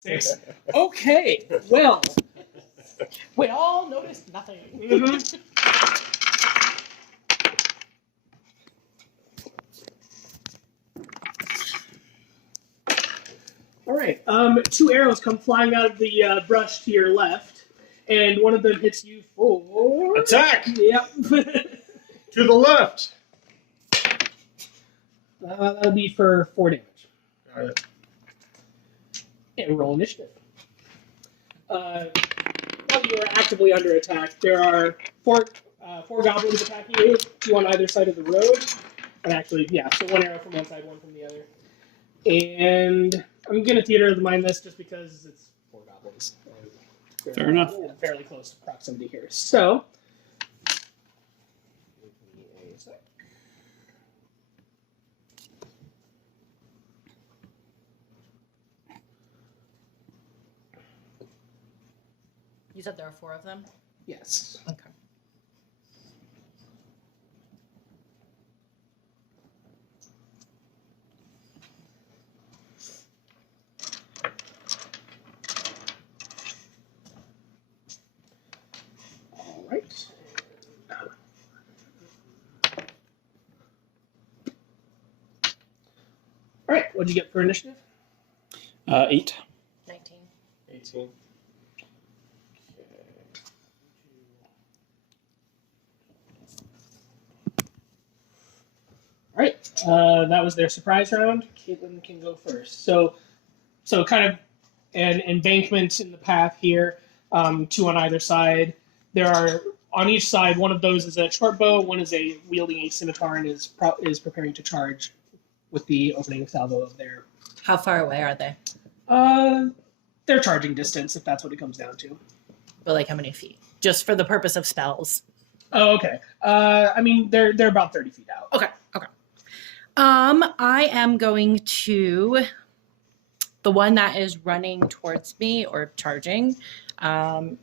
6. Okay, well. We all noticed nothing. Mm-hmm. All right. 2 arrows come flying out of the brush to your left, and one of them hits you for Attack! Yep. To the left. That'll be for 4 damage. All right. And roll initiative. While you are actively under attack, there are four goblins attacking you, 2 on either side of the road. And actually, yeah, so 1 arrow from one side, 1 from the other. And I'm going to theater of the mind this just because it's 4 goblins. Fair enough. In fairly close proximity here. So, give me a sec. You said there are 4 of them? Yes. Okay. All right. All right. What'd you get for initiative? 8. 19. 18. All right. That was their surprise round. Caitlin can go first. So kind of an embankment in the path here, 2 on either side. There are on each side. One of those is a short bow. One is wielding a scimitar and is preparing to charge with the opening salvo of their. How far away are they? Their charging distance, if that's what it comes down to. But like how many feet? Just for the purpose of spells. Oh, okay. I mean, they're about 30 feet out. Okay. I am going to the one that is running towards me or charging.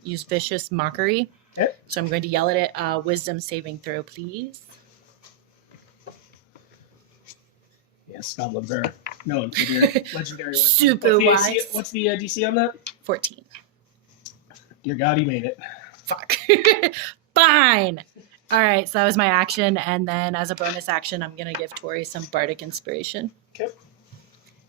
Use vicious mockery. Okay. So I'm going to yell at it. Wisdom saving throw, please. Yes, goblins are known for their legendary wisdom. Super wise. What's the DC on that? 14. Dear God, he made it. Fuck. Fine. All right, so that was my action, and then as a bonus action, I'm going to give Tori some bardic inspiration. Okay.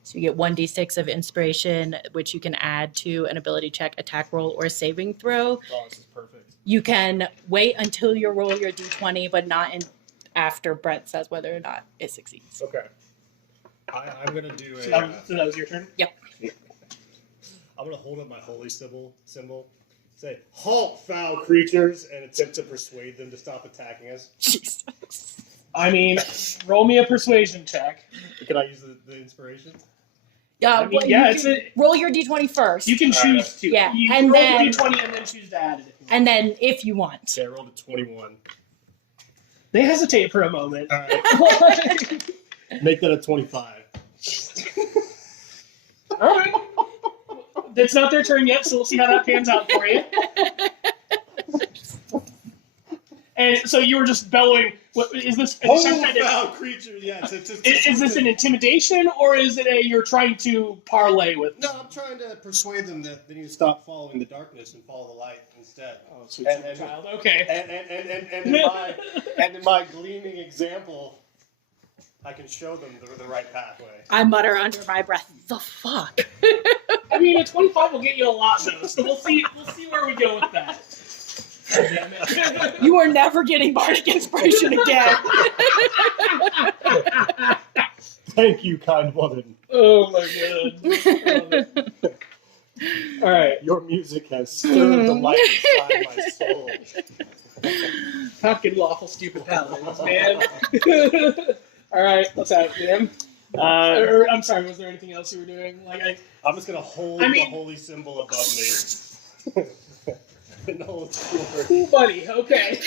So you get 1d6 of inspiration, which you can add to an ability check, attack roll, or saving throw. Oh, this is perfect. You can wait until you roll your d20, but not after Brent says whether or not it succeeds. Okay. I'm going to do a... So that was your turn? Yep. I'm going to hold up my holy symbol, say, "Halt, foul creatures," and attempt to persuade them to stop attacking us. Jesus. I mean, roll me a persuasion check. Can I use the inspiration? Yeah, I mean, yeah, roll your d20 first. you can choose to. Yeah, You and roll then- the d20 and then choose to add it. and then if you want. Okay, I rolled a 21. They hesitate for a moment. All right. Make that a 25. All right. It's not their turn yet, so we'll see how that pans out for you. And so you were just bellowing. What is this? Oh, some kind of, foul creature! Yes. is this an intimidation, or is it you're trying to parlay with? No, I'm trying to persuade them that they need to stop following the darkness and follow the light instead. Oh, sweet child. Okay. And in my gleaming example, I can show them the right pathway. I mutter under my breath, the fuck? I mean, a 25 will get you a lot, though. So we'll see where we go with that. God damn it. You are never getting bardic inspiration again. Thank you, kind woman. Oh my god. All right. Your music has stirred the light inside my soul. Fucking lawful stupid paladins, man. All right, let's have it, man. I'm sorry. Was there anything else you were doing? I'm just gonna hold the holy symbol above me. No, Cool, buddy. Okay.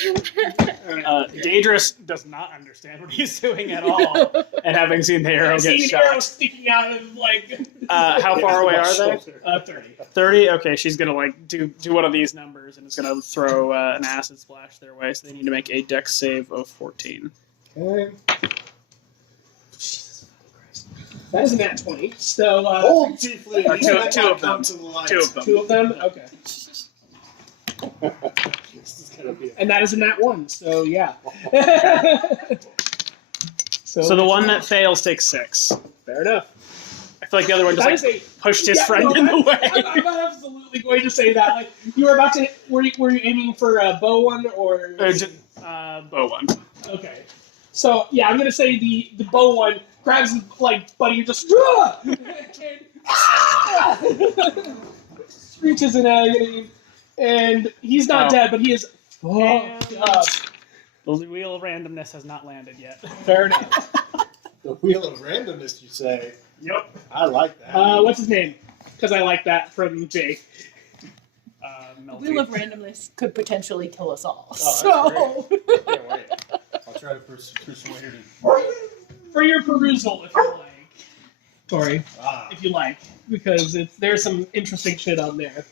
Daedris does not understand what he's doing at all, and having seen the arrow get Seeing an shot. arrow sticking out of How far away are they? 30. 30? Okay, she's gonna do one of these numbers, and it's gonna throw an acid splash their way, so they need to make a dex save of 14. Okay. Jesus Christ. That is a nat 20. So, Old tiefling. Two- He's not two of come them. to the light. Two of them. 2 of them? Okay. This is gonna be. And that is a nat 1, so yeah. So the one that fails takes 6. Fair enough. I feel like the other one just That like is a pushed his Yeah, friend no, in the way. I'm absolutely going to say that. Like, you were about to. Were you aiming for a bow one or? Bow one. Okay. So yeah, I'm gonna say the bow one grabs his like buddy and just screeches in agony, and he's not Oh. dead, but he is fucked up. The wheel of randomness has not landed yet. Fair enough. The wheel of randomness, you say? Yep. I like that. What's his name? Because I like that from Jake. The wheel of randomness could potentially kill us all. Oh, that's Can't wait. I'll try to persuade her to. For your perusal, if you like, Tori, Ah. if you like, because there's some interesting shit on there.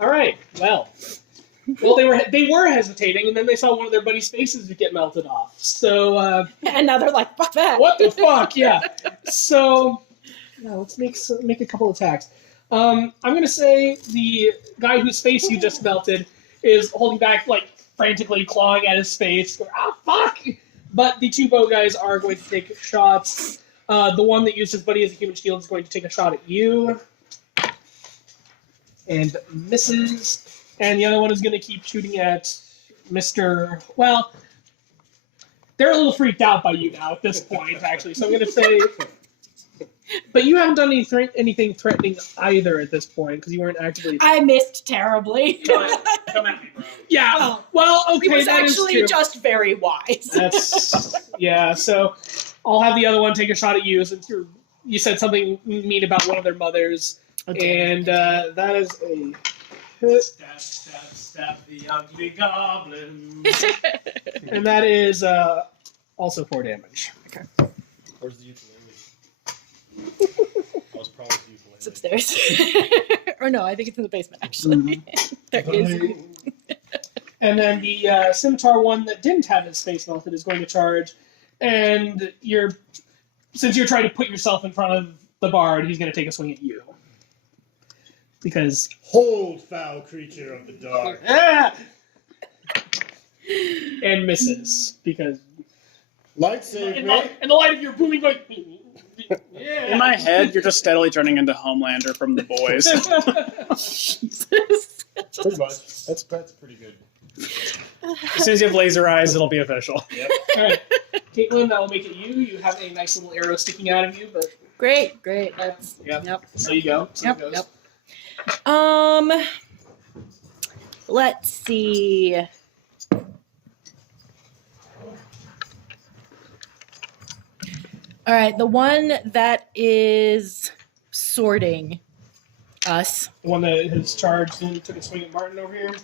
All right. Well, they were hesitating, and then they saw one of their buddies' faces get melted off. So and now they're like, fuck that. what the fuck? Yeah. So yeah, let's make a couple attacks. I'm gonna say the guy whose face you just melted is holding back, like frantically clawing at his face. Ah, fuck! But the 2 bow guys are going to take shots. The one that used his buddy as a human shield is going to take a shot at you. And misses. And the other one is going to keep shooting at Mr. Well, they're a little freaked out by you now at this point, actually. So I'm going to say... But you haven't done anything threatening either at this point, because you weren't actively... I missed terribly. Come at me, bro. Yeah, Oh. well, okay, He was that is actually true. just very wise. That's yeah. So I'll have the other one take a shot at you since you said something mean about one of their mothers, and that is a hit, Stab the ugly goblin. and that is also 4 damage. Where's the ukulele? I was promised the ukulele. It's upstairs. Or no, I think it's in the basement, actually. There is. And then the scimitar one that didn't have his face melted is going to charge, and since you're trying to put yourself in front of the bard, he's going to take a swing at you. Because Hold, foul creature of the dark. and misses because Light save, in mate. the light of your booming voice. Yeah. In my head, you're just steadily turning into Homelander from The Boys. Jesus. Pretty much. That's pretty good. As soon as you have laser eyes, it'll be official. Yep. All right, Caitlin, that will make it you. You have a nice little arrow sticking out of you, but Great. That's, yep. So you go. So it goes. Let's see. All right, the one that is sorting us. The one that has charged and took a swing at Martin over here.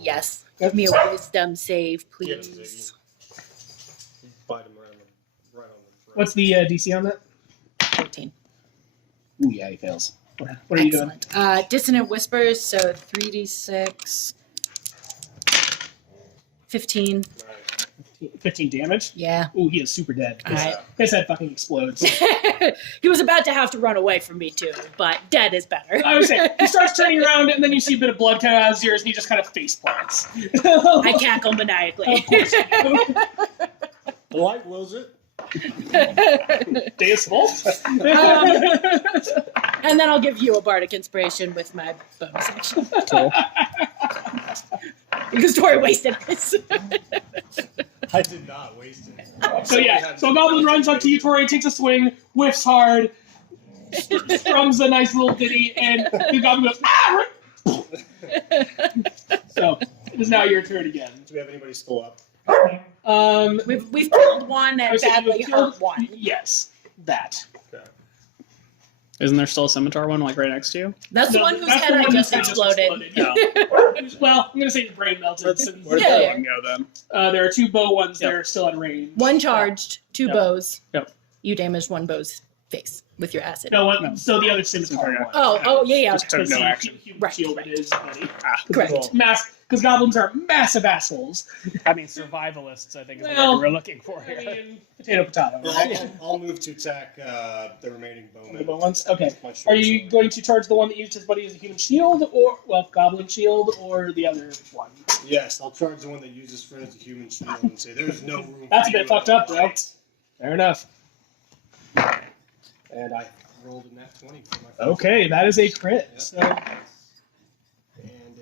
Yes. Give me a wisdom save, Get him, please. Ziggy. You bite him right on the throat. What's the DC on that? 14. Ooh, yeah, he fails. What are you doing? Excellent. Dissonant Whispers, so 3d6. 15. 15 damage. Yeah. Ooh, he is super dead. All right. His head fucking explodes. He was about to have to run away from me too, but dead is better. I was saying, he starts turning around, and then you see a bit of blood come out of his ears, and he just kind of face plants. I cackle maniacally. Of course you do. The light wills it. Deus Vult? And then I'll give you a bardic inspiration with my bonus action. Cool. Because Tori wasted this. I did not waste it. So yeah, so a goblin runs up to you, Tori, takes a swing, whiffs hard, strums a nice little ditty, and the goblin goes, ah! So it is now your turn again. Do we have anybody still up? We've killed one I and was saying badly you've killed- hurt one. Yes, that. Okay. Isn't there still a scimitar one like right next to you? That's the No, one whose that's head the I one just whose head exploded. Yeah. Well, I'm gonna say your brain melted. Since, Where did Yeah. that one go then? there are 2 bow ones that Yep. are still at range. One charged, 2 Yep. bows. Yep. You damaged one bow's face with your acid. No, one, No. so the other scimitar Okay. one. Oh, yeah. Just took Because no he action. he Right, shielded right. his buddy. Correct. Cool. because goblins are massive assholes. I mean, survivalists, I think, is the Well, word we're looking for I here. mean, potato, potato. Well, Right? I'll move to attack the remaining bowmen. The ones? Okay. My short Are you sword. going to charge the one that used his buddy as a human shield, or, well, goblin shield, or the other one? Yes, I'll charge the one that uses friend as a human shield and say, "There's no room." That's a for bit you fucked in up, the bro. light." Fair enough. And I rolled a nat 20 for my first Okay, that is a crit. Yep. So, and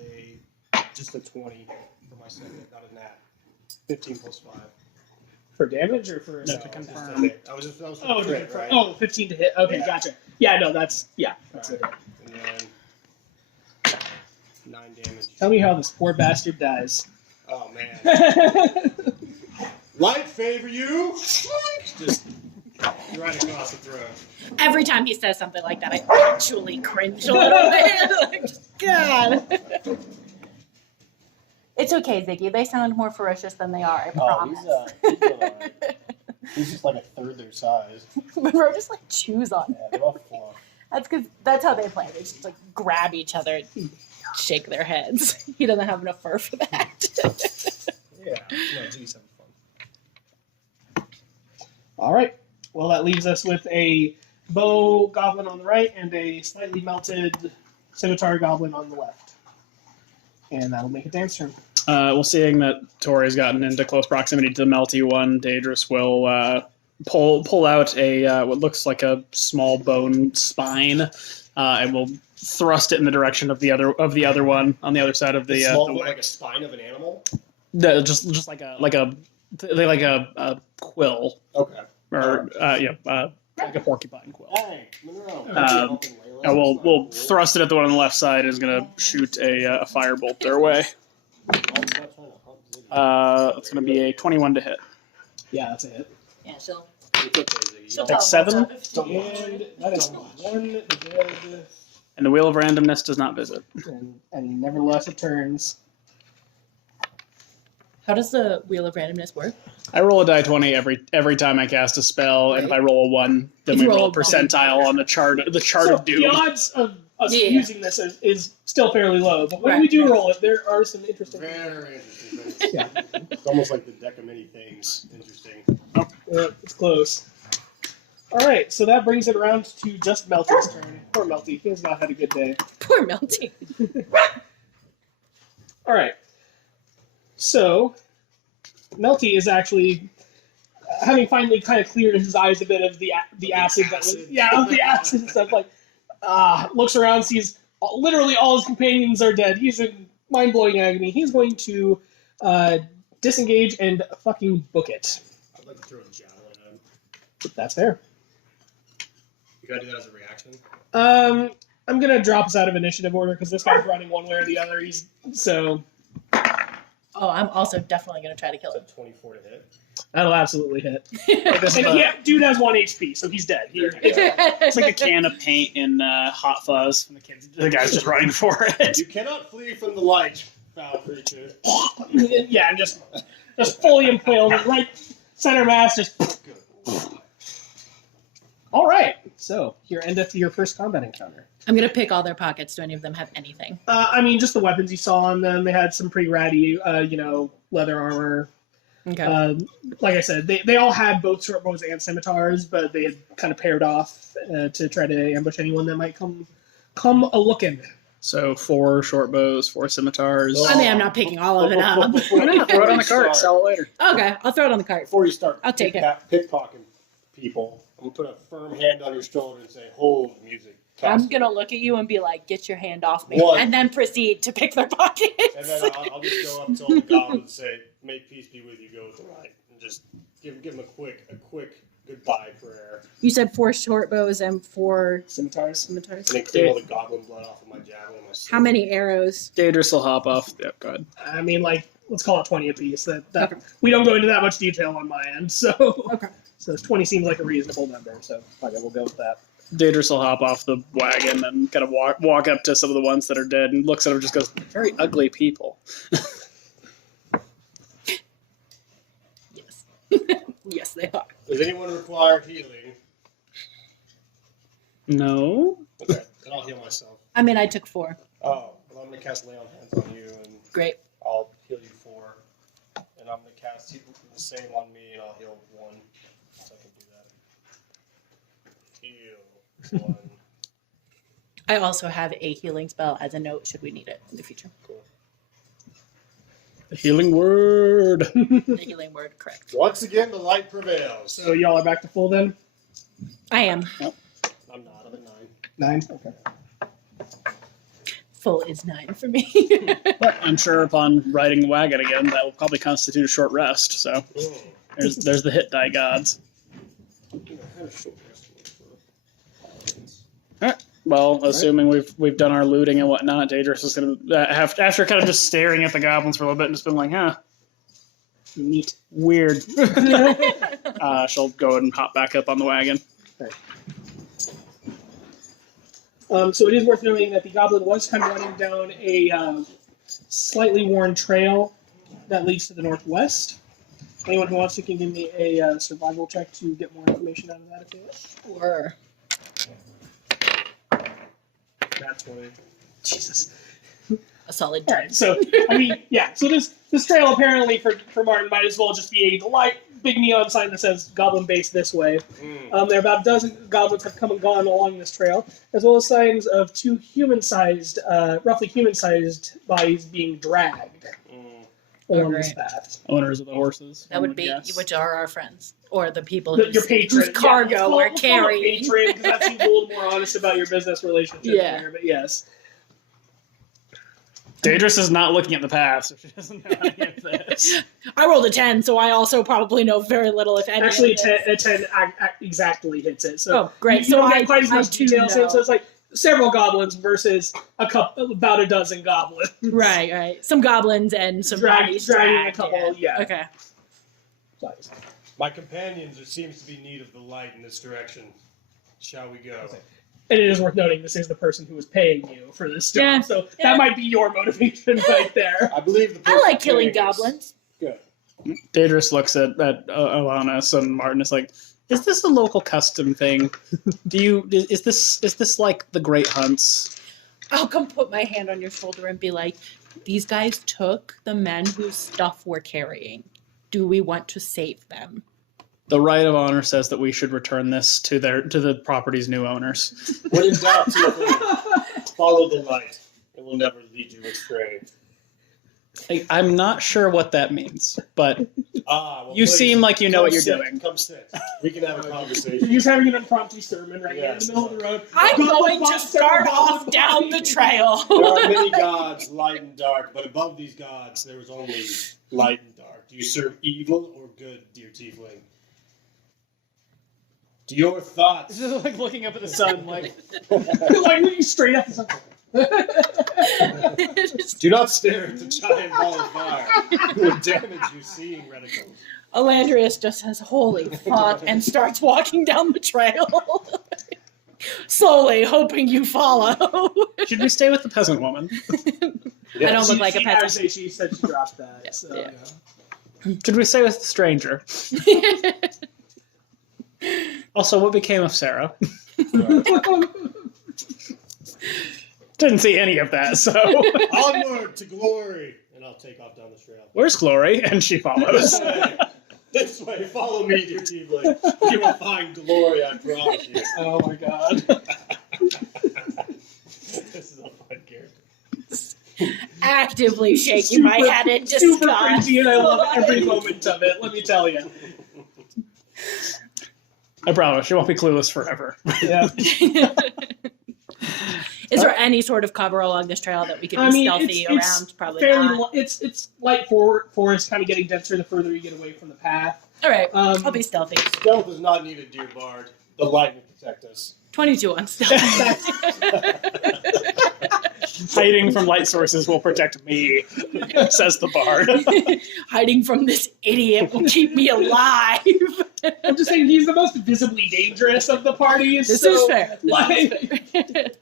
just a 20 for my second, not a nat. 15 plus 5. for damage or for... No, a to second? confirm. Just a hit. That was for Oh, the crit, right? 15 to hit. Okay, Yeah. gotcha. Yeah, no, that's Alright. it. And then 9 damage. Tell me how this poor bastard dies. Oh man. Light favor you. Just right across the throat. Every time he says something like that, I actually cringe a little bit. Like, God. It's okay, Ziggy. They sound more ferocious than they are, I promise. He's just like a third their size. Monroe just like chews on it. Yeah, they're all fluff. That's how they play. They just like grab each other and shake their heads. He doesn't have enough fur for that. Yeah. No, geez, having fun. All right. Well, that leaves us with a bow goblin on the right and a slightly melted scimitar goblin on the left. And that'll make it Dan's turn. Well, seeing that Tori's gotten into close proximity to the melty one, Daedris will pull out a what looks like a small bone spine, and will thrust it in the direction of the other one on the other side of the Small, the like a spine of an animal. just like a quill Okay. or like a porcupine quill. Hey, Monroe. And we'll thrust it at the one on the left side. Is going to shoot a firebolt their way. It's going to be a 21 to hit. Yeah, that's a hit. Yeah, she'll She'll Take 7, And that is one dead. and the wheel of randomness does not visit. And nevertheless it turns. How does the Wheel of Randomness work? I roll a die 20 every time I cast a spell, and if I roll a 1, then If we you roll roll a percentile on the chart So of doom. the odds of us Yeah. using this is still fairly low, but when Right, we do right. roll it, there are some interesting things. Very interesting things. Yeah. It's almost like the deck of many things. Interesting. Yeah, it's close. All right, so that brings it around to just Melty's turn. Poor Melty, he has not had a good day. Poor Melty. All right, so Melty is actually having finally kind of cleared his eyes a bit of the acid that was of the acid and stuff. Like, looks around, sees literally all his companions are dead. He's in mind-blowing agony. He's going to disengage and fucking book it. I'd like to throw a javelin at him. That's fair. You gotta do that as a reaction. I'm gonna drop us out of initiative order because this guy's running one way or the other. Oh, I'm also definitely going to try to kill him. It's a 24 to hit. That'll absolutely hit. This is And dude has 1 HP, so he's dead. It's like a can of paint in Hot Fuzz, and the guy's just running for it. You cannot flee from the light, foul creature. Yeah, and just fully impaled, right center mass. Just all right. So here end up your first combat encounter. I'm going to pick all their pockets. Do any of them have anything? I mean, just the weapons you saw on them. They had some pretty ratty, leather armor. Okay. Like I said, they all had both short bows and scimitars, but they had kind of paired off to try to ambush anyone that might come a looking. So 4 short bows, 4 scimitars. I mean, I'm not picking all of it up. Why not? Throw it on the cart, sell it later. Okay, I'll throw it on the cart. Before you start I'll take it. pickpocketing people, I'm going to put a firm hand on your shoulder and say, hold music. I'm going to look at you and be like, get your hand off me. One. And then proceed to pick their pockets. And then I'll just go up to the goblin and say, may peace be with you, go with the light. And just give him a quick goodbye prayer. You said 4 short bows and 4 Scimitars. scimitars. And then clear all the goblin blood off of my javelin and my sword. How many arrows? Daedris will hop off. Yep, go ahead. I mean, let's call it 20 apiece. That Okay. We don't go into that much detail on my end, so Okay. So 20 seems like a reasonable number. So okay, we'll go with that. Daedris will hop off the wagon and kind of walk up to some of the ones that are dead and looks at them and just goes, very ugly people. Yes. Yes, they are. Does anyone require healing? No. Okay, then I'll heal myself. I mean, I took 4. Oh, well, I'm going to cast Lay on Hands on you. And Great. I'll heal you 4. And I'm going to cast the same on me, and I'll heal 1. So I can do that. Heal 1. I also have a healing spell as a note should we need it in the future. Cool. The healing word. The healing word, correct. Once again, the light prevails. So y'all are back to full then? I am. I'm not. I'm at 9? 9. Okay. Full is 9 for me. But I'm sure upon riding the wagon again, that will probably constitute a short rest. So there's the hit die gods. All right. Well, assuming we've done our looting and whatnot, Daedris is going to after kind of just staring at the goblins for a little bit and just been like, huh, neat, weird. She'll go and hop back up on the wagon. So it is worth noting that the goblin was kind of running down a slightly worn trail that leads to the northwest. Anyone who wants to can give me a survival check to get more information out of that if they wish. Or That's 20. Jesus. a solid All 10. right, so I mean, yeah. So this trail apparently for Martin might as well just be a big neon sign that says "Goblin Base this way." There are about a dozen goblins have come and gone along this trail, as well as signs of 2 human-sized, roughly human-sized bodies being dragged along this path. Owners of the horses. That would be, guess. which are our friends. Or the people Your patron, whose cargo yeah, we're we'll call it carrying. patron, because that seems a little more honest about your business relationship Yeah. there, but yes. Daedris is not looking at the path, so she doesn't know any of this. I rolled a 10, so I also probably know very little, if any. Actually, of this. a 10 exactly hits it. So Oh, great. You don't get quite as I much do details. know. So it's like several goblins versus about a dozen goblins. Right, right. Some goblins and some Dragging bodies a dragged, couple, yeah. Okay. My companions, there seems to be need of the light in this direction. Shall we go? And it is worth noting this is the person who is paying you for this job, Yeah, so yeah. that might be your motivation right there. I believe the I person like killing paying us- goblins. Good. Daedris looks at Alanis and Martin is like, is this a local custom thing? Is this like the Great Hunts? I'll come put my hand on your shoulder and be like, these guys took the men whose stuff we're carrying. Do we want to save them? The right of honor says that we should return this to the property's new owners. When in doubt, Tiefling, follow the light. It will never lead you astray. I'm not sure what that means, but Well, you please, seem like you know come what you're sit, doing. Come sit. We can have a You're conversation. just having an impromptu sermon right here in Yes. the middle of the road. I'm Goblin going to box, start goblin off box. down the trail. There are many gods, light and dark, but above these gods, there is only light and dark. Do you serve evil or good, dear Tiefling? Do your thoughts... This is like looking up at the sun, like Like looking straight at the sun. Do not stare at the giant ball of fire. It will damage your seeing reticles. Elandrius just says, holy fuck, and starts walking down the trail. Slowly, hoping you follow. should we stay with the peasant woman? I don't look like a peasant. She said she dropped that. Yeah, So. yeah. Should we stay with the stranger? Also, what became of Sarah? Didn't see any of that, so Onward to glory! And I'll take off down the trail. where's Glory? And she follows. This way. This way. Follow me, dear Tiefling. You will find glory, I promise you. Oh my god. This is a fun character. Actively shaking my head in Super disgust. crazy, and I love every moment of it. Let me tell you. I promise, she won't be clueless forever. Yeah. Is there any sort of cover along this trail that we could be I mean, stealthy it's around? Probably fairly. not. It's light forest, kind of getting denser the further you get away from the path. All right, Um, I'll be stealthy. Stealth is not needed, dear Bard. The light will protect us. 22 on stealth. Hiding from light sources will protect me, says the bard. Hiding from this idiot will keep me alive. I'm just saying he's the most visibly dangerous of the parties. This so, is fair. Like,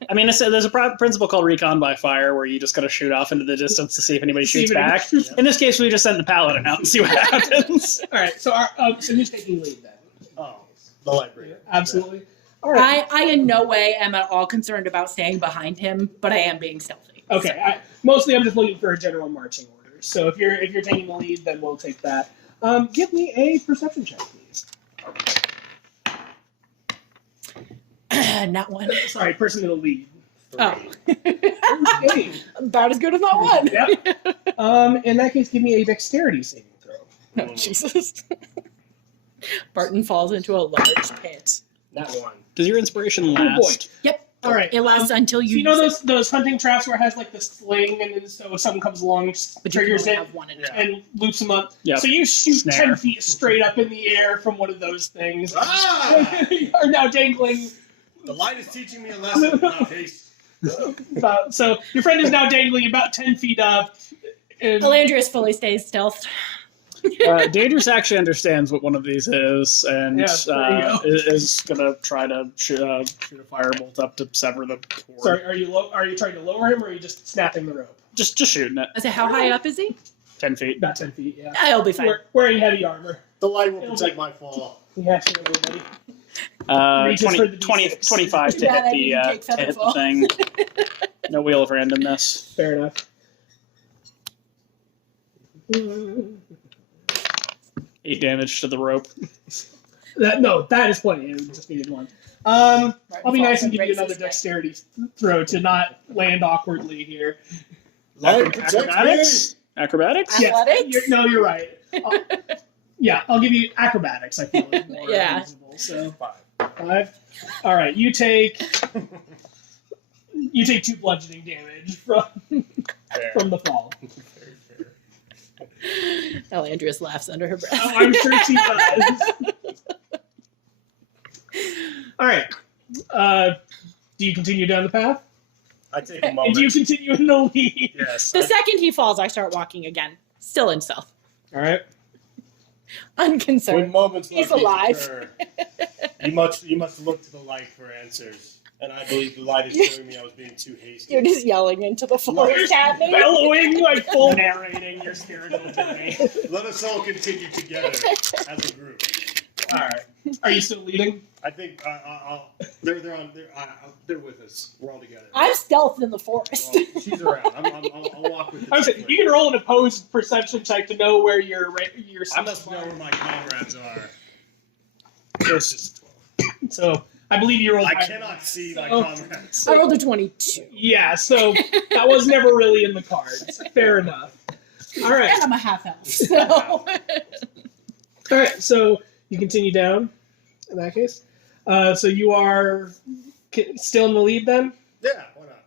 I mean, there's a principle called recon by fire where you just got to shoot off into the distance to see if anybody shoots back. In this case, we just send the paladin out and see what happens. all right. So, so who's taking lead then? Oh, the Lightbringer. Absolutely. All right. I in no way am at all concerned about staying behind him, but I am being stealthy. Okay. Mostly, I'm just looking for a general marching order. So if you're taking the lead, then we'll take that. Give me a perception check, please. Not one. Sorry, person in the lead. Oh. Okay. About as good as not one. Yep. In that case, give me a dexterity saving throw. Oh, Jesus. Barton falls into a large pit. That one. Does your inspiration last? Yep. All right. It lasts until So you you know use those hunting traps where it has like the sling, and then so if someone comes along, but you can triggers only it have one at a time. and loops them up. Yep. So you shoot Snare. 10 feet straight up in the air from one of those things. Ah! You are now dangling. The light is teaching me a lesson about haste. So your friend is now dangling about 10 feet up. And Elandrius fully stays stealthed. Daedris actually understands what one of these is, and Yeah, there you go. is gonna try to shoot a firebolt up to sever the cord. sorry, are you trying to lower him, or are you just snapping the rope? Just shooting it. I said, how high up is he? 10 feet. About 10 feet, yeah. I'll be fine. Wearing heavy armor. The light will protect my fall. Yeah, sure, everybody. 20, Reaches for the 20, D6. 25 to Yeah, hit that the you take to hit the featherfall. thing. No wheel of randomness. Fair enough. 8 damage to the rope. That is plenty. You just needed one. I'll be nice and give you another dexterity throw to not land awkwardly here. Light protect me! Acrobatics? Acrobatics? Yes, Athletics? you're right. Yeah, I'll give you acrobatics. I feel is more Yeah. reasonable. So 5. 5. All right, you take 2 bludgeoning damage from the fall. Very fair. Elandrius laughs under her breath. Oh, I'm sure she does. All right. Do you continue down the path? I take a And moment. do you continue in the lead? Yes. The second he falls, I start walking again. Still in stealth. All right. When Unconcerned. moments He's like these alive. occur, you must look to the light for answers. And I believe the light is showing me I was being too hasty. You're just yelling into the forest at me. Bellowing, like full narrating your spiritual journey. Let us all continue together as a group. All right. Are you still leading? I think they're with us. We're all together. I'm stealthed in the forest. Well, she's around. I'll walk with I was saying, you can roll an opposed perception check to know where your I must know where my comrades are. So I believe you rolled. I higher. cannot see my Oh. comrades. I rolled a 22. Yeah, so that was never really in the cards. Fair enough. All right. And I'm a half elf. So. All right. So you continue down. In that case, so you are still in the lead then. Yeah, why not?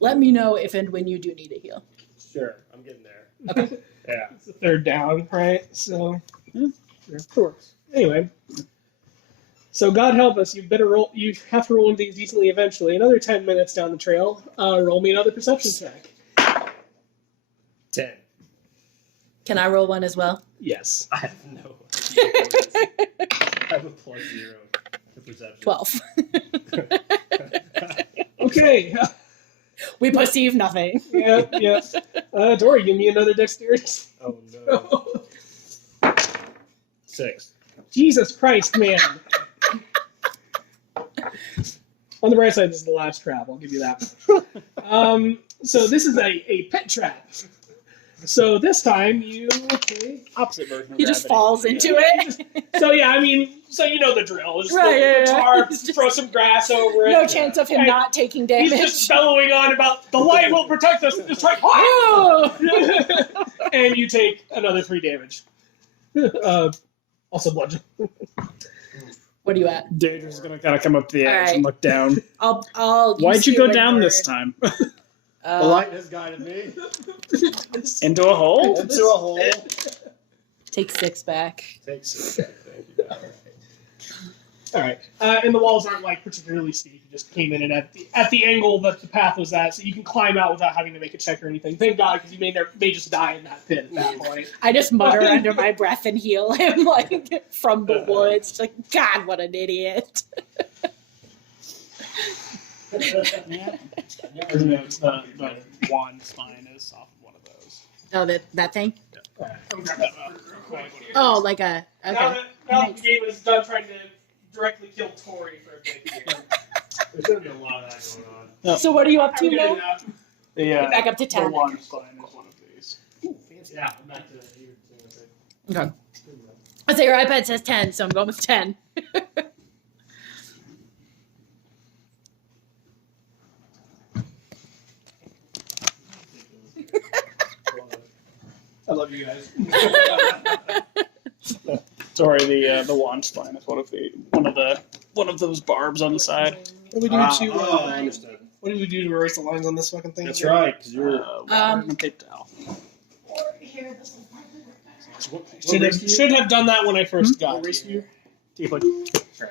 Let me know if and when you do need a heal. Sure, I'm getting there. Okay. Yeah. It's the third down, right? So, yeah, of course. Anyway, so God help us, you better roll. You have to roll one of these decently eventually. Another 10 minutes down the trail. Roll me another perception check. 10. Can I roll one as well? Yes. I have no idea. I have a +0 to perception. 12. Okay. We perceive nothing. Yeah. Dory, give me another dexterity. Oh no. 6. Jesus Christ, man. On the bright side, this is the last trap. I'll give you that. So this is a pet trap. So this time you take Opposite version of He just gravity. falls into it. So yeah, I mean, so you know the drill. Just Right, the yeah. tarp, It's just- throw some grass over it. No chance of him And not taking He's damage. just bellowing on about the light will protect us. And just like, Oh! and you take another 3 damage. Also bludgeon. What are you at? Daedris is gonna kind of come up to the edge Alright. and look down. I'll Why'd you see go when down you're- this time? The light has guided me Into a hole? into a hole. Take 6 back. Take 6. Thank you. All right, and the walls aren't like particularly steep. You just came in and at the angle that the path was at, so you can climb out without having to make a check or anything. Thank God, because you may just die in that pit at that point. I just mutter under my breath and heal him like from the woods. Just like, God, what an idiot. Or no, it's the wand spine is off of one of those. Oh, that thing? Come grab that real quick. Oh, like a okay. Now that the game is done trying to directly kill Tori for a bit here. There's going to be a lot of that going on. So what are you up I'm to getting now? out. The, Back up to 10. The wand spine is one of these. Ooh, Yeah, I'm back to you were saying. Okay. I say your iPad says 10, so I'm going with 10. I love you guys. Sorry, the wand spine is one of those barbs on the side. What do we do I understand. What do we do to erase the lines on this fucking thing? That's right, because you're. Water and a paper towel. Should have done that when I first got What race here. Tiefling. Right.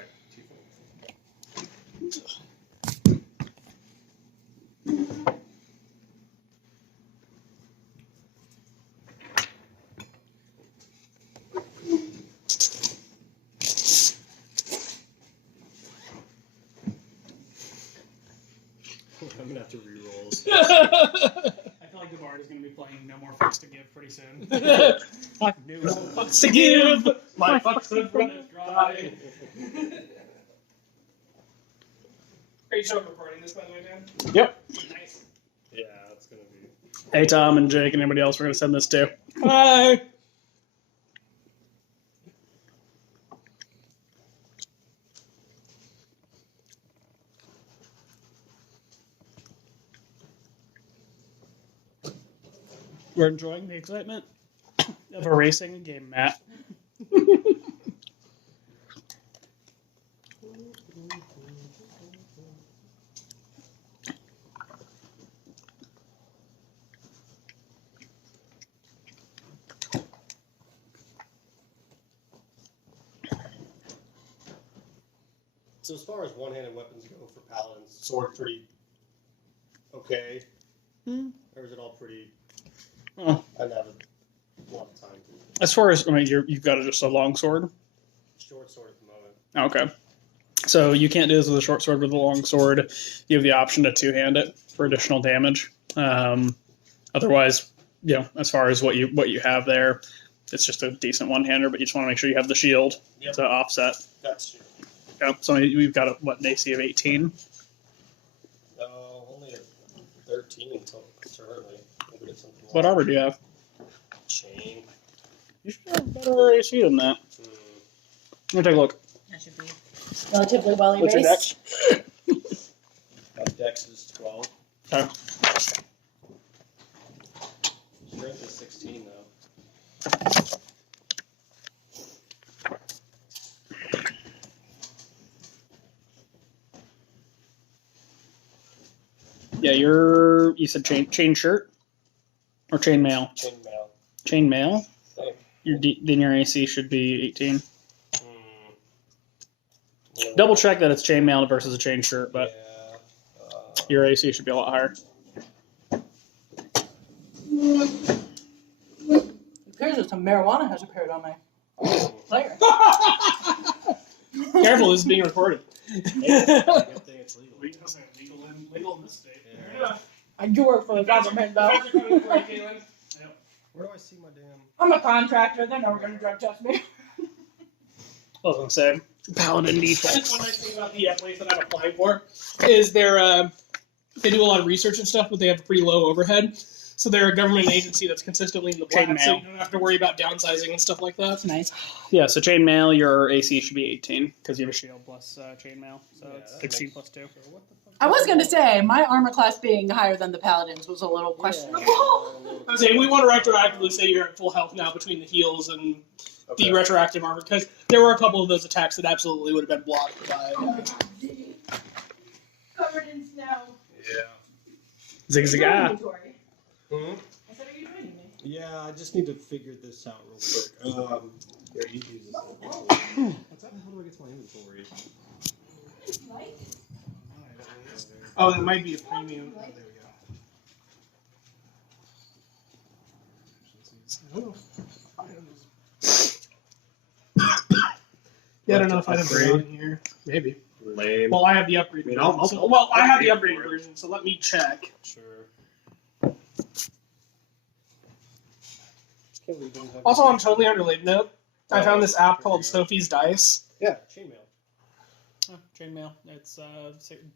I'm gonna have to re-roll. I feel like the bard is going to be playing No More Fucks to Give pretty soon. Fuck no fucks to give. My fucks have run dry. Are you still recording this, by the way, Dan? Yep. Nice. Yeah, it's gonna be. Hey, Tom and Jake and anybody else we're going to send this to. Bye. We're enjoying the excitement of erasing a game, Matt. So as far as one-handed weapons go for paladins, sword pretty okay, or is it all pretty? Oh. I'd have a lot of time. As far as, I mean, you've got just a long sword. Short sword at the moment. Okay. So you can't do this with a short sword. With a long sword, you have the option to two-hand it for additional damage. Otherwise, as far as what you have there, it's just a decent one-hander. But you just want to make sure you have the shield to offset. That's true. Okay. So we've got an AC of 18. No, only a 13 until currently. Maybe it's something. What armor do you have? Chain. You should have better AC than that. Let me take a look. That should be relatively well What's your erased. dex? My dex is 12. Okay. Strength is 16 though. Yeah, you said chain shirt or chain mail? Chain mail. Chain mail. Hey. Then your AC should be 18. Yeah. Double check that it's chain mail versus a chain shirt, but Yeah. your AC should be a lot higher. It appears that some marijuana has appeared on my player. Careful, this is being recorded. Good thing it's legal. Legal in this state. Yeah. I do work for the government, though. Where do I see my damn? I'm a contractor. They're never going to drug test me. I was gonna say Paladin That's defaults. one nice thing about the place that I'm applying for is they do a lot of research and stuff, but they have a pretty low overhead. So they're a government agency that's consistently in the black, Chain so mail. you don't have to worry about downsizing and stuff like that. That's nice. Yeah, so chain mail, your AC should be 18 because you have a shield plus chain mail, so Yeah, it's that 16 makes- plus 2. So what the fuck? I was going to say, my armor class being higher than the Paladin's was a little questionable. I was saying we want to retroactively say you're at full health now between the heals and Okay. the retroactive armor, because there were a couple of those attacks that absolutely would have been blocked by. Covered in snow. Yeah. Zig zag ah. Hmm? I said, are you joining me? Yeah, I just need to figure this out real quick. Here, you use this. What's that? How do I get to my inventory? Oh, that might be a premium. Oh, there we go. Yeah, I don't know if I have the in here. Maybe. Lame. Well, I have the upgrade. I mean, version, I'll so- well, I have the upgrade upgraded for it. version, so let me check. Sure. Also, on a totally unrelated note, I found this app called Sophie's Dice. Yeah, chainmail. Oh, chainmail. It's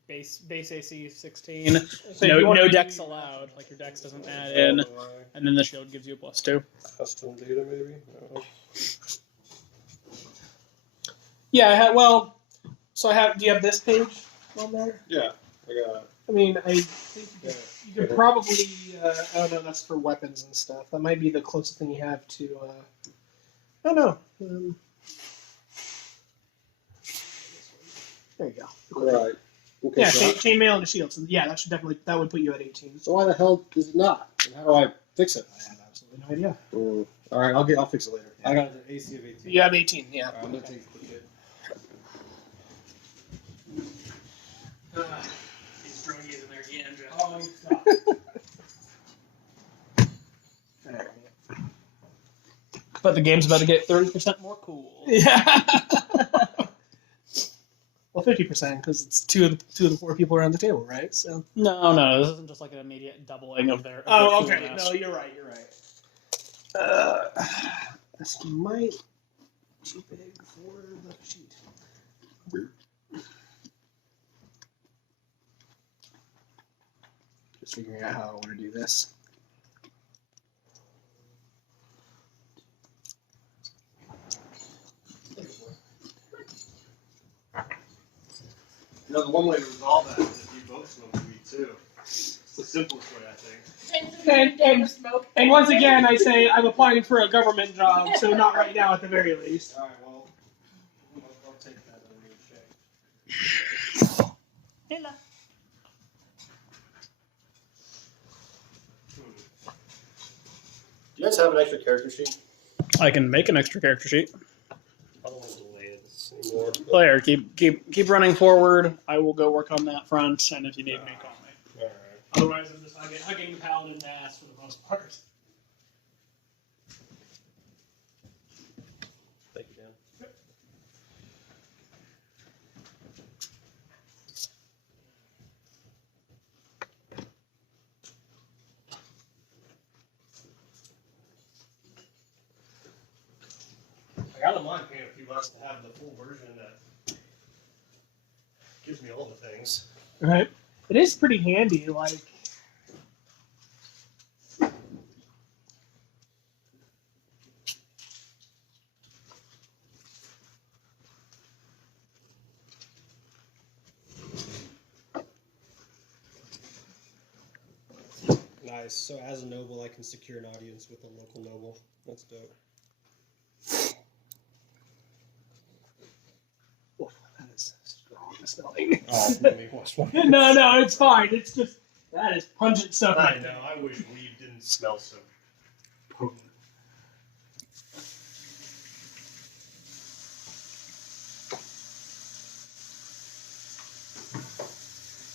base AC 16. So if you No, wanna no do- dex allowed. Like your dex doesn't add in, and then the shield gives you a +2. Custom data, maybe? No. Yeah, well, so I have. Do you have this page on there? Yeah, I got it. I mean, I think Yeah. you could probably. Oh no, that's for weapons and stuff. That might be the closest thing you have to. I don't know. There you go. Right. Okay, Yeah, so, chainmail and a shield. So yeah, that would put you at 18. so why the hell is it not? And how do I fix it? I have absolutely no idea. All right, I'll fix it later. I got an AC of 18. You have 18. Yeah. All right, I'm gonna take the kid. He's throwing you in there again, Jeff. Oh, stop. But the game's about to get 30% more cool. Yeah. Well, 50% because it's two of the 4 people around the table, right? So. No, this isn't just like an immediate doubling of their. Oh, their okay. coolness. No, you're right. This might be too big for the sheet. Just figuring out how I want to do this. You know, the one way to resolve that is if you both smoke weed too. It's the simplest way, I think. And once again, I say I'm applying for a government job, so not right now at the very least. All right, well, I'll take that under check. Do you guys have an extra character sheet? I can make an extra character sheet. I don't want to delay this anymore. Player, keep running forward. I will go work on that front, and if you need me, call me. All right. Otherwise, I'm just hugging the paladin's ass for the most part. Thank you, Dan. I don't mind paying a few bucks to have the full version that gives me all the things. Right. It is pretty handy, like. Nice. So as a noble, I can secure an audience with a local noble. That's dope. Oh, that is strong smelling. Oh, let me wash one. No, it's fine. It's just that is pungent stuff. I know. I wish weed didn't smell so potent.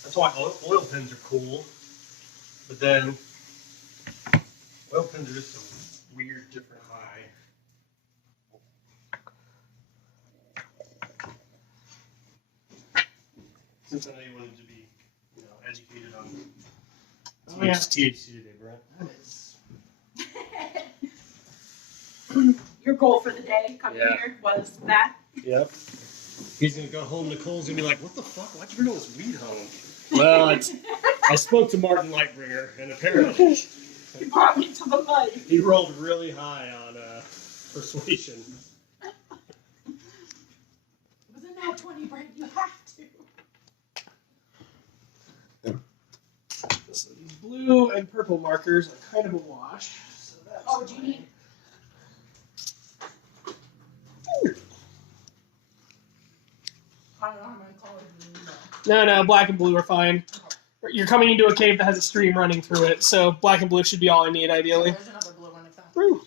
That's why oil pins are cool. But then oil pins are just a weird, different high. Since I know you wanted to be, educated on Oh, yeah. THC today, Brent. That is. Your goal for the day coming Yeah. here was that. Yep. He's gonna go home. Nicole's gonna be like, "What the fuck? Why'd you bring all this weed home?" Well, I spoke to Martin Lightbringer, and apparently You brought me to the mud. he rolled really high on persuasion. Wasn't that 20, Brent? You have to. So these blue and purple markers are kind of a wash. So that's Oh, do you need? I don't know how many colors you need. No, black and blue are fine. You're coming into a cave that has a stream running through it, so black and blue should be all I need, ideally. There's another blue one if that. Woo.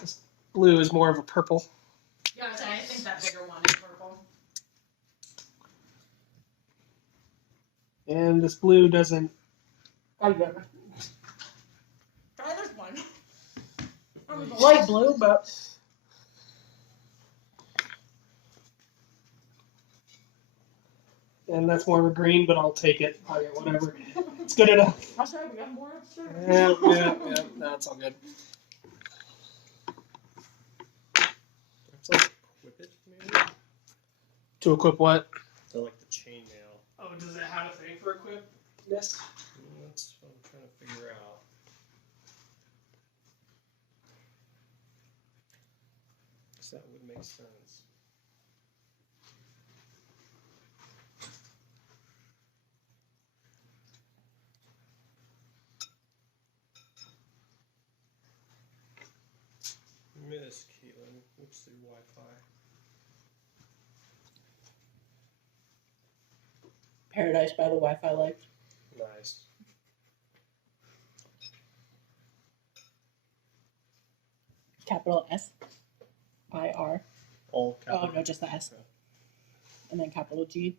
This blue is more of a purple. Yeah, I think that bigger one is purple. And this blue doesn't. Try this one. It was a light blue, but Yeah, and that's more of a green, but I'll take it. Okay, whatever. It's good enough. I'm sorry, we got more upstairs. Yeah. No, it's all good. It's like equip it, maybe? To equip what? So like the chainmail. Oh, does it have a thing for equip? Yes. That's what I'm trying to figure out. Because that would make sense. Miss Caitlin, what's the Wi-Fi? Paradise by the Wi-Fi light. Nice. Capital S-I-R. All Oh, no, just the S. And then capital G-A-R-T-H-A-M-U-S.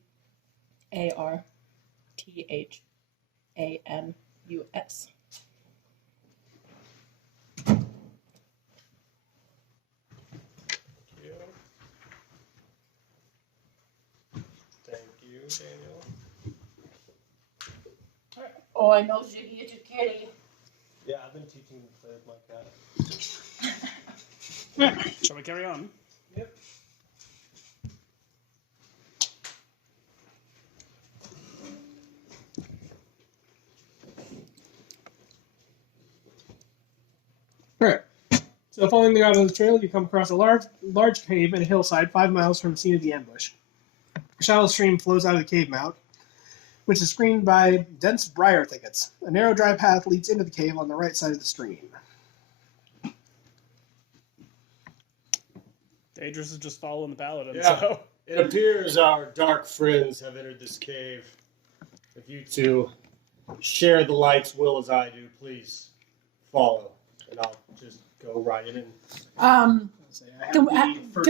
Thank you, Daniel. Oh, I know Ziggy is a kitty. Yeah, I've been teaching him to play with my cat. Shall we carry on? Yep. Alright. So following the Goblin Trail, you come across a large cave and a hillside 5 miles from the scene of the ambush. A shallow stream flows out of the cave mouth, which is screened by dense briar thickets. A narrow dry path leads into the cave on the right side of the stream. Daedris is just following the Paladin, Yeah. so... It appears our dark friends have entered this cave. If you two share the light's will as I do, please follow. And I'll just go right in. Can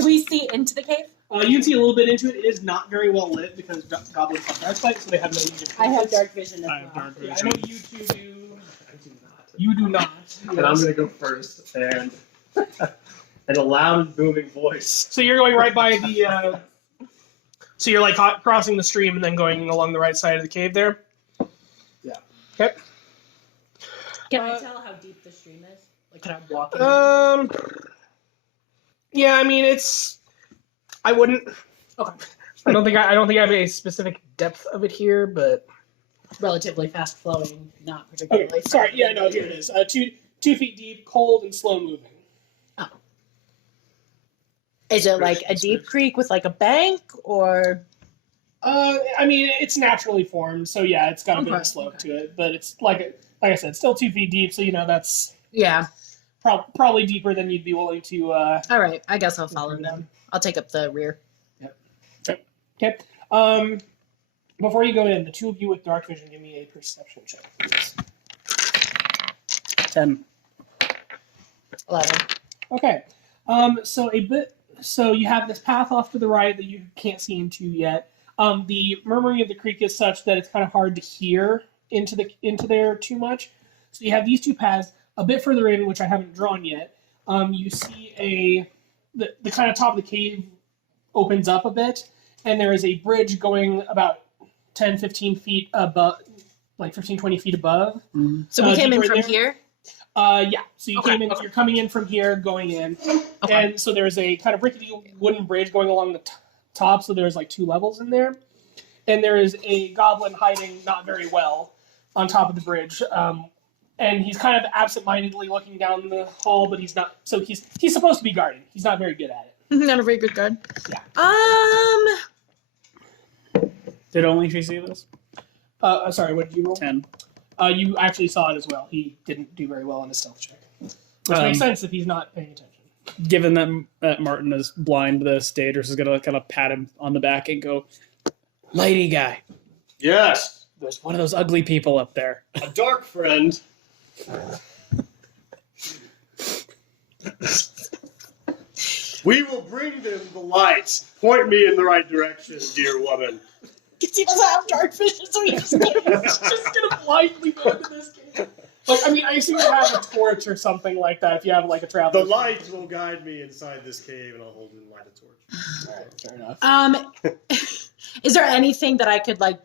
we see into the cave? You can see a little bit into it. It is not very well lit because goblins have dark sight, so they have no use of I have dark vision as I have well. dark Yeah, I vision. know you two do. I do not. You do not. And I'm going to go first. And in a loud, booming voice. So you're going right by the. So you're like crossing the stream and then going along the right side of the cave there. Yeah. Okay. Can I tell how deep the stream is? Like, can I walk in? Yeah, I mean it's. I wouldn't. Okay. I don't think I have a specific depth of it here, but. Relatively fast flowing, not particularly. Okay. Sorry. Yeah. No. Here it is. 2 feet deep, cold and slow moving. Is it like a deep creek with like a bank, or? I mean it's naturally formed, so yeah, it's got a bit of a slope to it, but it's like I said, still 2 feet deep, so that's Yeah. probably deeper than you'd be willing to. All right. I guess I'll follow them. I'll take up the rear. Okay. Before you go in, the two of you with dark vision, give me a perception check, please. 10. 11. Okay. So you have this path off to the right that you can't see into yet. The murmuring of the creek is such that it's kind of hard to hear into there too much. So you have these two paths. A bit further in, which I haven't drawn yet, you see the kind of top of the cave opens up a bit, and there is a bridge going about 10, 15 feet above, like 15, 20 feet above. So we came in deeper from there. here? Yeah. So you Okay, came in. okay. You're coming in from here, going in, Okay. and so there's a kind of rickety wooden bridge going along the top. So there's like 2 levels in there, and there is a goblin hiding not very well on top of the bridge. And he's kind of absent-mindedly looking down the hall, but he's not. So he's supposed to be guarding. He's not very good at it. Not a very good guard. Yeah. Did only she see this? Sorry, what did you roll? 10. You actually saw it as well. He didn't do very well on his stealth check, which makes sense if he's not paying attention. Given that Martin is blind to this, Daedris is going to kind of pat him on the back and go, "Lady guy, Yes. there's one of those ugly people up there." A dark friend. We will bring them the light. Point me in the right direction, dear woman. Because he doesn't have dark vision, so he's just gonna blindly go into this game. Like, I mean, I assume you have a torch or something like that if you have like a travel. The light will guide me inside this cave, and I'll hold and light a torch. Alright, fair enough. Is there anything that I could like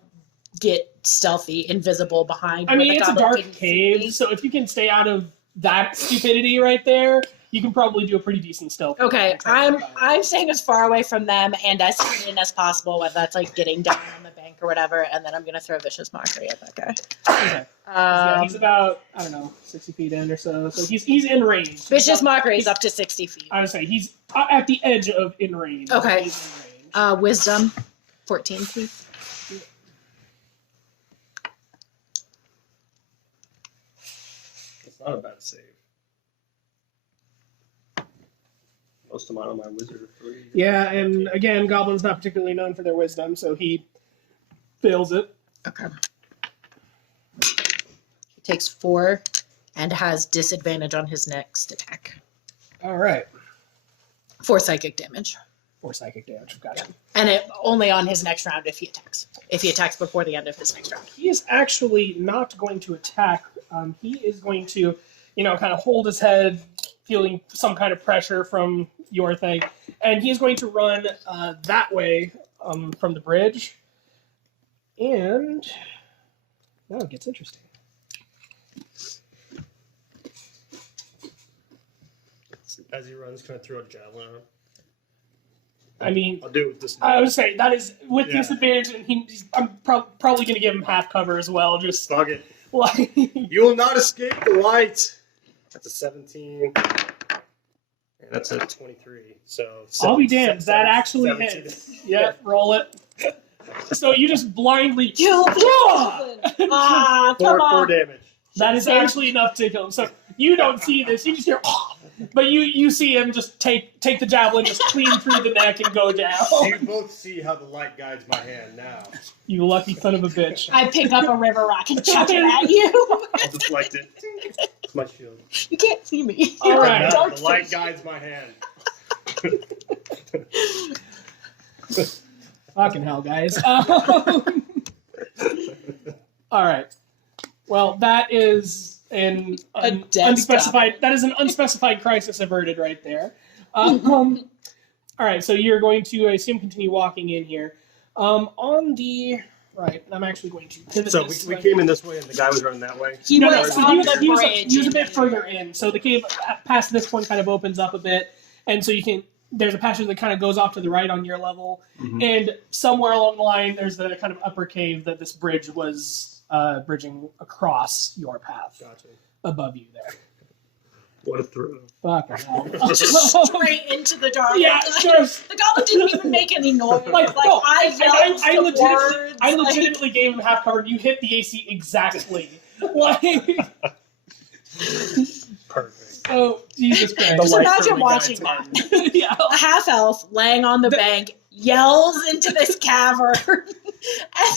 get stealthy, invisible behind? I where mean, the it's a goblin dark couldn't see me? cave, so if you can stay out of that stupidity right there, you can probably do a pretty decent stealth. Okay, I'm staying as far away from them and as hidden as possible, whether that's like getting down on the bank or whatever, and then I'm gonna throw vicious mockery at that guy. Okay. Yeah, he's about, I don't know, 60 feet in or so. So he's in range. Vicious mockery is up to 60 feet. I would say he's at the edge of in range. Okay. He's in range. Wisdom, 14, please. It's not a bad save. Most amount of my wizard are 3. Yeah, and again, Goblin's not particularly known for their wisdom, so he fails it. Okay. He takes 4 and has disadvantage on his next attack. All right. 4 psychic damage. 4 psychic damage. Got it. And it only on his next round if he attacks. If he attacks before the end of his next round. He is actually not going to attack. He is going to, kind of hold his head, feeling some kind of pressure from your thing, and he is going to run that way from the bridge. And now it gets interesting. As he runs, can I throw a javelin at him? I mean, I'll do it with this. I would say that is with Yeah. disadvantage, and I'm probably going to give him half cover as well. Just Fuck it. like You will not escape the light. That's a 17. And that's a 23. So I'll be damned. That actually 17. hits. Yeah, roll it. So you just blindly Kill the goblin! Ah, come 4 on. damage. That is actually enough to kill him. So you don't see this. You just hear, but you see him just take the javelin, just clean through the neck and go down. You both see how the light guides my hand now. You lucky son of a bitch. I pick up a river rock and chuck it at you. I'll deflect it. It's my shield. You can't see me. All right. Now the light guides my hand. Fucking hell, guys. All right. Well, that is an dead unspecified. That is an unspecified crisis averted right there. All right. So you're going to, I assume, continue walking in here. On the right, I'm actually going to pivot So this we way. came in this way and the guy was running that way. He No, was no, on he the was bridge. a bit further in. So the cave past this point kind of opens up a bit, and so you can. There's a passage that kind of goes off to the right on your level, and somewhere along the line, there's the kind of upper cave that this bridge was bridging across your path Gotcha. above you there. What a throw. Fucking hell. Straight into the dark. Yeah, just The goblin didn't even make any noise. like, Like no, I yelled I some legitimately, words. I legitimately gave him half cover. You hit the AC exactly. Like, Perfect. oh Jesus Christ. Just light imagine certainly watching guides that. Yeah. A half elf laying on the bank yells into this cavern, and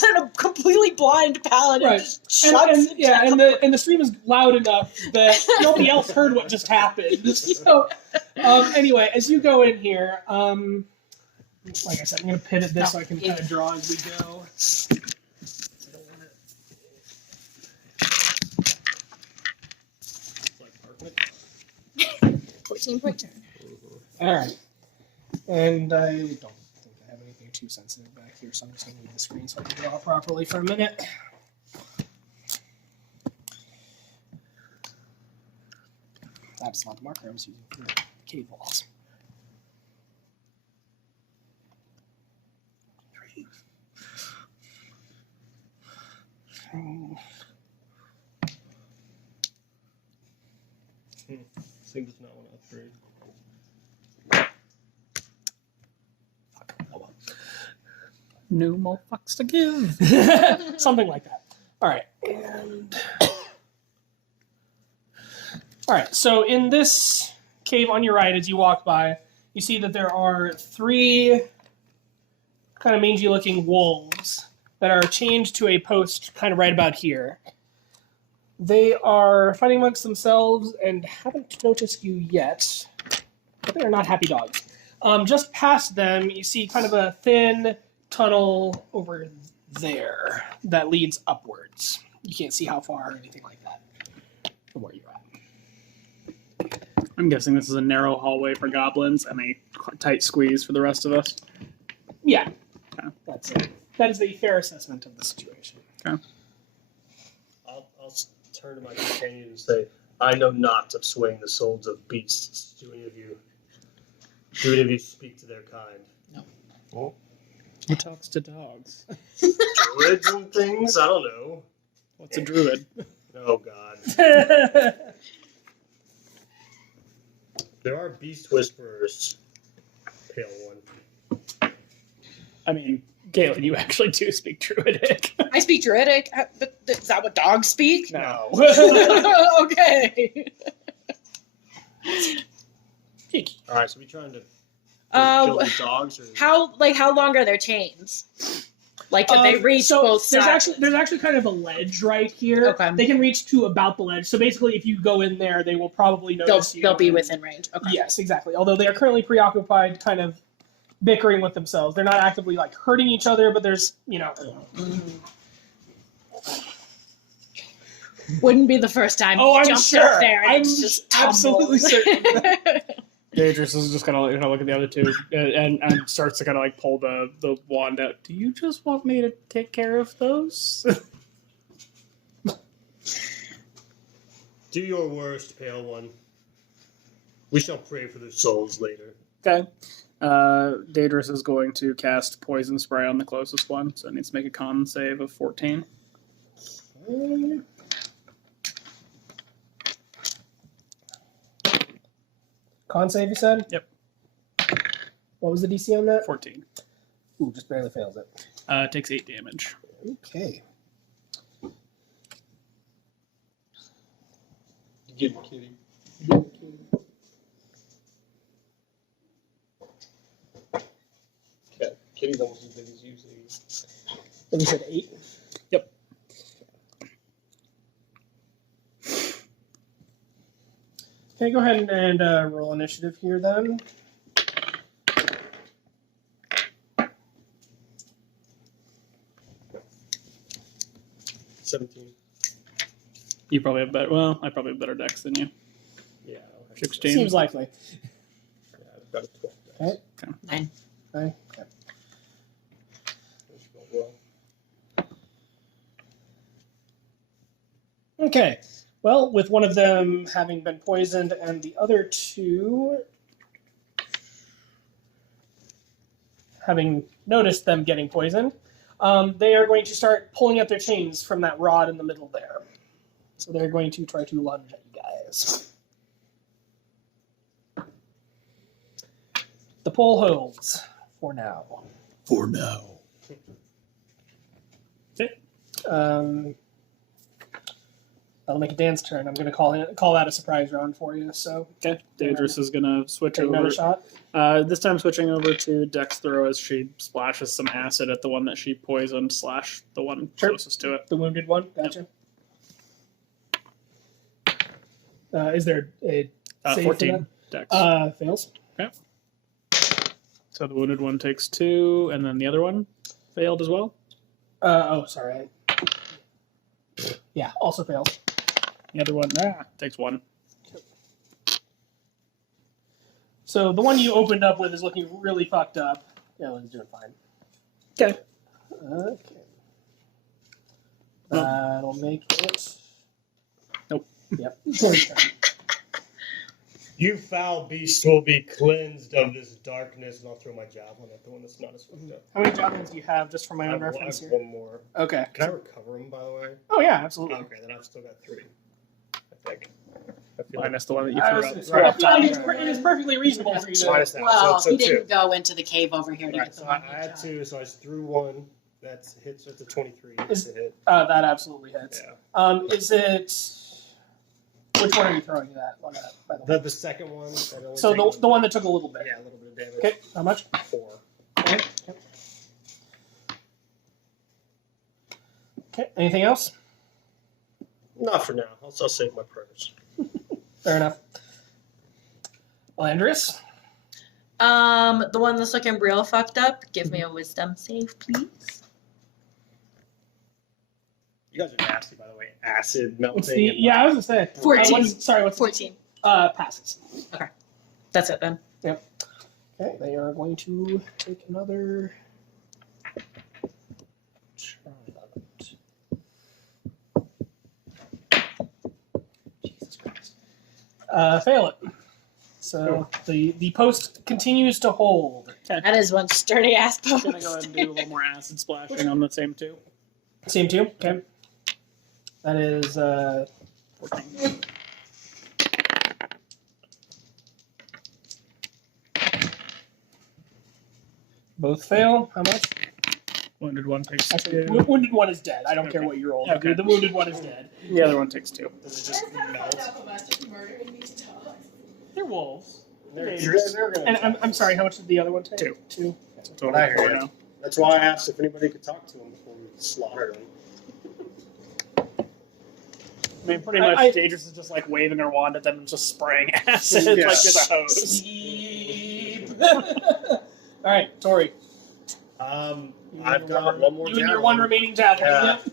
then a completely blind paladin Right. just shuts And, it yeah, down. and the stream is loud enough that nobody else heard what just happened. So, anyway, as you go in here, like I said, I'm going to pivot this so I can kind of draw as we go. I don't want it. 14-point turn. All right, and I don't think I have anything too sensitive back here, so I'm just going to leave the screen so I can draw properly for a minute. That's not the marker I was using for the cave walls. This thing does not want to upgrade. No more fucks to give. Something like that. All right. And all right. So in this cave on your right, as you walk by, you see that there are 3 kind of mangy-looking wolves that are chained to a post kind of right about here. They are fighting amongst themselves and haven't noticed you yet, but they are not happy dogs. Just past them, you see kind of a thin tunnel over there that leads upwards. You can't see how far or anything like that from where you're at. I'm guessing this is a narrow hallway for goblins and a tight squeeze for the rest of us. Yeah, Yeah. that's it. That is a fair assessment of the situation. I'll turn to my companion and say, I know not of swaying the souls of beasts. Do any of you speak to their kind? No. Well, Who talks to dogs? druids and things? I don't know. What's a druid? Oh, God. There are beast whisperers, Pale One. I mean, Galen, you actually do speak druidic. I speak Druidic, but is that what dogs speak? No. Okay. All right, so we trying to Uh, kill the dogs? Or... How long are their chains? Like, can they reach so both sides? there's actually kind of a ledge right here. Okay. They can reach to about the ledge. So basically, if you go in there, they will probably notice you. They'll be within range. Okay. Yes, exactly. Although they are currently preoccupied, kind of bickering with themselves. They're not actively like hurting each other, but there's Wouldn't be the first time. Oh, I'm jumped sure. Up there and I'm just absolutely certain. Daedris is just kind of look at the other two and starts to kind of like pull the wand out. Do you just want me to take care of those? Do your worst, Pale One. We shall pray for their souls later. Okay. Daedris is going to cast poison spray on the closest one, so it needs to make a con save of 14. Con save, you said? Yep. What was the DC on that? 14. Ooh, just barely fails it. It takes 8 damage. Okay. Get it, kitty. Kitty's almost as big as you, so And you said 8? Yep. Okay, go ahead and roll initiative here then. You probably have better. Well, I probably have better decks than you. Yeah. 16. Seems likely. Yeah, I've got a 12. Okay. 9. Okay. Okay. Well, with one of them having been poisoned and the other two having noticed them getting poisoned, they are going to start pulling at their chains from that rod in the middle there. So they're going to try to lunge at you guys. The pull holds for now. For now. That'll make a Dan's turn. I'm going to call that a surprise round for you. So Okay. Daedris is going to switch take over. another shot. This time switching over to Dex Throw as she splashes some acid at the one that she poisoned / the one Sure. closest to it. The wounded one. Gotcha. Is there a save 14 Dex. for that? Fails. So the wounded one takes 2, and then the other one failed as well. Sorry. Yeah, also fails. The other one takes 1. So the one you opened up with is looking really fucked up. Yeah, it's doing fine. Okay. Okay. That'll make it. Nope. Yep. You foul beast will be cleansed of this darkness, and I'll throw my javelin at the one that's not as fucked up. How many javelins do you have, just for my I own have reference here? one more. Okay. Can I recover them, by the way? Oh yeah, absolutely. Okay, then I've still got 3. I think. I feel Minus the one that you I threw was- out. I feel like it is perfectly reasonable for you to. minus that. Well, so he 2. didn't go into the cave over here to Right, get the so one. I had 2, so I just threw 1. That's hits. That's a 23. Is- That's a hit. That absolutely hits. Yeah. Is it? Which one are you throwing that one at? By the way? The second one. That only So takes- the one that took a little bit. Yeah, a little bit of damage. Okay. How much? 4. Okay. Okay. Anything else? Not for now. I'll save my prayers. Fair enough. Elandrius? The one that's looking real fucked up, give me a wisdom save, please. You guys are nasty, by the way. Acid melting. What's the? and- Yeah, I was gonna say. 14. What's 14. passes. That's it then. Okay, they are going to take another Fail it. So the post continues to hold. That is one sturdy ass I'm post. gonna go ahead and do a little more acid splashing on the same two. Same two. Okay. That is 14. both fail. How much? Wounded one takes Actually, 2. wounded one is dead. I don't care what you roll. Okay. The wounded one is dead. The other one takes 2. Does it just melt? They're wolves. They're gonna And attack. I'm sorry. How much did the other one take? 2. 2. That's what I heard. That's why I asked if anybody could talk to him before we slaughtered him. I mean, pretty much, Daedris is just like waving her wand at them and just spraying acid like there's a hose. Sleep. All right, Tori. I've got one more You and your javelin. one remaining javelin. Yeah. Yep.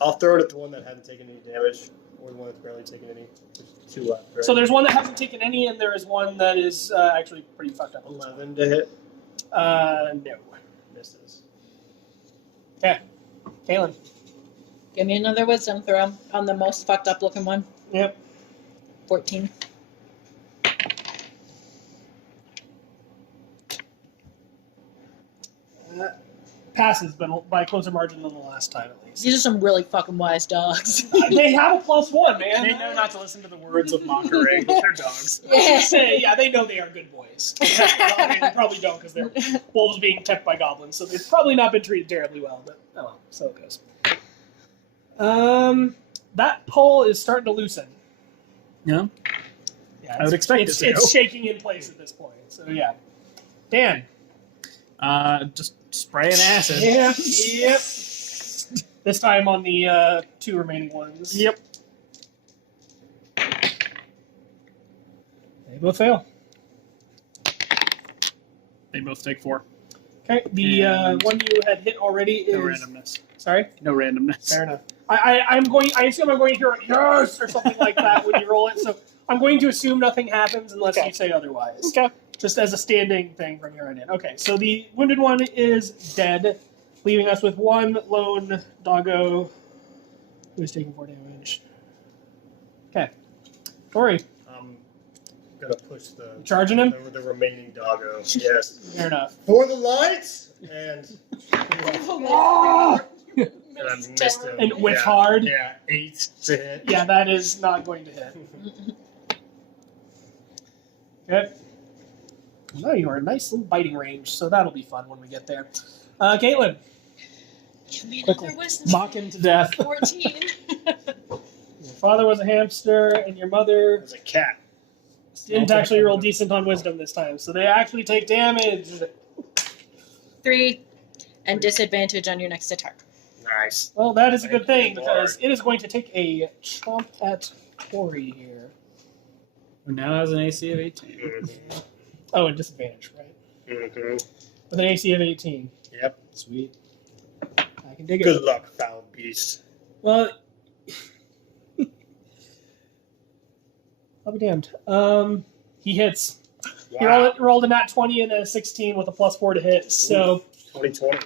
I'll throw it at the one that hasn't taken any damage, or the one that's barely taken any. There's 2 left. Right? So there's one that hasn't taken any, and there is one that is actually pretty fucked up. 11 to hit. No. Misses. Okay. Kaylin. Give me another wisdom throw on the most fucked up looking one. Yep. 14. Passes, but by a closer margin than the last time, at least. These are some really fucking wise dogs. They have a +1, man. They know not to listen to the words of mockery. They're dogs. Yeah, they know they are good boys. They probably don't because they're wolves being kept by goblins, so they've probably not been treated terribly well. But oh well, so it goes. That pole is starting to loosen. Yeah. Yeah, I would expect it to. It's shaking in place at this point. So yeah, Dan. Just spraying acid. Yeah. Yep. This time on the 2 remaining ones. Yep. They both fail. They both take 4. Okay, the one you had hit already is. No randomness. Sorry. No randomness. Fair enough. I assume I'm going to hear a yes or something like that when you roll it. So I'm going to assume nothing happens unless you say otherwise. Okay. Just as a standing thing from here on in. Okay, so the wounded one is dead, leaving us with one lone doggo who is taking 4 damage. Okay. Tori, I'm gonna push the charging him? the remaining doggo. Yes. Fair enough. For the lights! And I missed him. And whiff hard? Yeah, 8 to hit. Yeah, that is not going to hit. Okay. No, you are a nice little biting range, so that'll be fun when we get there. Caitlin, Give me quickly, another wisdom. mock him to death. 14. Your father was a hamster, and your mother There's a cat. didn't actually roll decent on wisdom this time, so they actually take damage. 3. And disadvantage on your next attack. Nice. Well, that is a good thing, Thank you, because it is going to take a chomp at Tori here. Who now has an AC of 18. Mm-hmm. Oh, and disadvantage, right? Mm-hmm. With an AC of 18. Yep. Sweet. I can dig it. Good luck, foul beast. Well, I'll be damned. He hits. He rolled a nat 20 and a 16 with a +4 to hit. So, 2020.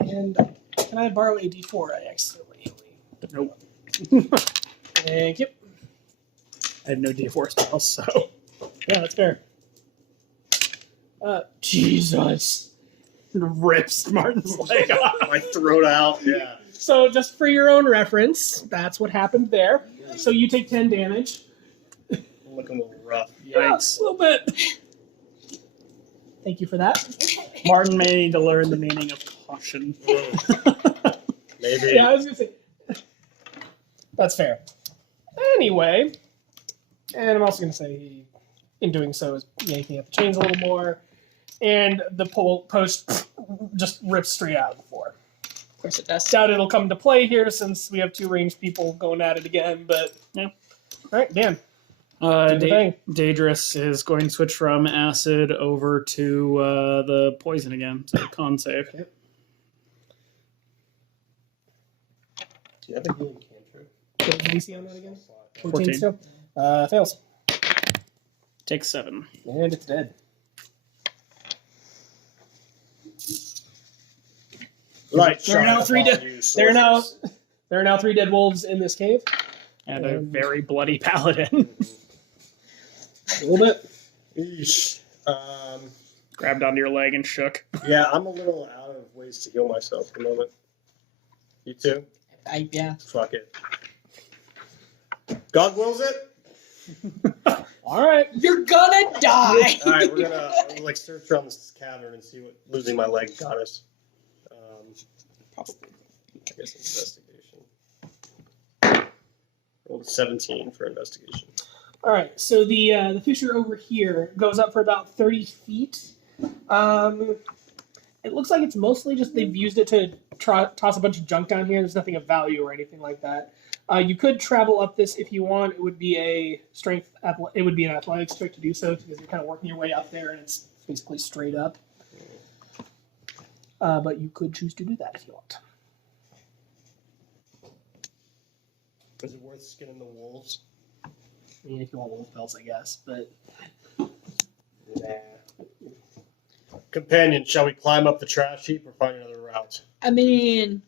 and can I borrow a D4? I accidentally. Nope. Thank you. I have no D4 spells, so. Yeah, that's fair. Jesus. Rips Martin's leg off. My throat out. Yeah. So, just for your own reference, that's what happened there. So you take 10 damage. Looking a little rough. Yikes. A little bit. Thank you for that. Martin may need to learn the meaning of caution. Maybe. Yeah, I was gonna say. That's fair. Anyway, and I'm also gonna say he, in doing so, is yanking at the chains a little more, and the post just rips straight out of the floor. Of course it does. Doubt it'll come into play here since we have 2 ranged people going at it again, but yeah. All right, Dan. Do the thing. Daedris is going to switch from acid over to the poison again. So con save. Okay. Do you have a healing cantrip? What did DC on that again? 14. still. Fails. Takes 7. And it's dead. Light There are now shine 3 upon dead. you, There are now 3 dead wolves in this cave. And a very bloody paladin. Rolled it. Eesh. Grabbed onto your leg and shook. Yeah, I'm a little out of ways to heal myself at the moment. You too? Yeah. Fuck it. God wills it? All right. You're gonna die. All right, we're gonna like search around this cavern and see what losing my leg got us. Probably. I guess investigation. Rolled a 17 for investigation. All right. So the fissure over here goes up for about 30 feet. It looks like it's mostly just they've used it to toss a bunch of junk down here. There's nothing of value or anything like that. You could travel up this if you want. It would be a It would be an athletics check to do so because you're kind of working your way up there and it's basically straight up. But you could choose to do that if you want. Is it worth skinning the wolves? I mean, if you want wolf pelts, I guess. But Nah. Companion, shall we climb up the trash heap or find another route? I mean,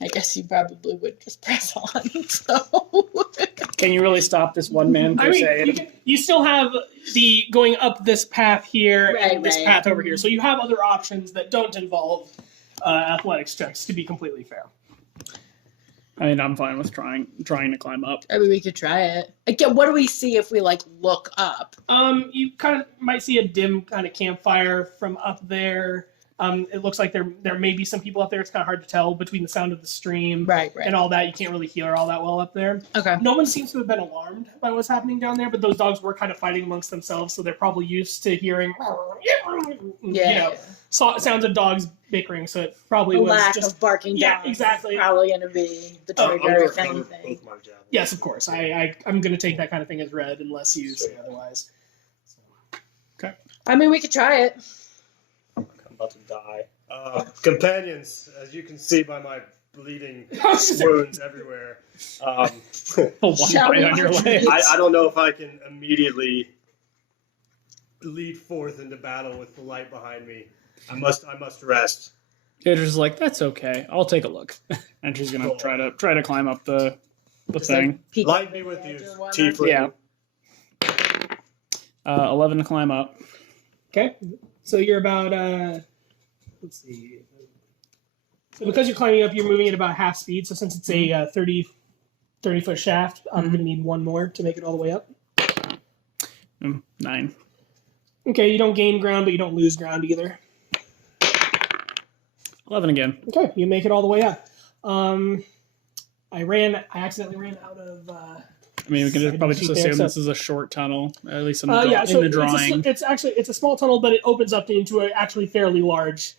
I guess you probably would just press on. So. Can you really stop this one man per I mean, se? you still have the going up this path here and this Right. path over here. So you have other options that don't involve athletics checks. To be completely fair. I mean, I'm fine with trying to climb up. I mean, we could try it. Again, what do we see if we like look up? You kind of might see a dim kind of campfire from up there. It looks like there may be some people up there. It's kind of hard to tell between the sound of the stream Right. and all that. You can't really hear all that well up there. Okay. No one seems to have been alarmed by what's happening down there, but those dogs were kind of fighting amongst themselves, so they're probably used to hearing, Yeah. sounds of dogs bickering. So it probably The was lack just of barking dogs. Yeah, exactly. Is probably going to be the I'm trigger, gonna if cover anything. both my javelins. yes, of course. I'm going to take that kind of thing as read unless you say otherwise. So. I mean, we could try it. I'm about to die. Companions, as you can see by my bleeding wounds everywhere, A one Shall bite we on your march? leg. I don't know if I can immediately lead forth into battle with the light behind me. I must rest. Daedris is like, that's okay. I'll take a look, and she's gonna try to climb up the Just, thing. like, peek Light over be the with you, edge or whatnot. Tiefling. Yeah. 11 to climb up. Okay, so you're about let's see. So because you're climbing up, you're moving at about half speed. So since it's a 30 foot shaft, I'm going to need one more to make it all the way up. 9. Okay, you don't gain ground, but you don't lose ground either. 11 again. Okay, you make it all the way up. I accidentally ran out of. I mean, we can probably just sheet there, assume so- this is a short tunnel, at least in the, Yeah, so in the drawing. it's a small tunnel, but it opens up into a actually fairly large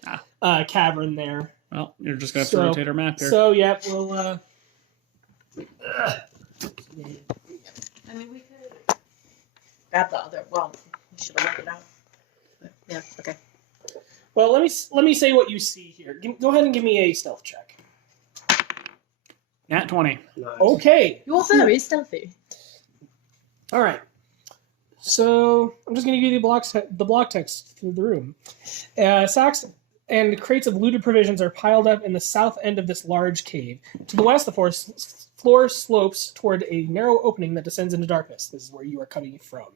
cavern there. Well, you're just gonna have to rotate our map here. So yeah, we'll. I mean, we could grab the other. Well, we should have worked it out. But, yeah. Okay. Well, let me say what you see here. Go ahead and give me a stealth check. Nat 20. Nice. Okay. You're very stealthy. All right. So I'm just going to give you the block text through the room. Sacks and crates of looted provisions are piled up in the south end of this large cave. To the west, the floor slopes toward a narrow opening that descends into darkness. This is where you are coming from.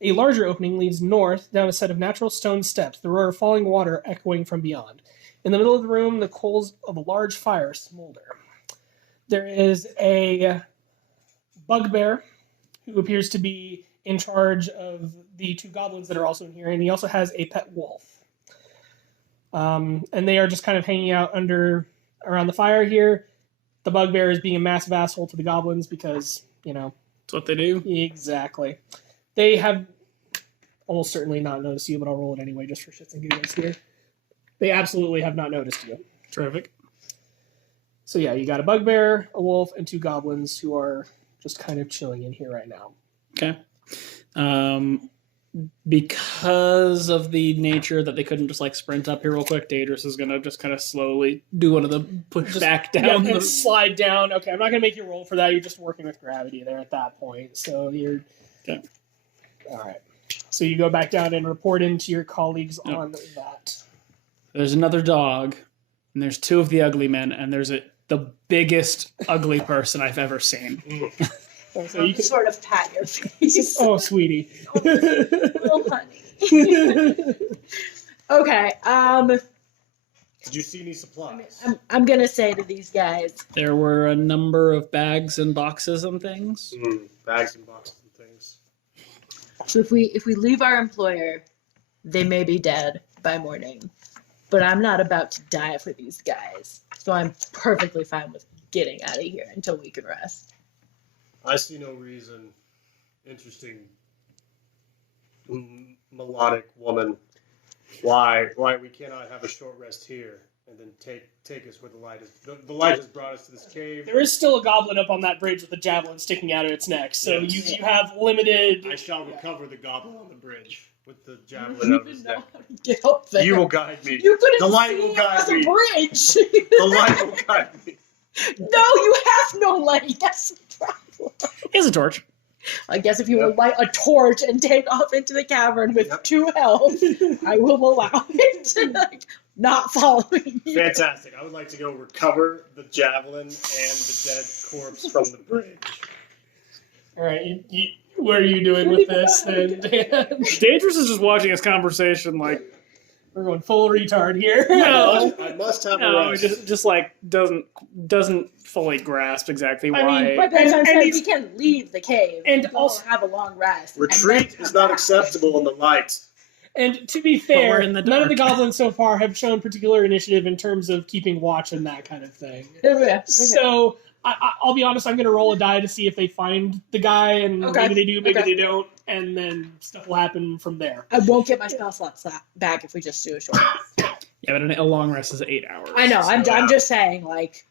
A larger opening leads north down a set of natural stone steps, the roar of falling water echoing from beyond. In the middle of the room, the coals of a large fire smolder. There is a bugbear who appears to be in charge of the two goblins that are also in here, and he also has a pet wolf. And they are just kind of hanging out around the fire here. The bugbear is being a massive asshole to the goblins because, That's what they do. exactly. They have almost certainly not noticed you, but I'll roll it anyway just for shits and giggles here. They absolutely have not noticed you. Terrific. So yeah, you got a bugbear, a wolf, and two goblins who are just kind of chilling in here right now. Okay. Because of the nature that they couldn't just like sprint up here real quick, Daedris is gonna just kind of slowly do one of the push back down. Yeah, and slide down. Okay, I'm not gonna make you roll for that. You're just working with gravity there at that point. So you're Okay. All right. So you go back down and report into your colleagues Yep. on that. There's another dog, and there's two of the ugly men, and there's the biggest ugly person I've ever seen. Oh, so you can. sort of pat your face. Oh, sweetie. Oh, honey. Okay. Did you see any supplies? I'm gonna say to these guys, There were a number of bags and boxes and things. Bags and boxes and things. so if we leave our employer, they may be dead by morning. But I'm not about to die for these guys. So I'm perfectly fine with getting out of here until we can rest. I see no reason. Interesting. Melodic woman. Why we cannot have a short rest here and then take us where the light is. The light has brought us to this cave. There is still a goblin up on that bridge with a javelin sticking out of its neck, so you have limited. I shall recover the goblin on the bridge with the javelin out of his neck. Get up there. You will guide me. You couldn't The light see will guide the me. bridge. The light will guide me. No, you have no light. That's the problem. Here's a torch. I guess if you will light a torch and take off into the cavern with Yep. 2 health, I will allow it. Like, not following you. Fantastic. I would like to go recover the javelin and the dead corpse from the bridge. All right, what are you doing with this then, Dan? Daedris is just watching this conversation like, We're going full retard here. No. I must have a no, rest. just like doesn't fully grasp exactly why. I mean, But that's what I'm And saying. it's- We can leave the cave and go also- have a long rest. and Retreat then is come not back. acceptable in the light. And to be we're fair, in the none of the dark. goblins so far have shown particular initiative in terms of keeping watch and that kind of thing. Yeah, okay. So I'll be honest, I'm going to roll a die to see if they find the guy, and Okay. maybe they do, maybe Okay. they don't, and then stuff will happen from there. I won't get my spell slots back if we just do a short rest. Yeah, but a long rest is 8 hours. I know. I'm Yeah. just saying, like,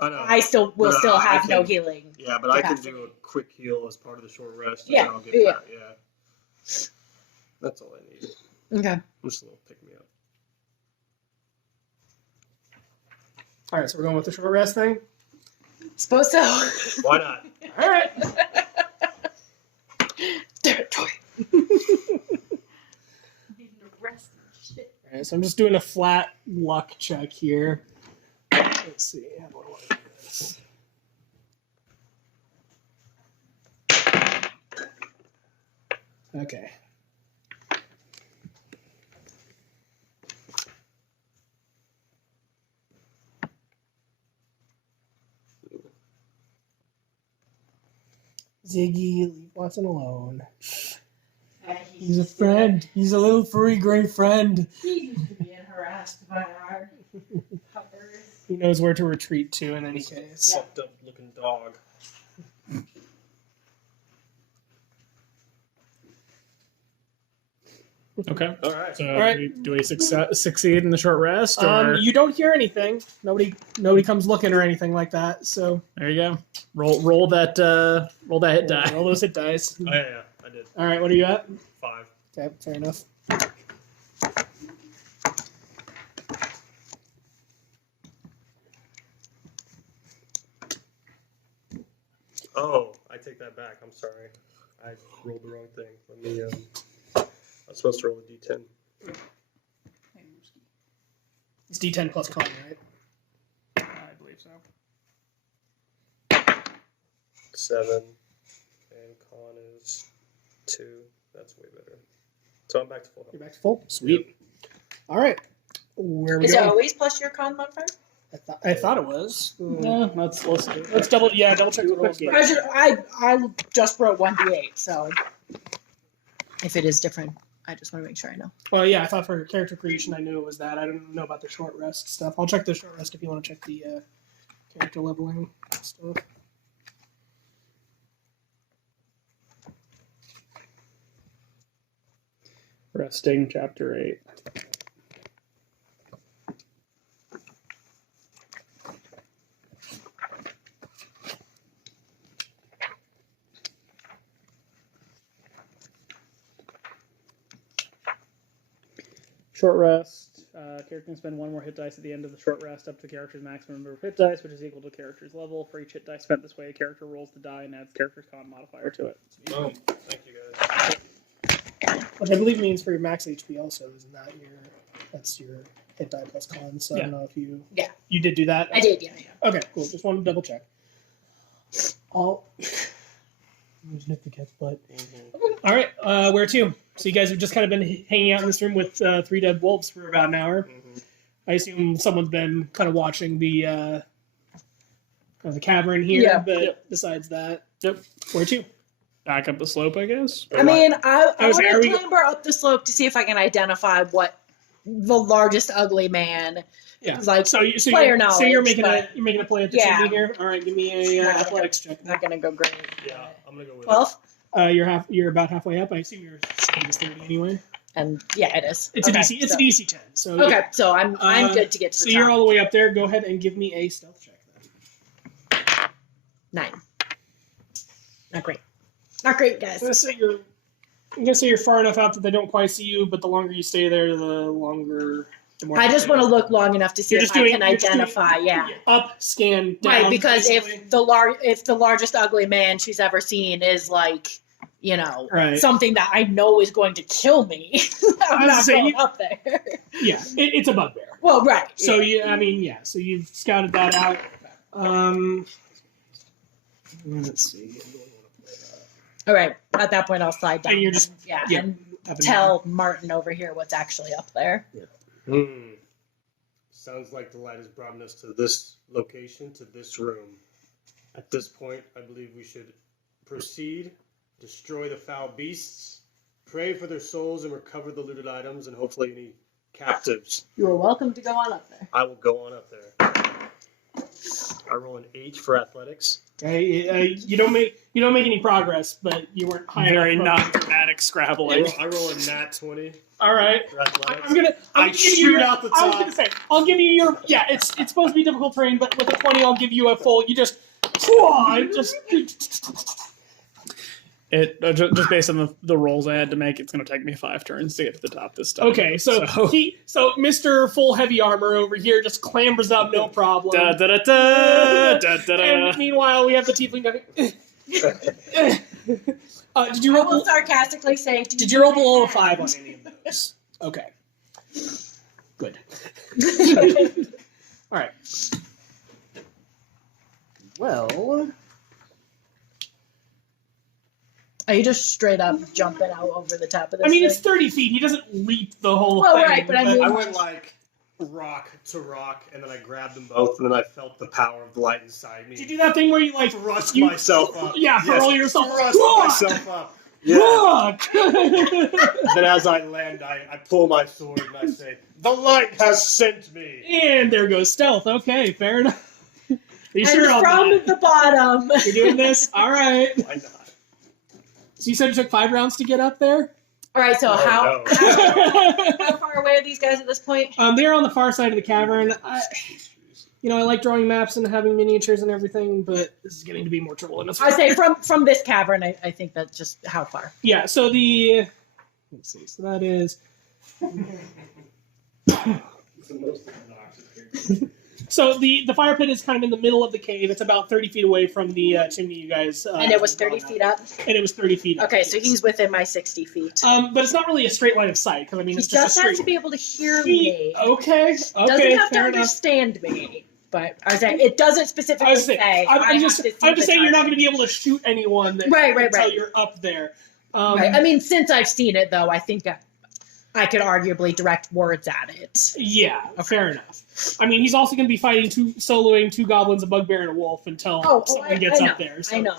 I know. I still will No, still I have no can- healing. Yeah, but I can capacity. do a quick heal as part of the short rest. Yeah, And I'll get yeah. back. Yeah. That's all I need. Okay. Just a little pick me up. All right, so we're going with the short rest thing. Suppose so. Why not? All right. Territory. All right, so I'm just doing a flat luck check here. Let's see. How do I want to do this? Okay. Ziggy, leave Watson alone. He's a friend. He's a little furry gray friend. He used to be harassed by our puppers. He knows where to retreat to in any case. Fucked up looking dog. Okay. All right. So All right. do we succeed in the short rest, or You don't hear anything. Nobody comes looking or anything like that. So there you go. Roll that hit die. roll those hit dice. Oh, yeah, I did. All right, what are you at? 5. Okay, fair enough. Oh, I take that back. I'm sorry. I rolled the wrong thing. Let me. I was supposed to roll a d10. It's D10 plus con, right? I believe so. 7. And con is 2. That's way better. So I'm back to full health. You're back to full. Sweet. All right, where are we Is it going? always plus your con modifier? I thought it was. Yeah, let's do it. Let's double check the rolls. quick I just wrote 1d8, so if it is different, I just want to make sure I know. Well, yeah, I thought for character creation, I knew it was that. I didn't know about the short rest stuff. I'll check the short rest if you want to check the character leveling stuff. Resting, chapter 8. Short rest. Character can spend 1 more hit dice at the end of the short rest up to the character's maximum number of hit dice, which is equal to the character's level. For each hit dice spent this way, a character rolls the die and adds character's con modifier to it. Boom. Thank you guys. Which I believe means for your max HP also, isn't that that's your hit die plus con, so I don't know if you... Yeah. You did do that? I did, yeah. Okay, cool. Just wanted to double check. Nip the cat's butt. All right, where to? So you guys have just kind of been hanging out in this room with 3 dead wolves for about an hour. I assume someone's been kind of watching the cavern here, Yeah. but besides that, where to? Back up the slope, I guess. I mean, I was want like, are to we- clamber up the slope to see if I can identify what the largest ugly man. Yeah. Like, So player you're knowledge, making a play at the Yeah. chimney here. All right, give me a athletics check. not gonna go great. Yeah, I'm gonna go with 12, You're about halfway up. I assume your speed is 30 anyway. and yeah, it is. It's okay, a DC. It's so, a DC 10. So Okay, yeah. so I'm good to get to So the you're top. all the way up there. Go ahead and give me a stealth check then. 9. Not great. Not great, guys. I'm gonna say you're far enough out that they don't quite see you, but the longer you stay there, the more. I just want to look long enough to see You're if just I doing- can you're just doing- identify. Yeah. Up, scan, down. Right, because basically. if the largest ugly man she's ever seen is like, Right. something that I know is going to kill me, I'm I was not saying, going up there. Yeah, it's a bugbear. Well, right. So so you've scouted that out. Let's see. All right. At that point, I'll slide down. And you're just- yeah, yeah. and tell Martin over here what's actually up there. Sounds like the light has brought us to this location, to this room. At this point, I believe we should proceed, destroy the foul beasts, pray for their souls, and recover the looted items, and hopefully any captives. You're welcome to go on up there. I will go on up there. I roll an 8 for athletics. Okay, you don't make any progress, but you weren't high Very enough. non-dramatic scrabbling. I roll a nat 20 All right. for athletics. I'm gonna I give you shoot your, out the I was top. gonna say, I'll give you your. Yeah, it's supposed to be difficult terrain, but with a 20, I'll give you a full. You just, It just based on the rolls I had to make, it's going to take me 5 turns to get to the top this time. Okay, so Mr. Full Heavy Armor over here just clambers up, no problem. Da, da, da, da, da, da, da. And meanwhile, we have the tiefling going. Did you I roll? will sarcastically say, Did you roll below a 5 on any of those? Okay. Good. All right. Well, Are you just straight up jumping out over the top of this I mean, it's thing? 30 feet. He doesn't leap the whole Well, thing. right, but I mean- I went like rock to rock, and then I grabbed them both, and then I felt the power of the light inside me. Did you do that thing where you like Thrust you- myself up. Yeah, hurl yourself. Thrust myself up. Yeah. Look! Then as I land, I pull my sword and I say, "The light has sent me." And there goes stealth. Okay, fair enough. Are you And sure on from that? the bottom. You're doing this? All right. Why not? So you said it took 5 rounds to get up there? All right, so Oh, how far away are these guys at this point? They're on the far side of the cavern. I like drawing maps and having miniatures and everything, but this is getting to be more trouble than it's I say from this cavern. I think that's just how far. Yeah, so let's see, so that is... So the fire pit is kind of in the middle of the cave. It's about 30 feet away from the chimney you guys... And it was 30 feet up? And it was 30 feet up. Okay, so he's within my 60 feet. But it's not really a straight line of sight, because I mean, He it's just a does have straight... to be able to hear me. Okay, Doesn't have to fair enough. understand me. But I was saying, it doesn't specifically say. I'm just have to see saying the you're not target. going to be able to shoot anyone Right. until you're up there. Right. I mean, since I've seen it, though, I think I could arguably direct words at it. Yeah, fair enough. I mean, he's also going to be fighting soloing 2 goblins, a bugbear, and a wolf until someone gets I up there. So I know.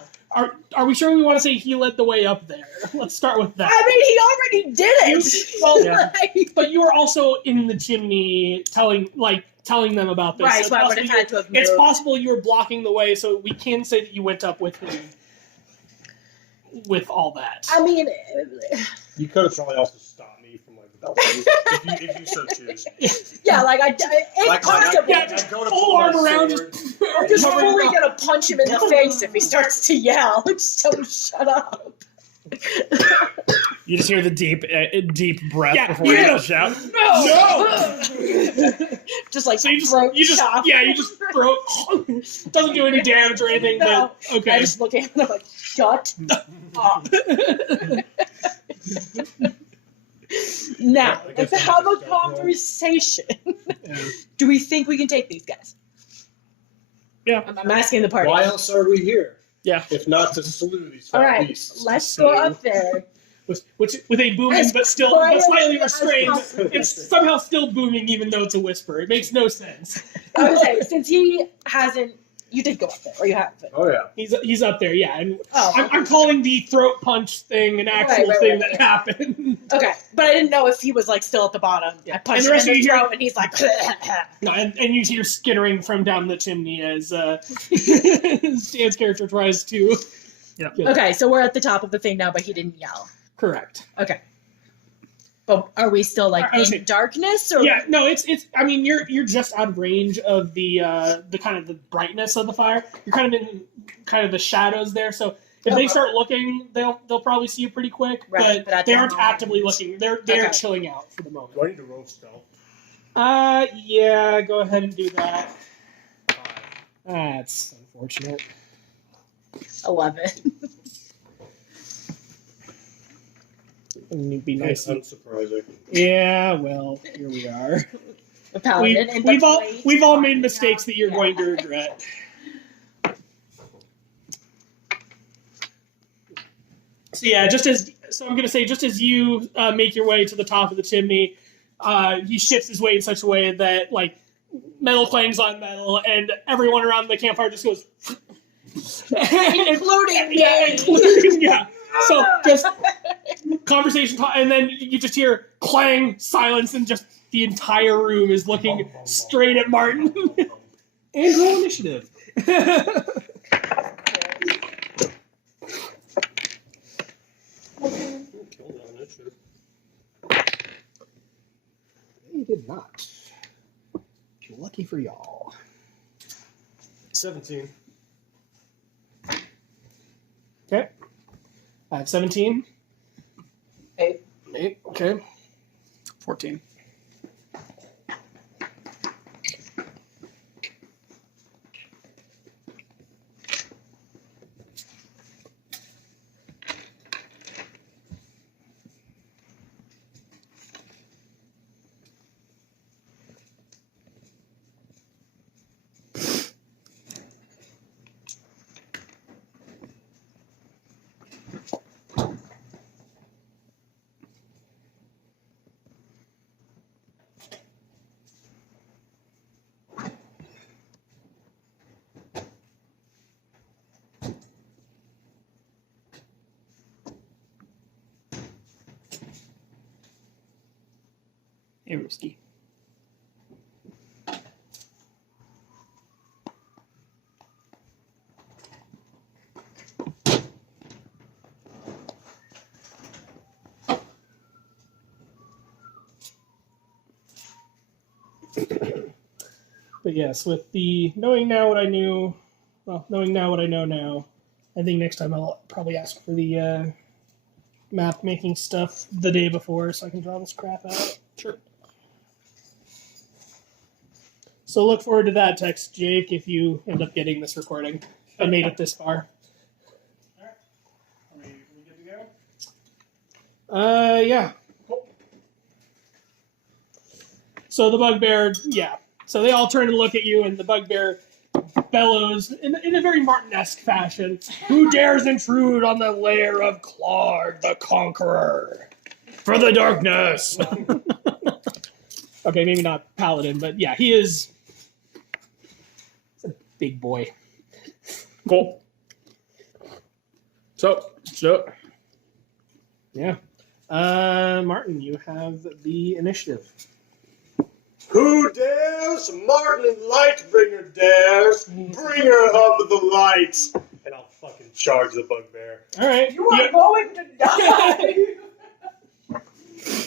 Are we sure we want to say he led the way up there? Let's start with that. I mean, he already did it. Well, Yeah. Like, but you were also in the chimney telling them about this. right, So so I would have had to have moved. it's possible you were blocking the way, so we can say that you went up with him with all that. I mean, You could have probably also stopped me from like the balcony if you so choose. yeah, like it's possible. Yeah, I just go to full pull my arm around. sword. I'm just Cover fully your gonna punch him in the face if he starts to yell. Just tell him shut up. You just hear the deep breath Yeah, before you yeah. get a shout. No! Just like So you throat just chop. throw. Doesn't do any damage or anything, No. but okay. I just look at him and I'm like, shut up. Now, I guess let's I have a just got conversation. Yeah. Do we think we can take these guys? Yeah. I'm asking the party. Why else are we here? Yeah. if not to slew these All foul right, beasts. let's go up there. With a booming As but still quiet slightly as restrained. possible. It's somehow still booming even though it's a whisper. It makes no sense. I was saying, since he hasn't, you did go up there, or you haven't. Oh yeah. He's up there, yeah. And Oh, I'm calling the throat punch thing an actual Right, thing right, that happened. okay, but I didn't know if he was like still at the bottom. Yeah. I punched And the rest him in of the you hear- throat, and he's like, No, and you hear skittering from down the chimney as Stan's character tries to. Yeah. okay, so we're at the top of the thing now, but he didn't yell. Correct. Okay. But are we still like I was in saying- darkness? Or Yeah, no, it's. I mean, you're just out of range of the kind of the brightness of the fire. You're kind of in kind of the shadows there. So if they Okay. start looking, they'll probably see you pretty quick. Right, but at they the aren't moment- actively looking. They're Okay. chilling out for the moment. Do I need to roll stealth? Yeah, go ahead and do that. That's unfortunate. 11. It'd be nice. It's unsurprising. Yeah, well, here we are. The paladin and We've the all blade we've all made flying mistakes down. that you're Yeah. going to regret. So yeah, I'm gonna say just as you make your way to the top of the chimney, he shifts his weight in such a way that like metal clangs on metal, and everyone around the campfire just goes, Including me. yeah, including- yeah. So just conversation, and then you just hear clang, silence, and just the entire room is looking straight at Martin. And roll initiative. You did not. Lucky for y'all. 17. Okay. I have 17. 8. 8. Okay. 14. Hey, Ruski. But yes, with the knowing now what I knew, knowing now what I know now, I think next time I'll probably ask for the map making stuff the day before so I can draw this crap out. Sure. So look forward to that text, Jake, if you end up getting this recording. I made it this far. Are we good to go? Yeah. So the bugbear, yeah. So they all turn and look at you, and the bugbear bellows in a very Martin-esque fashion. Who dares intrude on the lair of Clark the Conqueror? For the darkness! Okay, maybe not Paladin, but yeah, he is a big boy. Cool. So, Yeah. Martin, you have the initiative. Who dares? Martin Lightbringer dares. Bringer of the light. And I'll fucking charge the bugbear. All right. You are going to die.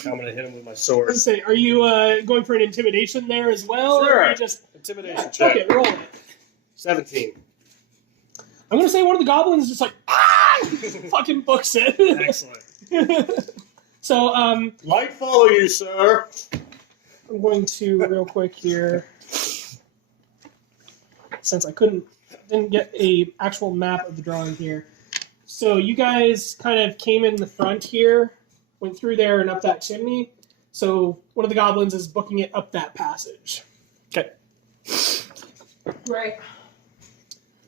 I'm gonna hit him with my I was sword. gonna say, are you going for an intimidation there as well? Or Sure. are you just Intimidation check. okay? Roll it. 17. I'm gonna say one of the goblins just like fucking books it. Excellent. So Light follow you, sir. I'm going to real quick here, since I didn't get a actual map of the drawing here. So you guys kind of came in the front here, went through there and up that chimney. So one of the goblins is booking it up that passage. okay. Right.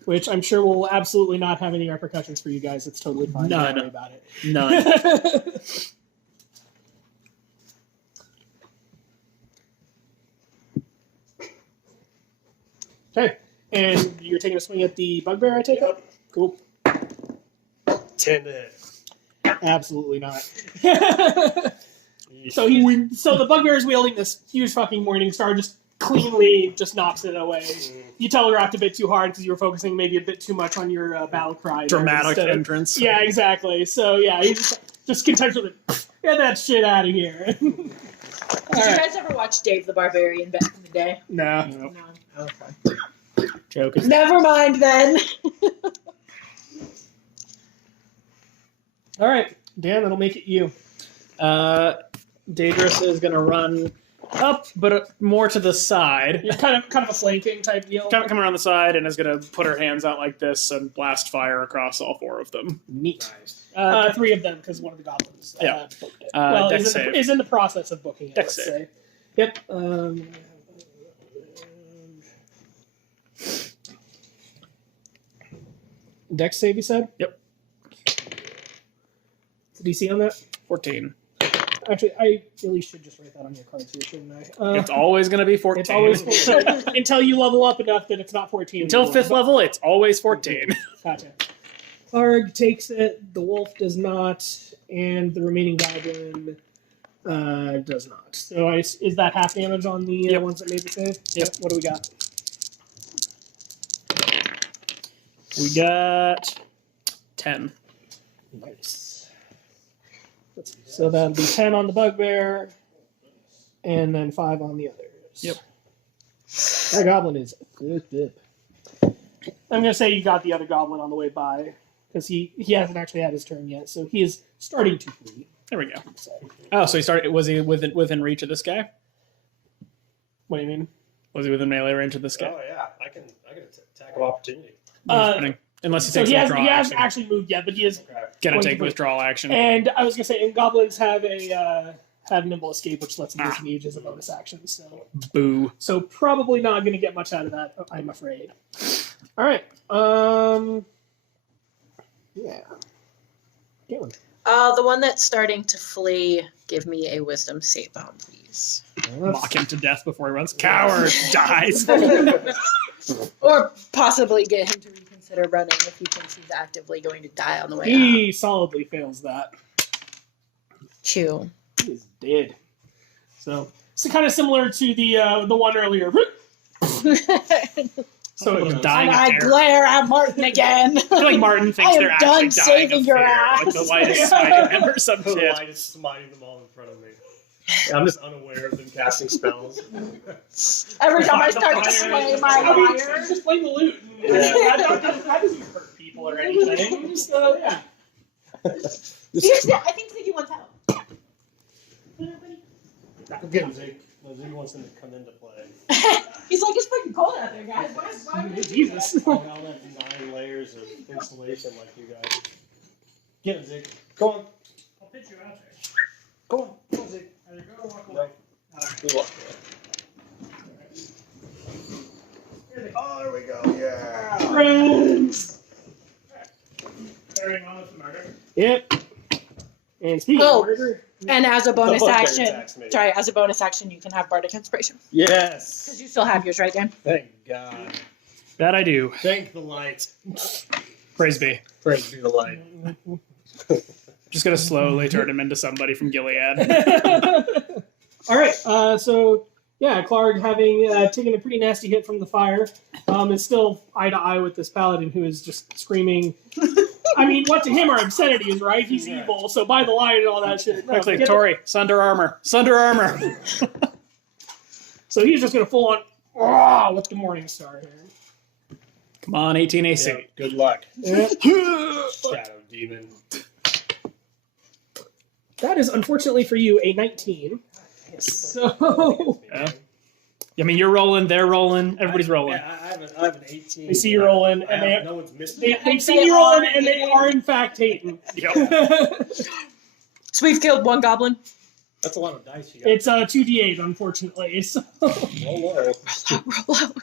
which I'm sure will absolutely not have any repercussions for you guys. It's totally fine. None. Don't worry about it. None. Okay, and you're taking a swing at the bugbear, I take it? Cool. 10 to hit. Absolutely not. So the bugbear is wielding this huge fucking morning star, just cleanly just knocks it away. You telegraphed a bit too hard because you were focusing maybe a bit too much on your battle cry. Dramatic entrance. Yeah, exactly. So yeah, he just contextually get that shit out of here. Did you guys ever watch Dave the Barbarian back in the day? No. No. Okay. Joke is Never mind then. All right, Dan, that'll make it you. Daedris is going to run up, but more to the side. You're kind of a flanking type deal. Come around the side and is going to put her hands out like this and blast fire across all four of them. Neat. Nice. 3 of them because one of the goblins Yeah. booked it. Dex is save. in the process of booking it. Dex let's save. say. Yep. Dex save, you said? Yep. DC on that? 14. Actually, I really should just write that on your cards here, shouldn't I? It's always going to be 14. It's always 14. Until you level up enough that it's not 14. Until anymore. 5th level, it's always 14. Gotcha. Arg takes it, the wolf does not, and the remaining goblin does not. So is that half damage on the Yep. ones that made the save? Yep. What do we got? We got 10. Nice. Let's see. So that'll be 10 on the bugbear, and then 5 on the others. Yep. That goblin is good. I'm going to say you got the other goblin on the way by, because he hasn't actually had his turn yet, so he is starting to bleed. There we go. So, Oh, so was he within reach of this guy? what do you mean? Was he within melee range of this guy? Oh, yeah. I can attack of opportunity. Unless he So takes he withdrawal hasn't action. actually moved yet, but he is. Okay. Gonna going take to- withdrawal action. And I was gonna say, and goblins have have nimble escape, which lets them Ah. disengage as a bonus action. Boo. So probably not gonna get much out of that, I'm afraid. All right. Yeah. Galen. The one that's starting to flee, give me a wisdom save on, please. Mock him to death before he runs. Coward dies. Or possibly get him to reconsider running if he thinks he's actively going to die on the way out. He solidly fails that. Chew. He is dead. So it's kind of similar to the one earlier. So it goes. Dying And of I terror. glare at Martin again. I feel like Martin thinks I am they're actually done dying saving of your fear. ass. Like the light is smiting them or some The shit. light is smiting them all in front of me. Yeah, I'm just unaware of them casting spells. Every time I The start to fire slay is- my I mean, fire. just play the loot. Yeah. That doesn't hurt people or anything. Just, yeah. Seriously, I think Ziggy wants out. Get him, Zeke. No, Zeke wants him to come into play. He's like, it's fucking cold out there, guys. Why Jesus. All that 9 layers of insulation like you guys. Get him, Zeke. Go on. I'll pitch you out there. Go on. Go on, Zeke. Either go or walk No. away. We walk away. Oh, there we go. Yeah. Friends. Carrying on with the murder. Yep. And speaking Oh. of murder, And as a bonus The bugbear action, attacks me. sorry, as a bonus action, you can have Bardic Inspiration. Because Yes. you still have yours, right, Dan? Thank God. That I do. Thank the light. Praise be. Praise be the light. Just gonna slowly turn him into somebody from Gilead. all right. So yeah, Clark, having taken a pretty nasty hit from the fire, is still eye to eye with this paladin who is just screaming. I mean, what to him are obscenities, right? He's Yeah. evil, so by the line and all that shit. No, Quickly, forget Tori, sunder armor. Sunder armor. So he's just gonna full on with the Morning Star here. Come on, 18 AC. Yeah, good luck. Yeah. Shadow demon. That is unfortunately for you a 19. So Yeah. I mean, you're rolling, they're rolling, everybody's rolling. Yeah, I have an 18. they see you rolling, I and have, no one's missed they've seen you rolling, and they are in fact hating. Yep. So we've killed one goblin. That's a lot of dice you got. It's 2d8, unfortunately. So Roll low. Roll out.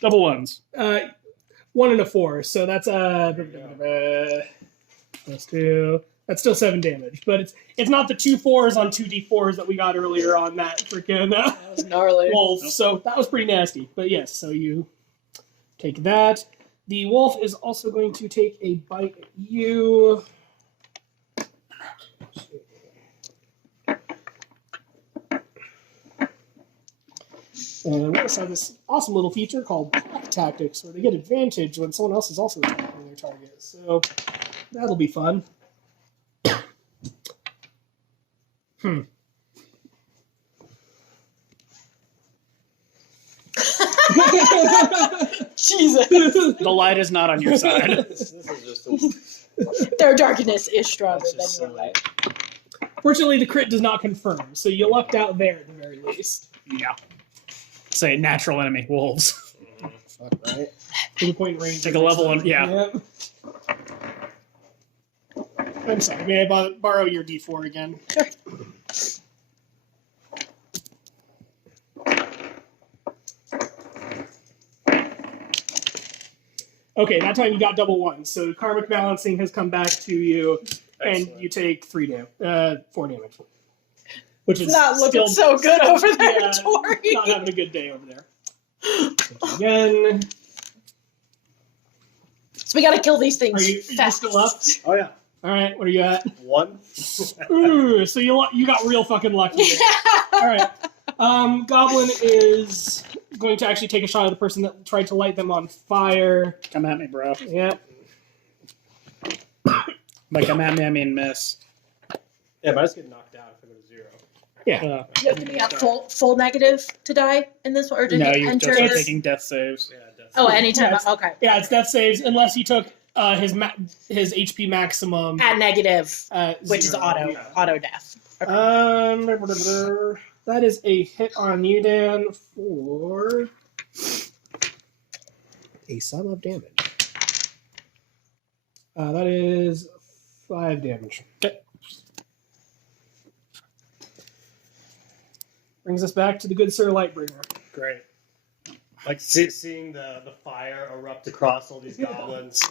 Double ones. 1 and a 4, so that's plus 2. That's still 7 damage, but it's not the 2 4s on 2d4s that we got earlier on that freaking That was gnarly. wolf. So that was pretty nasty. But yes, so you take that. The wolf is also going to take a bite at you. And we also have this awesome little feature called Pack Tactics, where they get advantage when someone else is also attacking their target. So that'll be fun. Jesus. The light is not on your side. This is just Their darkness is stronger That's than just your silly. light. Fortunately, the crit does not confirm, so you lucked out there at the very least. Yeah. Say natural enemy wolves. fuck, right? 2 point range. Take a level and yeah. Yep. I'm sorry, may I borrow your d4 again? Sure. Okay, that time you got double ones, so karmic balancing has come back to you, and Excellent. you take 4 damage. Which It's is not looking still so good over there, Yeah, Tori. not having a good day over there. Again, So we gotta kill these are things you fast. still up? Oh yeah, All right, what are you at? 1. Ooh, so you got real fucking lucky. There. All right. Goblin is going to actually take a shot at the person that tried to light them on fire. Come at me, bro. Yep. By come at me, I mean miss. Yeah, but I just get knocked out if I go to 0. Yeah. You have to be at full negative to die in this one, or did No, you you enter just are this? taking death saves. Yeah, definitely. Oh, anytime. Yeah, it's- Okay. Yeah, it's death saves unless he took his HP maximum. At negative, which is 0. auto death. Okay. That is a hit on you, Dan, for a sum of damage. That is 5 damage. Okay. Brings us back to the good Sir Lightbringer. Great. Like seeing the fire erupt across all these goblins,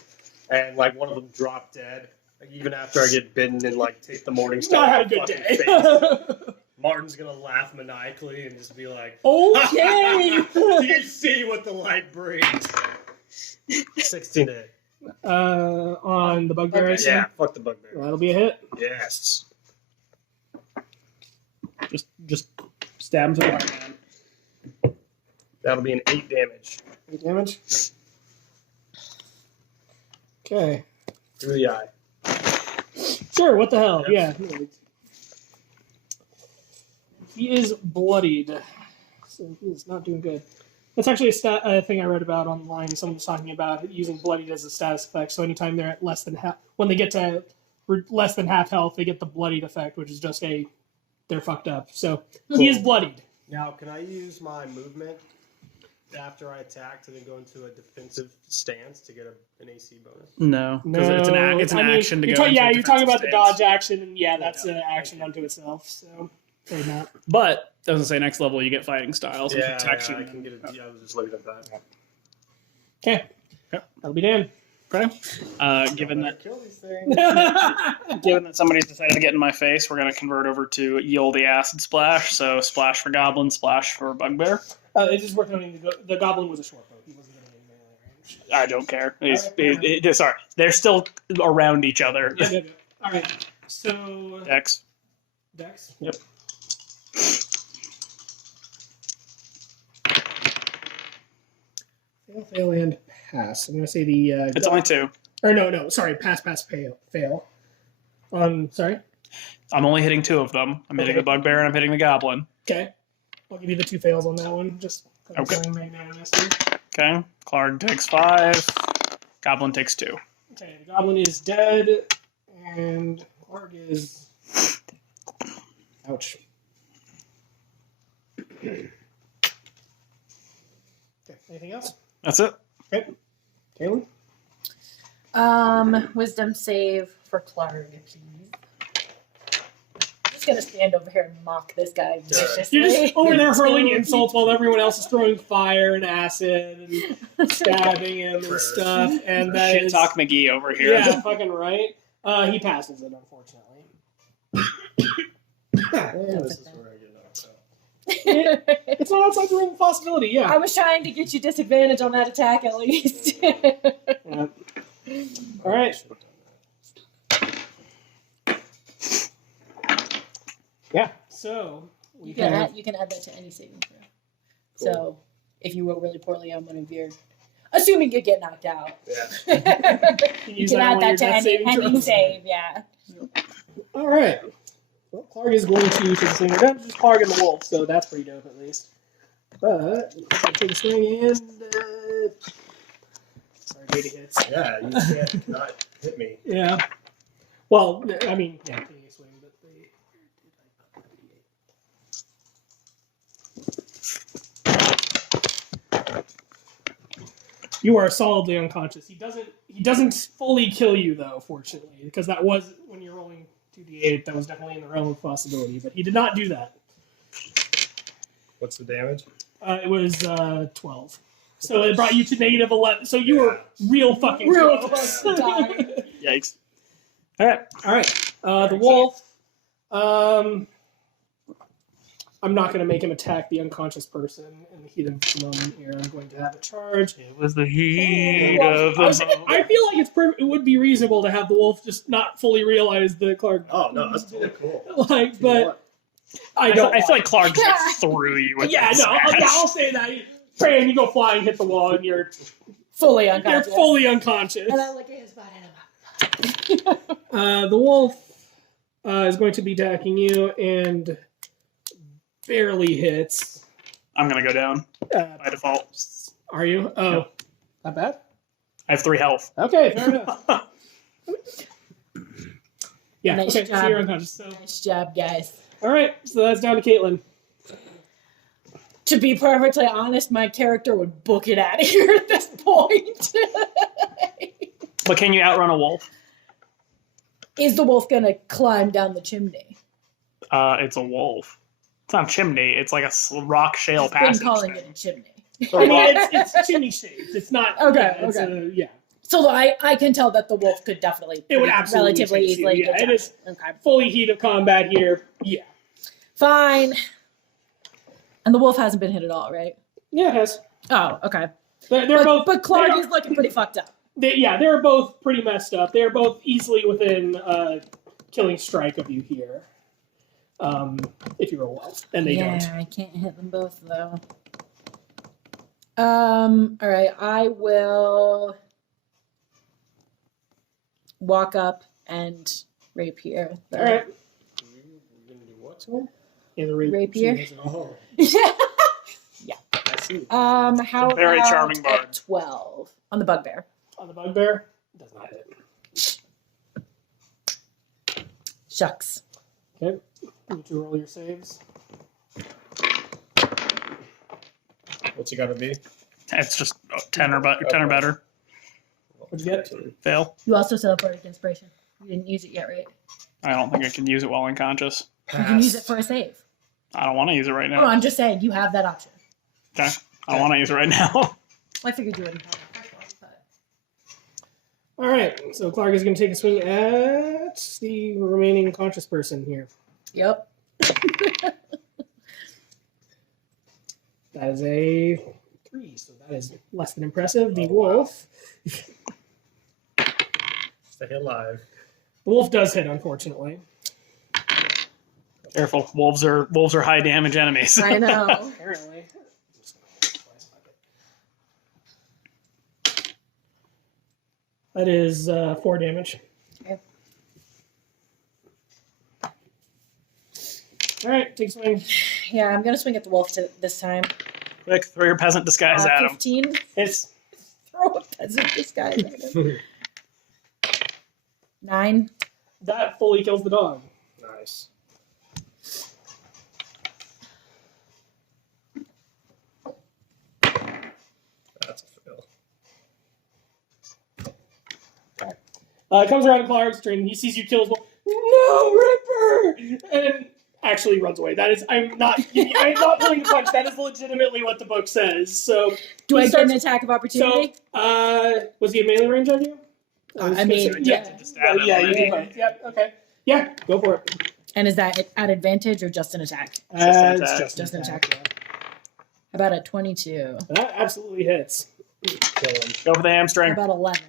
and like one of them drop dead. Like, even after I get bitten and like take the morning star. Not had a off good fucking day. face, Martin's gonna laugh maniacally and just be like, Okay. "Do you see what the light brings?" 16 to hit. On the bugbear. I see. Yeah, fuck the bugbear. Well, that'll be a hit. Yes. Just stab him to the heart, man. That'll be an 8 damage 8 damage. Okay. through the eye. Sure, what the hell? Yep. Yeah. He is bloodied. So he's not doing good. That's actually a thing I read about online. Someone was talking about using bloodied as a status effect. So anytime they're at less than half, when they get to less than half health, they get the bloodied effect, which is just they're fucked up. So he is bloodied. Now, can I use my movement after I attack to then go into a defensive stance to get an AC bonus? No, because it's an I mean, action to you're go. ta- into yeah, a you're talking about defensive the dodge stance. action, and yeah, that's an action unto itself. So they're not. But I was gonna say next level you get fighting styles and Yeah, protection. I can get it. Yeah, I was just looking at that. Okay. Yep. That'll be Dan. Okay. Given that Kill these things. given that somebody's decided to get in my face, we're gonna convert over to Yule the Acid Splash. So splash for goblin, splash for bugbear. It's just worth noting the goblin was a short bow. He wasn't getting any melee range. I don't care. Sorry, they're still around each other. Yeah. All right. So Dex. Dex. Yep. Fail, and pass. I'm gonna say the. It's only 2. Or no. Sorry, pass, fail. Sorry. I'm only hitting 2 of them. I'm hitting Okay. the bugbear and I'm hitting the goblin. Okay. I'll give you the 2 fails on that one. Just Okay. magnanimously. Okay. Clark takes 5. Goblin takes 2. Okay, the goblin is dead, and Clark is. Ouch. Okay. Anything else? That's it. Okay. Kaylin? Wisdom save for Clark, please. gonna stand over here and mock this guy viciously. You're just over there hurling insults while everyone else is throwing fire and acid and stabbing him and stuff. And that Shit is, talk McGee over here. yeah, fucking right. He passes it, unfortunately. This is where I get knocked out. It's not outside the realm of possibility, yeah. I was trying to get you disadvantage on that attack at least. Yeah. All right. Yeah. So we You can have, add that to any saving throw. So if you roll really poorly on one of your, assuming you get knocked out, Yeah. you use can that add on that your to death any saving throw. save. Yeah. All right. Well, Clark is going to take a swing. We're not just Clark and the wolf, so that's pretty dope at least. But I'll take a swing and sorry, Data hits. Yeah, you can't not hit me. Yeah. Well, I mean, yeah, taking a swing, but they. You are solidly unconscious. He doesn't fully kill you though, fortunately, because that was when you're rolling 2d8. That was definitely in the realm of possibility, but he did not do that. What's the damage? It was 12. So it brought you to negative 11. So you were real fucking close. to die. Yikes. All right. The wolf. I'm not going to make him attack the unconscious person in the heat of the moment here. I'm going to have a charge. It was the heat Well, of the moment. I feel like it would be reasonable to have the wolf just not fully realize the Clark. Oh no, that's totally cool. Like, but I I don't. feel like Clark just threw you with Yeah, that no. smash. I'll say that. Bam, you go flying, hit the wall, and you're Fully unconscious. fully unconscious. And I look at his body and I'm like, The wolf is going to be attacking you and barely hits. I'm going to go down by default. Are you? Oh, No. not bad. I have 3 health. Okay, fair enough. Yeah, Nice okay, so job. you're unconscious. So, nice job, guys. all right, so that's down to Caitlin. To be perfectly honest, my character would book it out of here at this point. But can you outrun a wolf? Is the wolf gonna climb down the chimney? It's a wolf. It's not a chimney. It's like a rock shale I've been passage. calling thing. it a chimney. I mean, it's chimney shaped. It's not. Okay, Yeah, it's okay. yeah. So I can tell that the wolf could definitely It would absolutely relatively chase you, easily yeah, get it down. is- Okay. Fully heat of combat here. Yeah. Fine. And the wolf hasn't been hit at all, right? Yeah, it has. Oh, okay. They're both. But Clark they is looking pretty fucked up. they're both pretty messed up. They're both easily within killing strike of you here. If you roll well, and they don't. I can't hit them both though. All right, I will walk up and rapier. All right. We're gonna do what to him? Yeah, the Rapier? Oh, Yeah. I see. How Very about charming bard. at 12 on the bugbear? On the bugbear, does not hit. Shucks. Okay. You need to roll your saves. What's it gotta be? It's just 10 or better. What'd you get? Fail. You also celebrated inspiration. You didn't use it yet, right? I don't think I can use it while unconscious. You can use it for a save. I don't want to use it right Oh, now. I'm just saying you have that option. Okay. I don't want to use it right now. I figured you wouldn't have the first one, but All right. So Clark is going to take a swing at the remaining conscious person here. yep. That is a 3, so that is less than impressive. The wolf. Stay alive. The wolf does hit, unfortunately. Careful. Wolves are high damage enemies. I know. Apparently. That is 4 damage. Okay. All right, take a swing. Yeah, I'm gonna swing at the wolf this time. Quick, throw your peasant disguise at him. 15. It's Throw a peasant disguise at him. 9. that fully kills the dog. Nice. That's a fail. It comes around Clark's turn. He sees you kill his wolf. No, Ripper! And actually runs away. That is, I'm not pulling a punch. That is legitimately what the book says. So Do he I get starts- an attack of opportunity? was he in melee range on you? I mean, yeah, To stab him yeah, you already. did fine. Yep. Okay. Yeah, go for it. And is that at advantage or just an attack? an It's attack. Just an attack. yeah. How about a 22? That absolutely hits. Go for the How hamstring. about 11?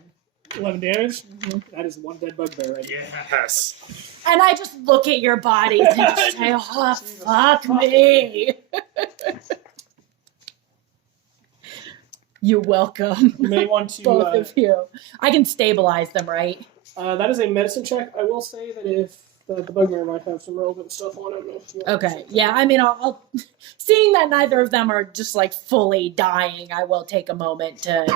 11 damage. Mhm. That is one dead bugbear right there. Yes. And I just look at your bodies and just say, oh, fuck me. You're welcome. You may want to. Both of you. I can stabilize them, right? That is a medicine check. I will say that if the bugbear might have some relevant stuff on it. If you want to Okay. check Yeah, that. I mean, I'll seeing that neither of them are just like fully dying, I will take a moment to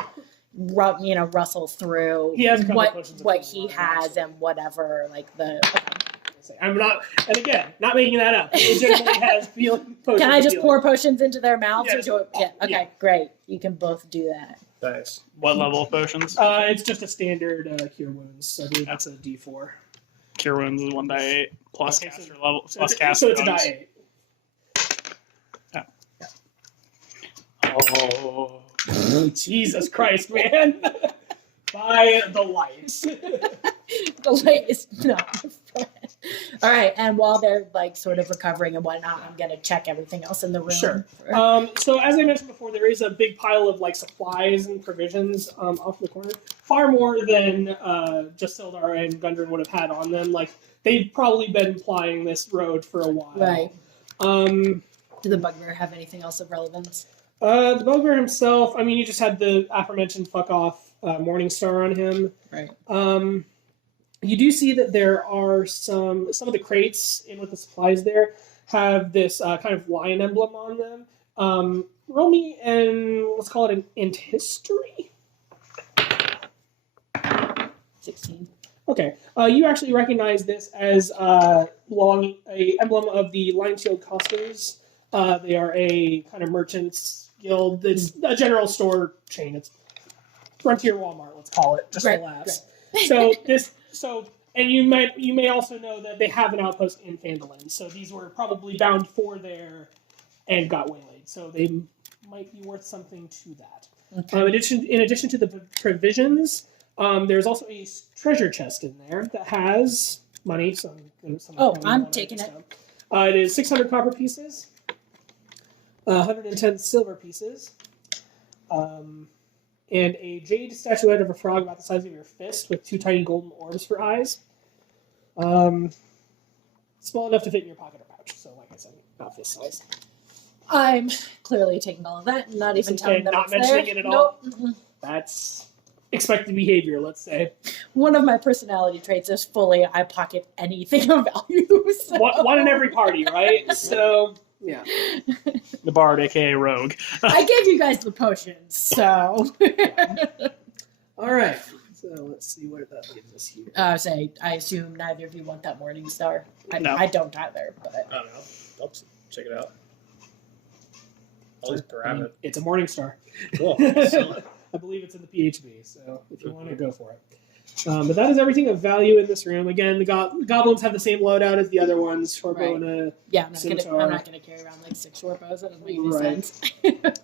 rustle through He has a couple potions of what healing he on him, has actually. and whatever, like the. I'm not, and again, not making that up. He legitimately has healing potions. Can I of just healing. pour potions into their mouths? Yes. Or do it? Yeah. Okay. Yeah. Great. You can both do that. Nice. What level of potions? It's just a standard cure wounds. So I believe that's a D4. Cure wounds is 1d8 plus Okay, so- caster level So plus it's, caster so it's a bonus. die 8. Oh. Jesus Christ, man! By the lights. The latest. No. All right. And while they're like sort of recovering and whatnot, I'm gonna check everything else in the room. Sure. So as I mentioned before, there is a big pile of like supplies and provisions off in the corner. Far more than just Sildar and Gundren would have had on them. Like they've probably been plying this road for a while. Right. Um, Do the bugbear have anything else of relevance? the bugbear himself, I mean, you just had the aforementioned fuck off Morningstar on him. Right. You do see that there are some of the crates in with the supplies there have this kind of lion emblem on them. Roll me and let's call it an int history. 16. Okay, you actually recognize this as a emblem of the Lion Shield Costos. They are a kind of merchants guild. It's a general store chain. It's Frontier Walmart, let's call it, just Right, for laughs. And you may also know that they have an outpost in Phandelver. So these were probably bound for there and got waylaid. So they might be worth something to that. Okay. In addition to the provisions, there's also a treasure chest in there that has money. I'm taking it. It is 600 copper pieces, 110 silver pieces, and a jade statuette of a frog about the size of your fist with 2 tiny golden orbs for eyes. Small enough to fit in your pocket or pouch. So, like I said, not fist size. I'm clearly taking all of that and not even telling them not it's mentioning there. it at all? Nope. Mm-mm. That's expected behavior, let's say. One of my personality traits is fully I pocket anything of value. So. One in every party, right? So, yeah. The bard, aka rogue. I gave you guys the potions, so. All right. So let's see where that leaves us here. I assume neither of you want that morning star. No. I don't either, but I don't know. I'll check it out. I'll just grab it. It's a morning star. Cool. I believe it's in the PHB, so if you want to go for it. But that is everything of value in this room. Again, the goblins have the same loadout as the other ones. Shortbow Right. and a yeah, I'm Scimitar. not gonna carry around like 6 short bows. That doesn't make any Right. sense.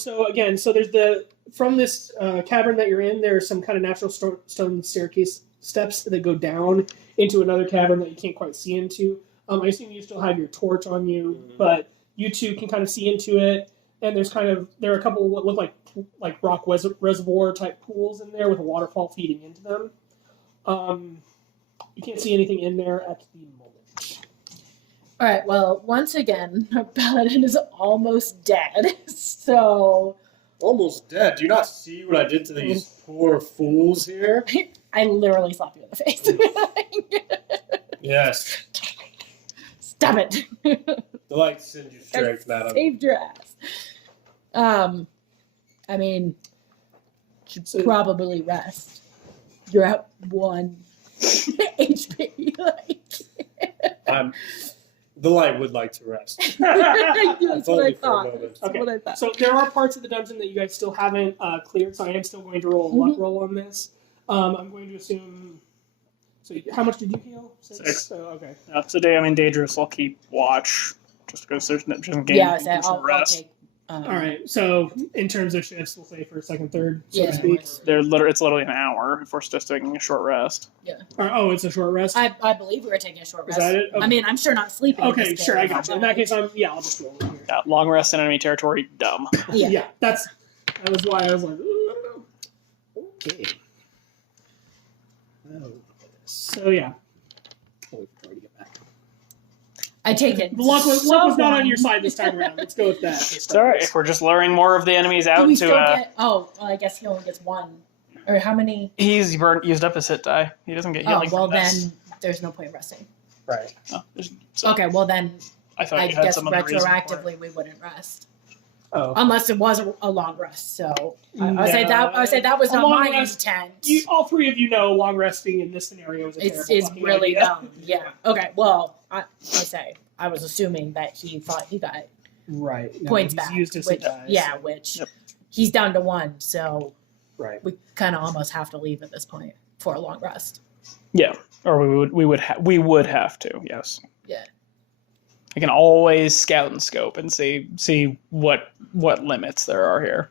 So there's from this cavern that you're in, there's some kind of natural stone staircase steps that go down into another cavern that you can't quite see into. I assume you still have your torch on you, but you two can kind of see into it. And there are a couple what look like rock reservoir type pools in there with a waterfall feeding into them. You can't see anything in there at the moment. All right. Well, once again, Paladin is almost dead. So Almost dead. Do you not see what I did to these poor fools here? I literally slapped you in the face. Yes. Stop it. The light sends you strength, madam. Saved your ass. I mean, should So- probably rest. You're at 1 HP. The light would like to rest. That's what I only for a thought. moment. That's what I thought. So there are parts of the dungeon that you guys still haven't cleared, so I am still going to roll a luck roll on this. I'm going to assume So how much did you heal? 6. So, okay. So Daedris will keep watch just because there's no just game. Yeah, I said short I'll rest. take. All right. So in terms of shifts, we'll say for second, third, so Yeah, to speak. it's It's literally an hour if we're just taking a short rest. Oh, it's a short rest. I believe we were taking a short Is rest. that it? I mean, I'm sure not sleeping. in Okay, this sure, game. I got you. In that case, I'll just roll it here. Yeah, long rest in enemy territory, dumb. Yeah. That was why I was like, ooh. Okay. Oh, so yeah. Oh, we can get back. I take it. The luck was not on your side this time around. Let's go with that. It's alright if we're just luring more of the enemies Do out we to. still get? Oh, well, I guess he only gets one. Or how many? He's used up his hit die. He doesn't get Oh, healing. well from this. then there's no point resting. Right. Oh, so Okay, well then I thought I you had guess some other reason for it. retroactively we wouldn't rest Oh. unless it was a long rest. So I would say that was A not long my rest- intent. All three of you know long resting in this scenario is a terrible It's fucking really idea. dumb. Yeah. Okay. Well, I say I was assuming that he thought he got Right. No, points he's back. used his which, hit dice. yeah, which Yep. he's down to 1, so Right. we kind of almost have to leave at this point for a long rest. Yeah, or we would have to. Yes. Yeah. I can always scout and scope and see what limits there are here.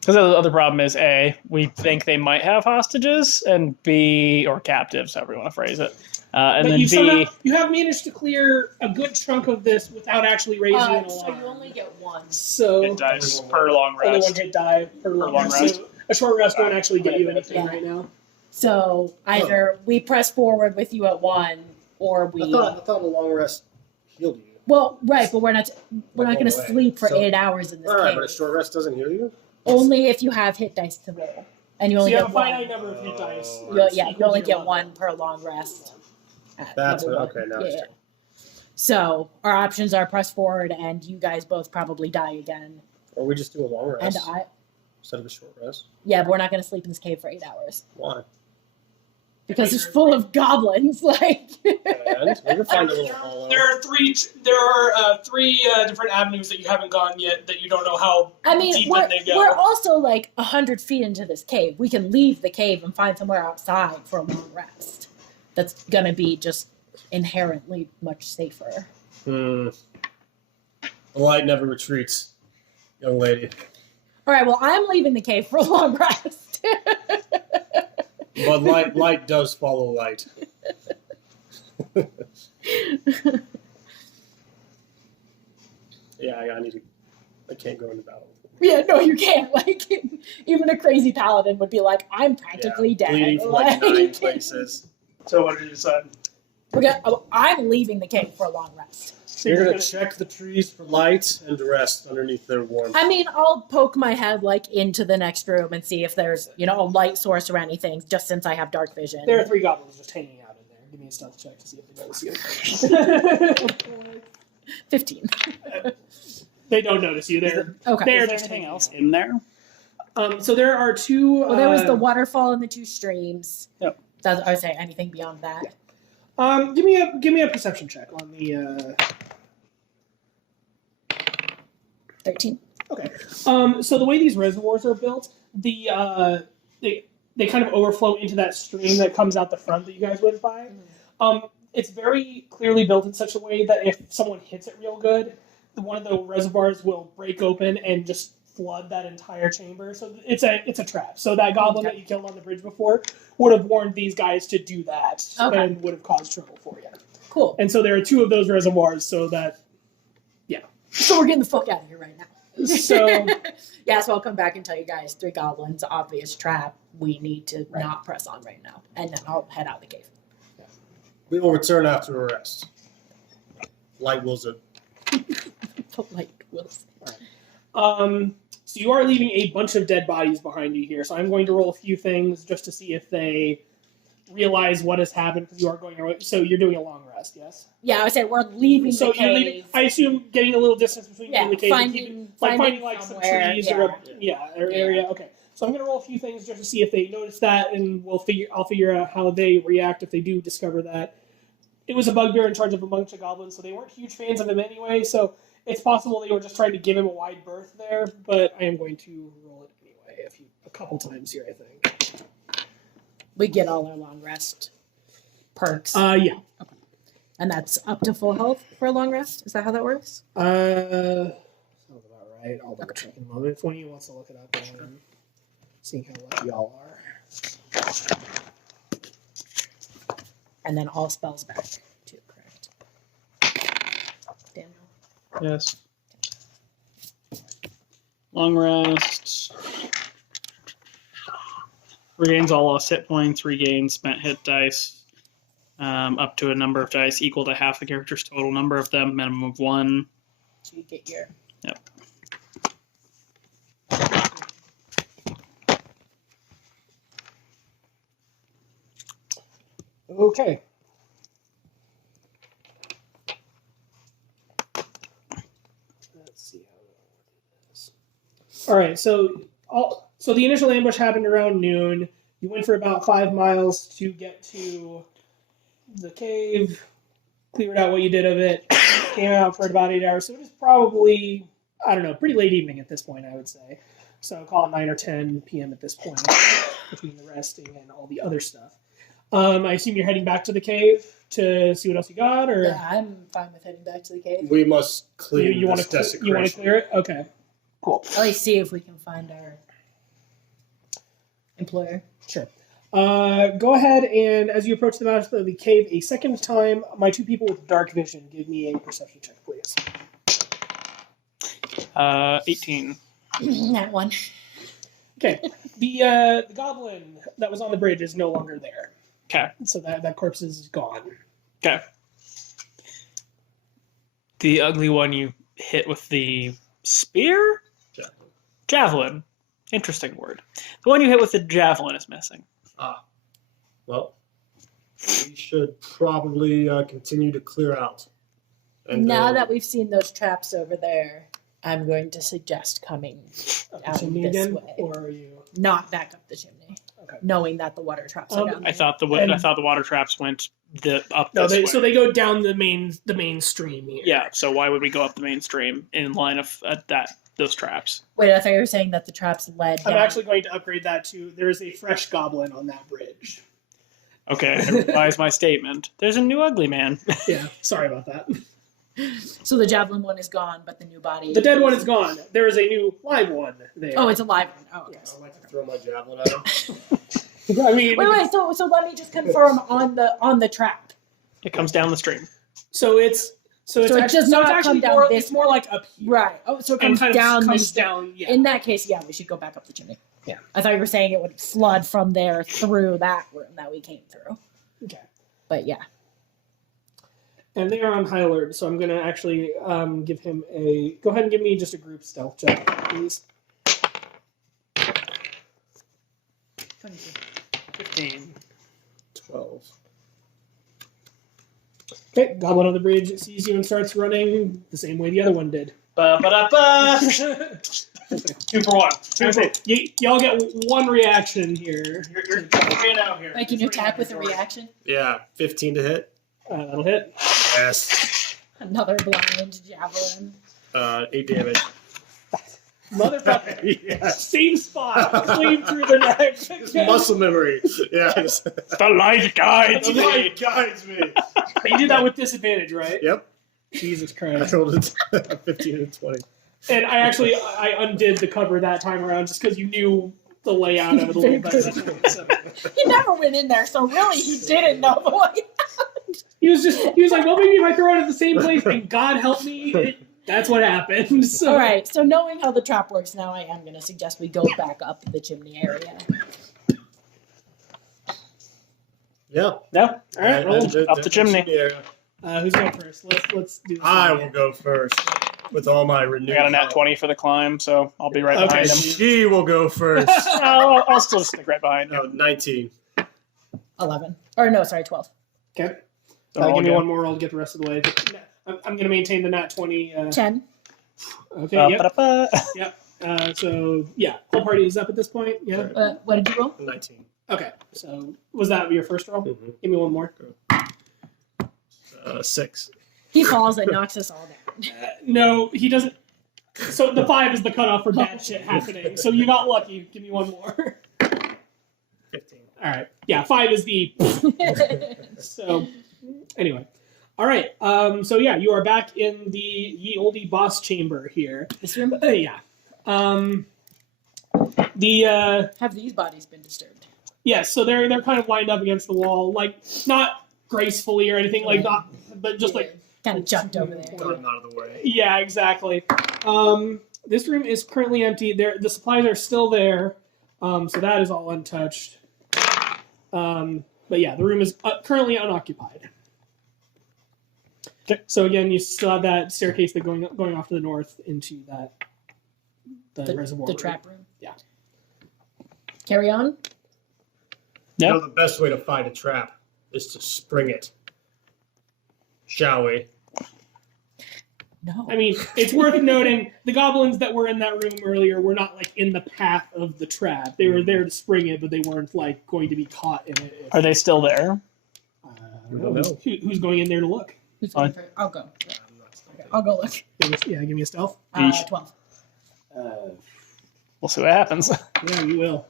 Because the other problem is A, we think they might have hostages, and B, or captives, however you want to phrase it. And But then B, you have managed to clear a good chunk of this without actually raising an So alarm. you only get 1. So it dies per long only one rest. hit die per long long rest. rest. So a short rest won't actually get you anything Yeah. right now. So either we press forward with you at 1, or we. I thought a long rest healed you. Well, right, but we're not going to away. sleep for So- 8 hours in this All right, cave. but a short rest doesn't heal you? Only if you have hit dice to roll, and you So only you get have a 1. finite number of hit dice. Oh, You Equal only to get your 1 level. per long rest. at That's level what, 1. okay, now it's true. So our options are press forward, and you guys both probably die again. Or we just do a long And rest I, instead of a short rest. yeah, but we're not going to sleep in this cave for 8 hours Why? because it's full of goblins. Like, And we can find a little hollow. There are three different avenues that you haven't gone yet that you don't know how I mean, deep we're, in they go. we're also like 100 feet into this cave. We can leave the cave and find somewhere outside for a long rest. That's going to be just inherently much safer. The light never retreats, young lady. All right, well, I'm leaving the cave for a long rest. But light does follow light. Yeah, I can't go into battle. Yeah, no, you can't. Like, even a crazy paladin would be like, I'm practically dead. Bleeding from like 9 places. So what did you decide? I'm leaving the cave for a long rest. You're gonna check the trees for light and rest underneath their warmth. I mean, I'll poke my head like into the next room and see if there's, a light source or anything, just since I have dark vision. There are 3 goblins just hanging out in there. Give me a stealth check to see if they notice you. 15. They don't notice you. They're Okay. they're Is there just anything hanging else out. in there? So there are 2. Well, there was the waterfall and the 2 streams. Yep. I would say anything beyond that. Give me a perception check on the. 13. Okay. So the way these reservoirs are built, they kind of overflow into that stream that comes out the front that you guys went by. It's very clearly built in such a way that if someone hits it real good, one of the reservoirs will break open and just flood that entire chamber. So it's a trap. So that goblin that you killed on the bridge before would have warned these guys to do that and would have caused trouble for you. Cool. And so there are 2 of those reservoirs, so that So we're getting the fuck out of here right now. so. Yeah, so I'll come back and tell you guys 3 goblins, obvious trap. We need to not press on right now. And then I'll head out the cave. We will return after a rest. Light wills it. Like, Wilson. So you are leaving a bunch of dead bodies behind you here. So I'm going to roll a few things just to see if they realize what has happened because you are going away. So you're doing a long rest, yes? Yeah, I would say we're leaving So the cave. you're leaving. I assume getting a little distance between you and the cave, and finding like some somewhere, trees yeah. or area. Okay. So I'm going to roll a few things just to see if they notice that, and I'll figure out how they react if they do discover that. It was a bugbear in charge of a bunch of goblins, so they weren't huge fans of him anyway. So it's possible they were just trying to give him a wide berth there. But I am going to roll it anyway a couple times here, I think. We get all our long rest perks. Yeah. And that's up to full health for a long rest? Is that how that works? Sounds about right. I'll double check in a moment. If one of you wants to look it up, seeing how lucky y'all are. And then all spells back too, correct? Daniel? Yes. Long rest. Regains all lost hit points. Regains spent hit dice. Up to a number of dice equal to half the character's total number of them. Minimum of 1. So you get your... Yep. Okay. Let's see how we'll do this. All right, so the initial ambush happened around noon. You went for about 5 miles to get to the cave, cleared out what you did of it, came out for about 8 hours. So it was probably, I don't know, pretty late evening at this point, I would say. So call it 9 or 10 p.m. at this point, between the resting and all the other stuff. I assume you're heading back to the cave to see what else you got, or Yeah, I'm fine with heading back to the cave. We must clean you want this to desecration. you want to clear it? Okay, cool. At least see if we can find our employer. Sure. Go ahead and as you approach the mouth of the cave a second time, my 2 people with dark vision, give me a perception check, please. 18. That one. Okay. The goblin that was on the bridge is no longer there. Okay. So that corpse is gone. Okay. The ugly one you hit with the spear? Javelin. Interesting word. The one you hit with the javelin is missing. Well, we should probably continue to clear out. And Now that we've seen those traps over there, I'm going to suggest coming Up the down chimney this again, way. or are you? Not back up the chimney, Okay. knowing that the water traps are down I there. thought the water traps went up No, this way. so they go down the main stream here. Yeah, so why would we go up the main stream in line of those traps? Wait, I thought you were saying that the traps led down. I'm actually going to upgrade that to there is a fresh goblin on that bridge. Okay, I revise my statement. There's a new ugly man. Yeah, sorry about that. So the javelin one is gone, but the new body... The dead one is gone. There is a new live one there. Oh, it's a live one. Oh, okay. Yes. I'd like to throw my javelin at him. I mean, Wait, so let me just confirm on the trap. It comes down the stream. so it's So it actually, does not it's actually come down more, this it's more like up here. Right. Oh, so it And comes kind down of comes this down, yeah. In that case, yeah, we should go back up the chimney. Yeah. I thought you were saying it would flood from there through that room that we came through. Okay. But yeah. And they are on high alert, so I'm going to actually give him a... Go ahead and give me just a group stealth check, please. 22. 15. 12. Okay, goblin on the bridge sees you and starts running the same way the other one did. Ba-ba-da-ba! 2 for 1. Y'all get one reaction here. You're paying out here. Wait, can you attack with a reaction? Yeah, 15 to hit. That'll hit. Yes. Another blind javelin. 8 damage. Motherfucker. Yes. Same spot. Clean through the neck. It's muscle memory. Yes. The light guides The me. light guides me. You did that with disadvantage, right? Yep. Jesus I Christ. rolled a 15 and 20. And I undid the cover that time around just because you knew the layout of it a little better. So He never went in there, so really he didn't know the way. he was like, well, maybe if I throw it at the same place and God help me, that's what happened. So. All right, so knowing how the trap works now, I am going to suggest we go back up the chimney area. Yeah. No? All right, roll And up the chimney. area. Who's going first? Let's do this. I will go first with all my renewed I got a nat health. 20 for the climb, so I'll be right Okay. behind him. She will go first. I'll still stick right behind No, him. 19. 11. Or no, sorry, 12. Okay. They're all Give me good. one more roll to get the rest of the way. I'm going to maintain the nat 20. 10. Okay, yep. Ba-ba-da-ba. Yep. So, yeah, whole party is up at this point. Yeah. Right. What did you roll? 19. Okay. So, was that your first roll? Mhm. Give me one more. 6. He falls and knocks us all down. No, he doesn't. So, the 5 is the cutoff for bad shit happening. So, you got lucky. Give me one more. 15. All right. Yeah, 5 is the. So, anyway. All right. So yeah, you are back in the ye olde boss chamber here. This room? Yeah. Have these bodies been disturbed? Yes. So they're kind of lined up against the wall, like not gracefully or anything like that, but just like kind of jumped over there. Got him out of the way. yeah, exactly. This room is currently empty. The supplies are still there, so that is all untouched. But yeah, the room is currently unoccupied. Okay. So again, you still have that staircase that going off to the north into that the reservoir. The room. trap room. Yeah. Carry on. You Yep. know, the best way to find a trap is to spring it. Shall we? No. I mean, it's worth noting the goblins that were in that room earlier were not like in the path of the trap. They were there to spring it, but they weren't like going to be caught in it. Are they still there? We don't know. Who's going in there to look? Who's going first? I'll go. Okay, I'll go look. Give me a stealth. 12. We'll see what happens. Yeah, you will.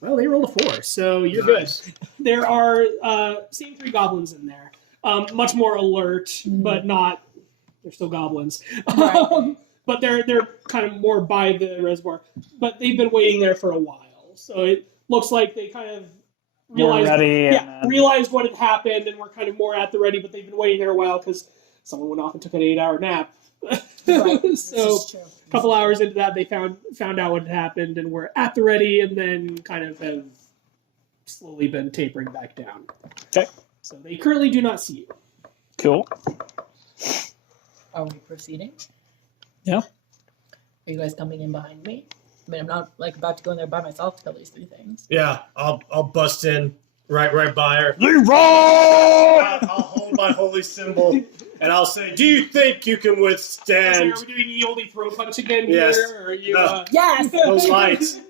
Well, they rolled a 4, so you're Nice. good. There are seeing 3 goblins in there. Much more alert, but not. They're still goblins. Right. But they're kind of more by the reservoir. But they've been waiting there for a while, so it looks like they kind of realized realized what had happened and were kind of more at the ready. But they've been waiting there a while because someone went off and took an 8-hour nap. Right. This So. is true. A couple hours into that, they found out what had happened and were at the ready, and then kind of have slowly been tapering back down. Okay. So they currently do not see you. Cool. Are we proceeding? Yeah. Are you guys coming in behind me? I mean, I'm not like about to go in there by myself to kill these 3 things. Yeah, I'll bust in right by her. Leroy! I'll hold my holy symbol and I'll say, "Do you think you can Are withstand we doing the oldie throw punch again Yes. here? Or are you, No. Yes! the light?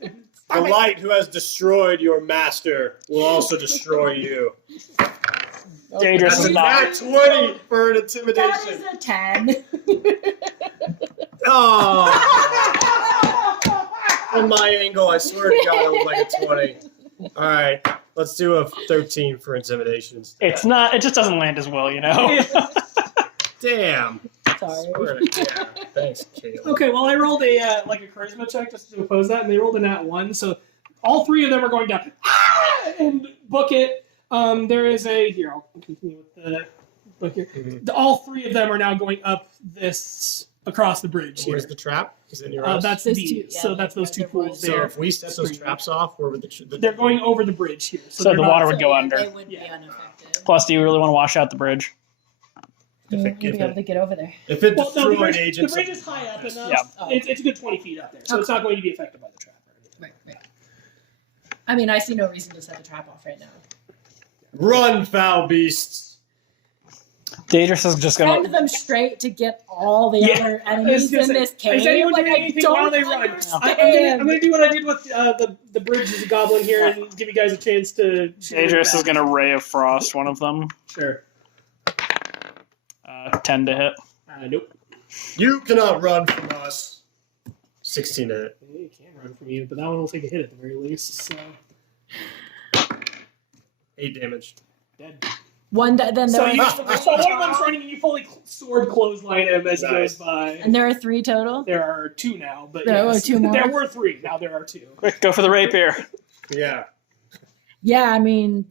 The light who has destroyed your master will also destroy you." Daedris That's is a not. nat 20 for an That intimidation. is a 10. Oh, from my angle, I swear to God, it was like a 20. All right, let's do a 13 for intimidation instead. It's not. It just doesn't land as well, you know. Damn. Sorry. Swear to God. Thanks, Caleb. Okay, well, I rolled a charisma check just to oppose that, and they rolled a nat 1, so all 3 of them are going down. And book it. There is a... Here, I'll continue with the book here. All 3 of them are now going up this... across the bridge here. Where's the trap? Is it near us? That's Those the... 2, yeah, so that's those 2 pools So there. if we set those traps off, where would the They're going over the bridge here. So they're the not- water would go under. They would be Yeah. unaffected. Plus, do you really want to wash out the bridge? If You it- won't be if able it- to get over there. If it Well, no, the destroyed bridge, agents, the bridge is high up enough. Yeah. Oh. It's a good 20 feet up there, so it's not going to be affected by the trap. Right. I mean, I see no reason to set the trap off right now. run, foul beasts. Daedris is just gonna. Send them straight to get all the Yeah, other I was enemies gonna in say, this cave. is anyone Like, doing I anything don't while they run? understand. I'm gonna do what I did with the bridge as a goblin here and give you guys a chance to. shoot it Daedris is back. gonna ray of frost one of them. Sure. 10 to hit. Nope. You cannot run from us. 16 to hit. You can run from you, but that one will take a hit at the very least. So 8 damage. dead. Then there So, are, so one of them's running, and you fully sword clothesline him as he Nice. goes by. and there are 3 total. There are 2 now, but There yes. were 2 more? There were 3. Now there are 2. Quick, go for the rapier. Yeah. Yeah, I mean,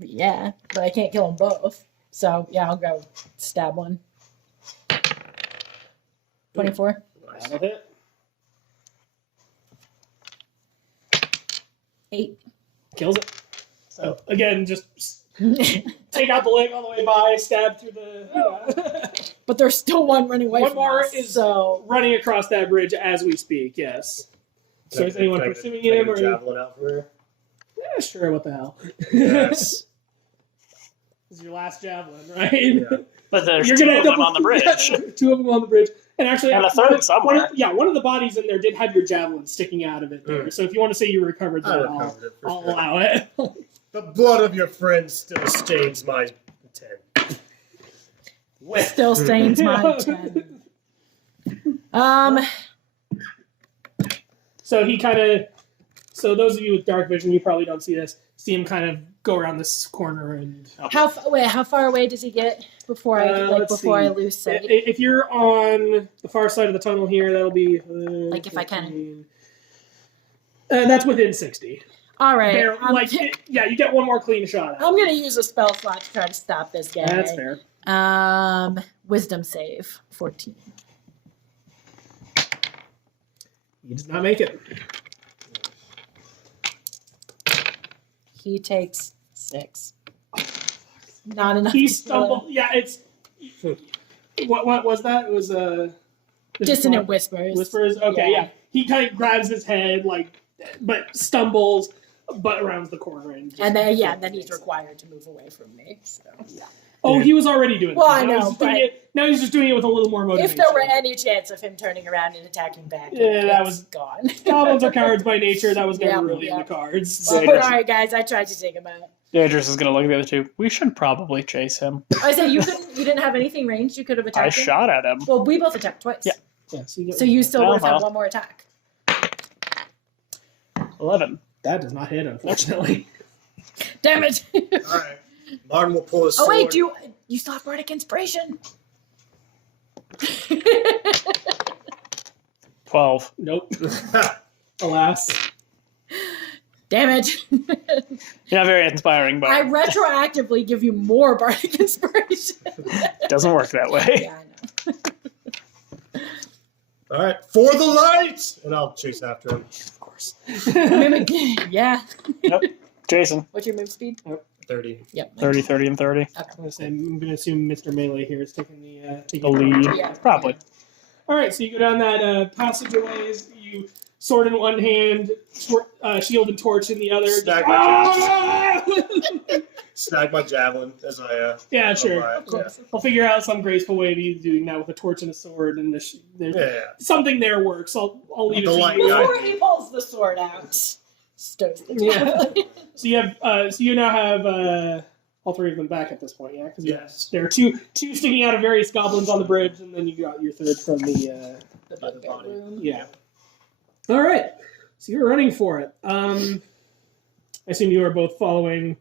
yeah, but I can't kill them both. So yeah, I'll go stab one. 24. That'll hit. 8. Kills it. So again, just take out the leg all the way by, stab through the. But there's still one running away One from more us, is so running across that bridge as we speak. Yes. So is anyone pursuing Can I him get or? a javelin out for her? Yeah, sure. What the hell? Yes. This is your last javelin, right? Yeah. But there's You're 2 gonna of end them up on the bridge. 2 of them on the bridge, and actually, And a third somewhere. One of the bodies in there did have your javelin sticking out of it there. So if you want to say you recovered I that, recovered it for I'll sure. allow it. The blood of your friends still stains my 10. still stains my 10. So he kind of. So those of you with dark vision, you probably don't see this. see him kind of go around this corner and. How far away does he get before I lose sight? If you're on the far side of the tunnel here, that'll be If I can. That's within 60. All right. You get one more clean shot. I'm gonna use a spell slot to try to stop this guy. That's fair. Wisdom save 14. He does not make it. He takes 6. Not enough. He to stumbled. Yeah, it's. What was that? It was Dissonant whispers. Whispers. Okay, yeah. He kind of grabs his head, but stumbles, but rounds the corner and then he's required to move away from me. So. Yeah. Oh, he was already doing. Well, that. I know, Now he's just doing it with a little more motivation. If there were any chance of him turning around and attacking back, that was gone. Goblins are cowards by nature. That was never really in the cards. Well, all right, guys, I tried to take him out. Daedris is going to look at the other two. We should probably chase him. I said you didn't have anything ranged. You could have attacked I him. shot at him. Well, we both attacked twice. Yeah. So you still would have had well. one more attack. 11. That does not hit, unfortunately. Damn it! All right. Martin will pull his sword. Oh wait, you still have bardic inspiration. 12. Nope. Alas. Damn it! You're not very inspiring, but I retroactively give you more bardic inspiration. it doesn't work that way. Yeah, I know. All right, for the light, and I'll chase after him. Of course. Mimic, yeah. Yep. Jason. What's your move speed? 30. Yep. 30, 30, and 30. I'm going to assume Mr. Melee here is taking The lead. Yeah. Probably. All right, so you go down that passageway. You sword in one hand, shield and torch in the other. Snag my javelin as I. Yeah, sure. Of course. I'll figure out some graceful way of you doing that with a torch and a sword, and something there works. I'll leave it to you. Before he pulls the sword out, stows the javelin. So you have, so you now have all three of them back at this point, yeah? Because Yes. there are two sticking out of various goblins on the bridge, and then you got your third from the bug room. yeah. All right, so you're running for it. I assume you are both following,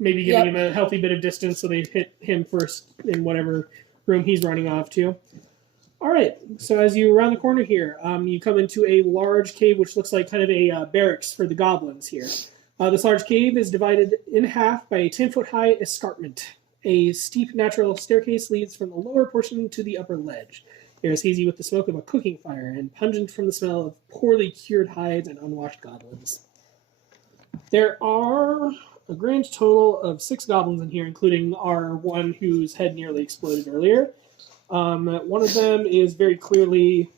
maybe giving him a healthy bit of distance so they hit him first in whatever room he's running off to. All right, so as you round the corner here, you come into a large cave which looks like kind of a barracks for the goblins here. This large cave is divided in half by a 10-foot-high escarpment. A steep natural staircase leads from the lower portion to the upper ledge. Air is hazy with the smoke of a cooking fire and pungent from the smell of poorly cured hides and unwashed goblins. There are a grand total of 6 goblins in here, including our one whose head nearly exploded earlier. One of them is very clearly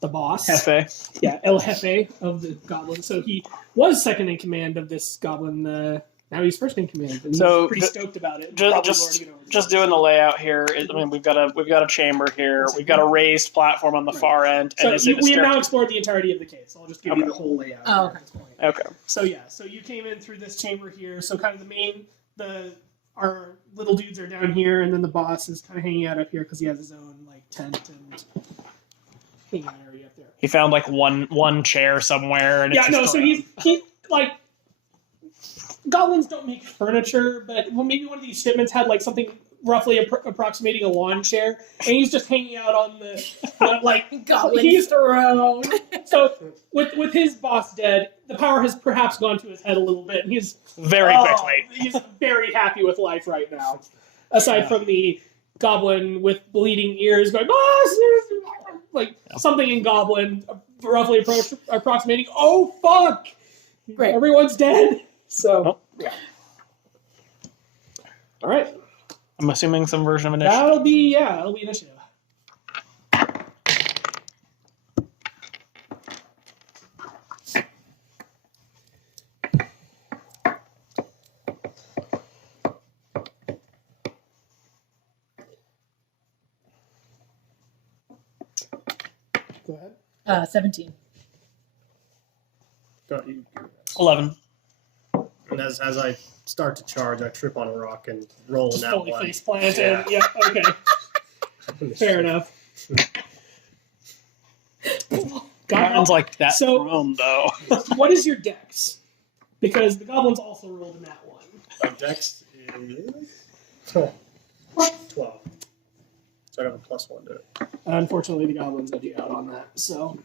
the boss. Hefe. Yeah, El Jefe of the goblins. So he was second in command of this goblin. Now he's first in command, and he's pretty stoked about it. Just doing the layout here. We've got a chamber here. We've got a raised platform on the far end. So and we have now explored the entirety of the cave. So I'll just give you the whole layout. Oh, okay. Okay. So you came in through this chamber here. So kind of our little dudes are down here, and then the boss is kind of hanging out up here because he has his own tent and hanging out area up there. He found one chair somewhere, and so he goblins don't make furniture, but maybe one of these shipments had something roughly approximating a lawn chair, and he's just hanging out on the Goblin's throne. So with his boss dead, the power has perhaps gone to his head a little bit, and he's very quickly. He's very happy with life right now. Aside from the goblin with bleeding ears going, something in goblin roughly approximating, oh fuck! Great. Everyone's dead. So, yeah. All right. I'm assuming some version of initiative. That'll be initiative. Go ahead. 17. Go ahead. 11. And as I start to charge, I trip on a rock and roll in that Fully one. face planted. Yeah. Okay. Fair enough. Sounds like that So- room, though. What is your dex? because the goblins also rolled in that one. Our dex is 12. So I got a +1 to it. Unfortunately, the goblins got you out on that. So.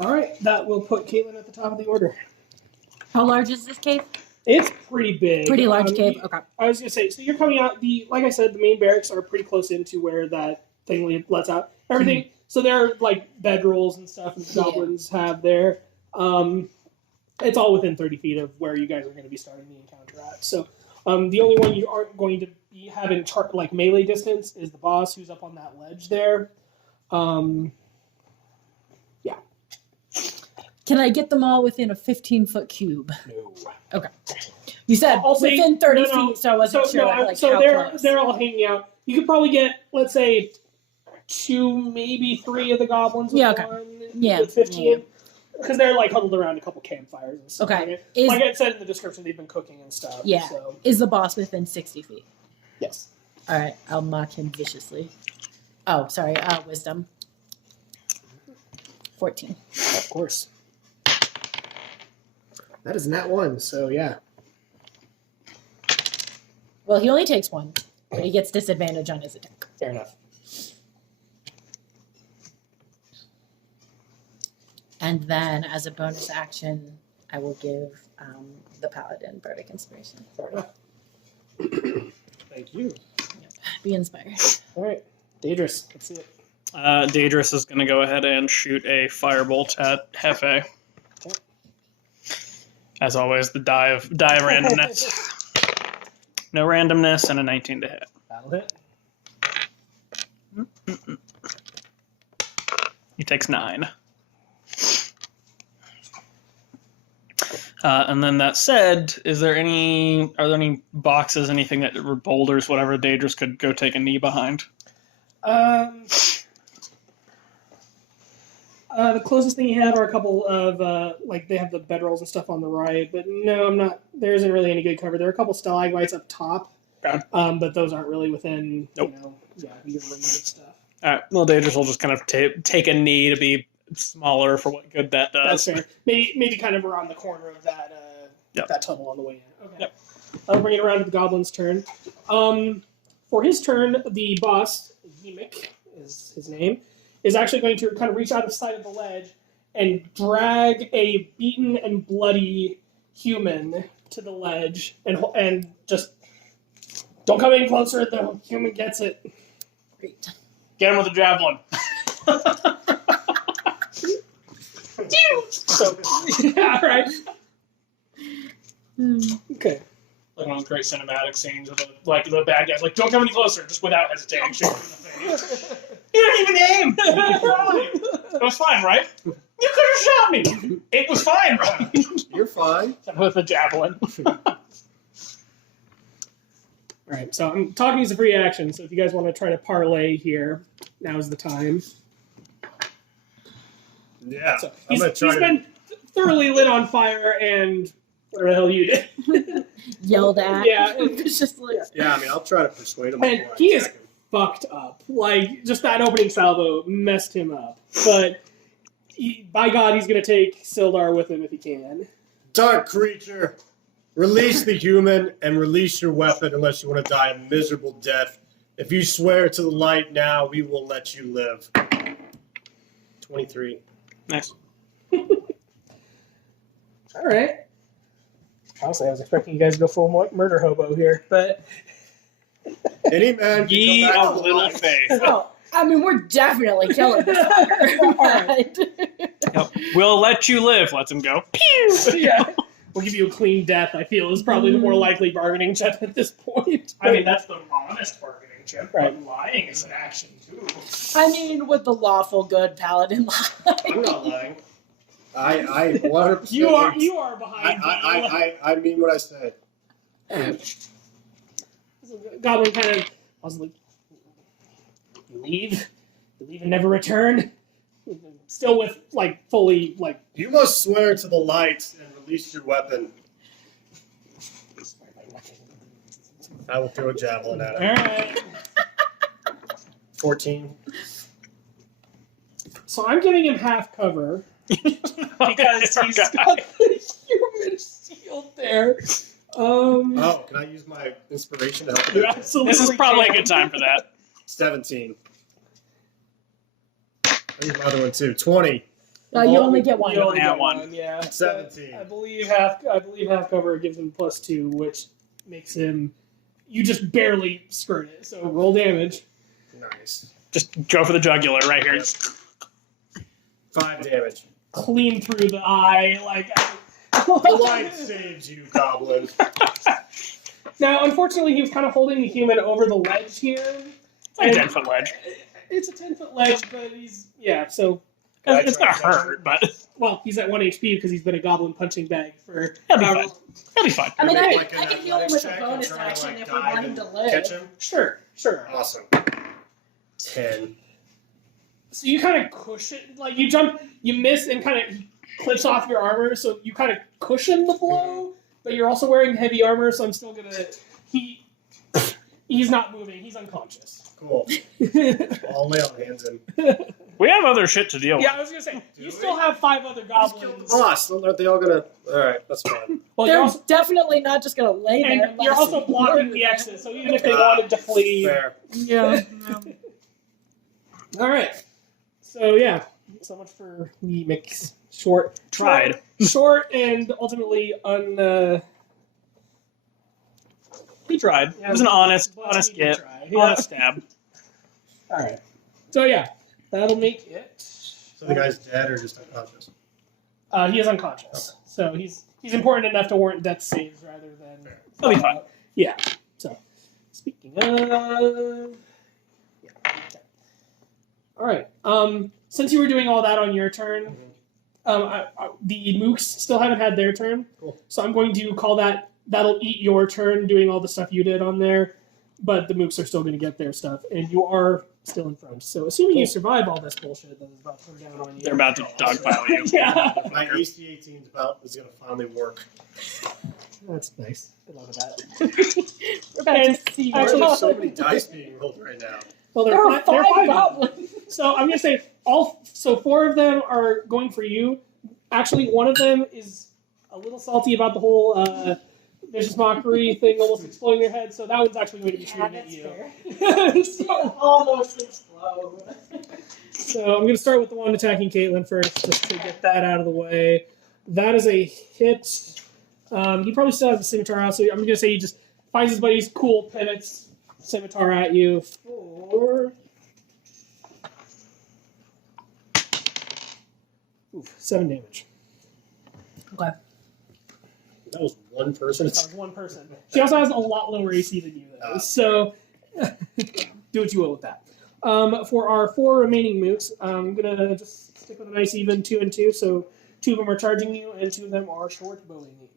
All right, that will put Caitlin at the top of the order. How large is this cave? It's pretty big. Pretty large cave. Okay. I was gonna say, so you're coming out. Like I said, the main barracks are pretty close into where that thing lets out everything. So there are like bedrolls and stuff, and the goblins have there. It's all within 30 feet of where you guys are going to be starting the encounter at. So the only one you aren't going to be having like melee distance is the boss, who's up on that ledge there. Can I get them all within a 15-foot cube? No. Okay. You said I'll say- within 30 no, feet, so I wasn't sure. Like, how close. they're all hanging out. You could probably get, let's say, 2, maybe 3 of the goblins. With with 15. Because they're like huddled around a couple campfires and stuff. Okay. Like I said in the description, they've been cooking and stuff. Yeah. So. Is the boss within 60 feet? Yes. All right. I'll mock him viciously. Oh, sorry. Wisdom. 14. Of course. That is nat 1, so yeah. Well, he only takes 1, but he gets disadvantage on his attack. Fair enough. And then, as a bonus action, I will give the Paladin Bardic Inspiration. Fair enough. Thank you. Yep. Be inspired. All right. Daedris, let's see it. Daedris is going to go ahead and shoot a firebolt at Hefe. Okay. As always, the die of randomness. No randomness and a 19 to hit. That'll hit. He takes 9. And then that said, are there any boxes, anything that or boulders, whatever Daedris could go take a knee behind? The closest thing you have are a couple of they have the bedrolls and stuff on the right, but no, I'm not. There isn't really any good cover. There are a couple stalagmites up top, Okay. but those aren't really within your range of stuff. All right. Well, Daedris will just kind of take a knee to be smaller for what good that does. That's fair. Maybe kind of around the corner of that that tunnel on the way in. Okay. Yep. I'll bring it around to the goblin's turn. For his turn, the boss, DMing is his name, is actually going to kind of reach out of the side of the ledge and drag a beaten and bloody human to the ledge and just don't come any closer. The human gets it. Great. Get him with a javelin. So, yeah, right. Okay. Like one of those great cinematic scenes of the bad guys, like, don't come any closer, just without hesitating, shoot him in the face. You didn't even aim! It was fine, right? You could have shot me! It was fine, right? You're fine. With a javelin. Alright, so I'm talking as a free action, so if you guys want to try to parlay here, now's the time. Yeah. So I'm he's gonna try been thoroughly lit on fire and whatever the hell you did. Yelled at. Yeah. Viciously. Yeah, I mean, I'll try to persuade him. And before I he is attack him. fucked up. Like, just that opening salvo messed him up. But by God, he's going to take Sildar with him if he can. Dark creature, release the human and release your weapon unless you want to die a miserable death. If you swear to the light now, we will let you live. 23. Nice. All right. Honestly, I was expecting you guys to go full murder hobo here, but Any man can Ye come back of to little life. faith. Oh, I mean, we're definitely killing this fucker. Yep. We'll let you live. Lets him go. Pew! yeah, we'll give you a clean death. I feel is probably the more likely bargaining chip at this point. I mean, that's the honest bargaining chip. Right. But lying is an action, too. I mean, with the lawful good paladin lie. I'm not lying. I 100%. You are behind. I mean what I said. So Goblin kind of, I was like, you leave and never return. Still with like fully like. You must swear to the light and release your weapon. I will throw a javelin at All him. right. 14. So I'm giving him half cover because he's got the human shield there. Oh, can I use my inspiration to help You you? absolutely This is probably a can. good time for that. 17. I use my other one too. 20. You only get one. You only have get one. one, yeah. 17. I believe half cover gives him +2, which makes him. You just barely skirt it. So roll damage. Nice. Just go for the jugular right here. 5 damage. Clean through the eye, like. The light saves you, Goblin. Now, unfortunately, he was kind of holding the human over the ledge here. It's like a 10-foot ledge. It's a 10-foot ledge, but so. It's gonna hurt, but Well, he's at 1 HP because he's been a goblin punching bag for. He'll be fine. He'll be fine. I mean, Make I like can an heal him with a athletics check bonus and try to, action like, if we dive want him to and live. Catch him. Sure. Awesome. 10. So you kind of cushion, like you jump, you miss, and kind of clips off your armor, so you kind of cushion the blow, but you're also wearing heavy armor, so I'm still gonna. He's not moving. He's unconscious. Cool. I'll lay on hands him. We have other shit to deal with. Yeah, I was gonna say Do you we? still have 5 other He's killed goblins. the boss. Aren't they all gonna? Alright, that's fine. Well, you're They're also, definitely not just gonna lay there. and you're also blocking the exit, so even if they wanted to flee. Fair. Yeah. All right. So yeah, so much for the mix. Short, Tried. short, and ultimately He tried. Yeah, It was an honest he did get. try. Yeah. Honest stab. All right. So yeah, that'll make it. So the guy's dead or just unconscious? He is unconscious, so he's important enough to warrant death saves rather than. Fair. He'll be fine. Yeah. So, speaking of, yeah. Okay. All right. Since you were doing all that on your turn, the mooks still haven't had their turn. Cool. So I'm going to call that. That'll eat your turn doing all the stuff you did on there, but the mooks are still going to get their stuff, and you are still in front. So assuming you survive all this bullshit that is about to come down on you, They're about to dogpile you. yeah. My AC 18 is gonna finally work. That's nice. Good luck with that. We're about And to see. actually, There's so many dice being rolled right now. Well, There are they're 5 5 goblins. So I'm gonna say so 4 of them are going for you. Actually, one of them is a little salty about the whole vicious mockery thing almost exploding your head. So that one's actually going to be shooting at you. Almost explode. So I'm gonna start with the one attacking Caitlin first, just to get that out of the way. That is a hit. He probably still has a scimitar out, so I'm gonna say he just finds his buddy's cool, pivots scimitar at you for 7 damage. Okay. That was one person. That was one person. She also has a lot lower AC than you, though. So do what you will with that. For our 4 remaining mooks, I'm gonna just stick with a nice even 2 and 2. So 2 of them are charging you, and 2 of them are short bowing you.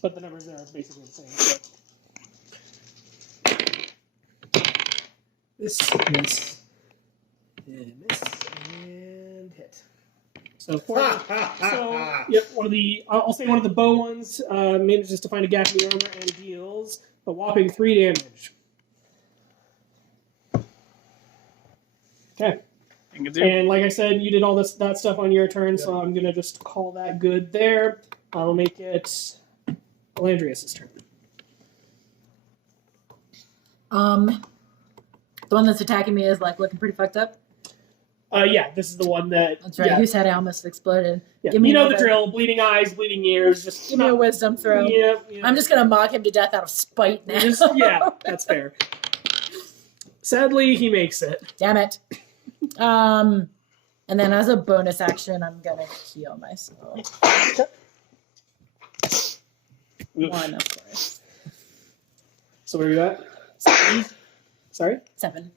But the numbers there are basically the same. So. Miss, and miss, and hit. So 4. So, yep, I'll say one of the bow ones manages to find a gap in the armor and deals a whopping 3 damage. Okay. And like I said, you did all that stuff on your turn, so I'm gonna just call that good there. I'll make it Elandrius' turn. The one that's attacking me is like looking pretty fucked up. Yeah, this is the one that. That's right. Yeah, Whose head almost exploded. yeah. Give me You know the another- drill: bleeding eyes, bleeding ears. Just Give me a wisdom throw. Yeah, I'm just gonna mock him to death out of spite now. yeah, that's fair. Sadly, he makes it. Damn it. And then as a bonus action, I'm gonna heal myself. 1, of course. So where are you at? 7. Sorry? 7.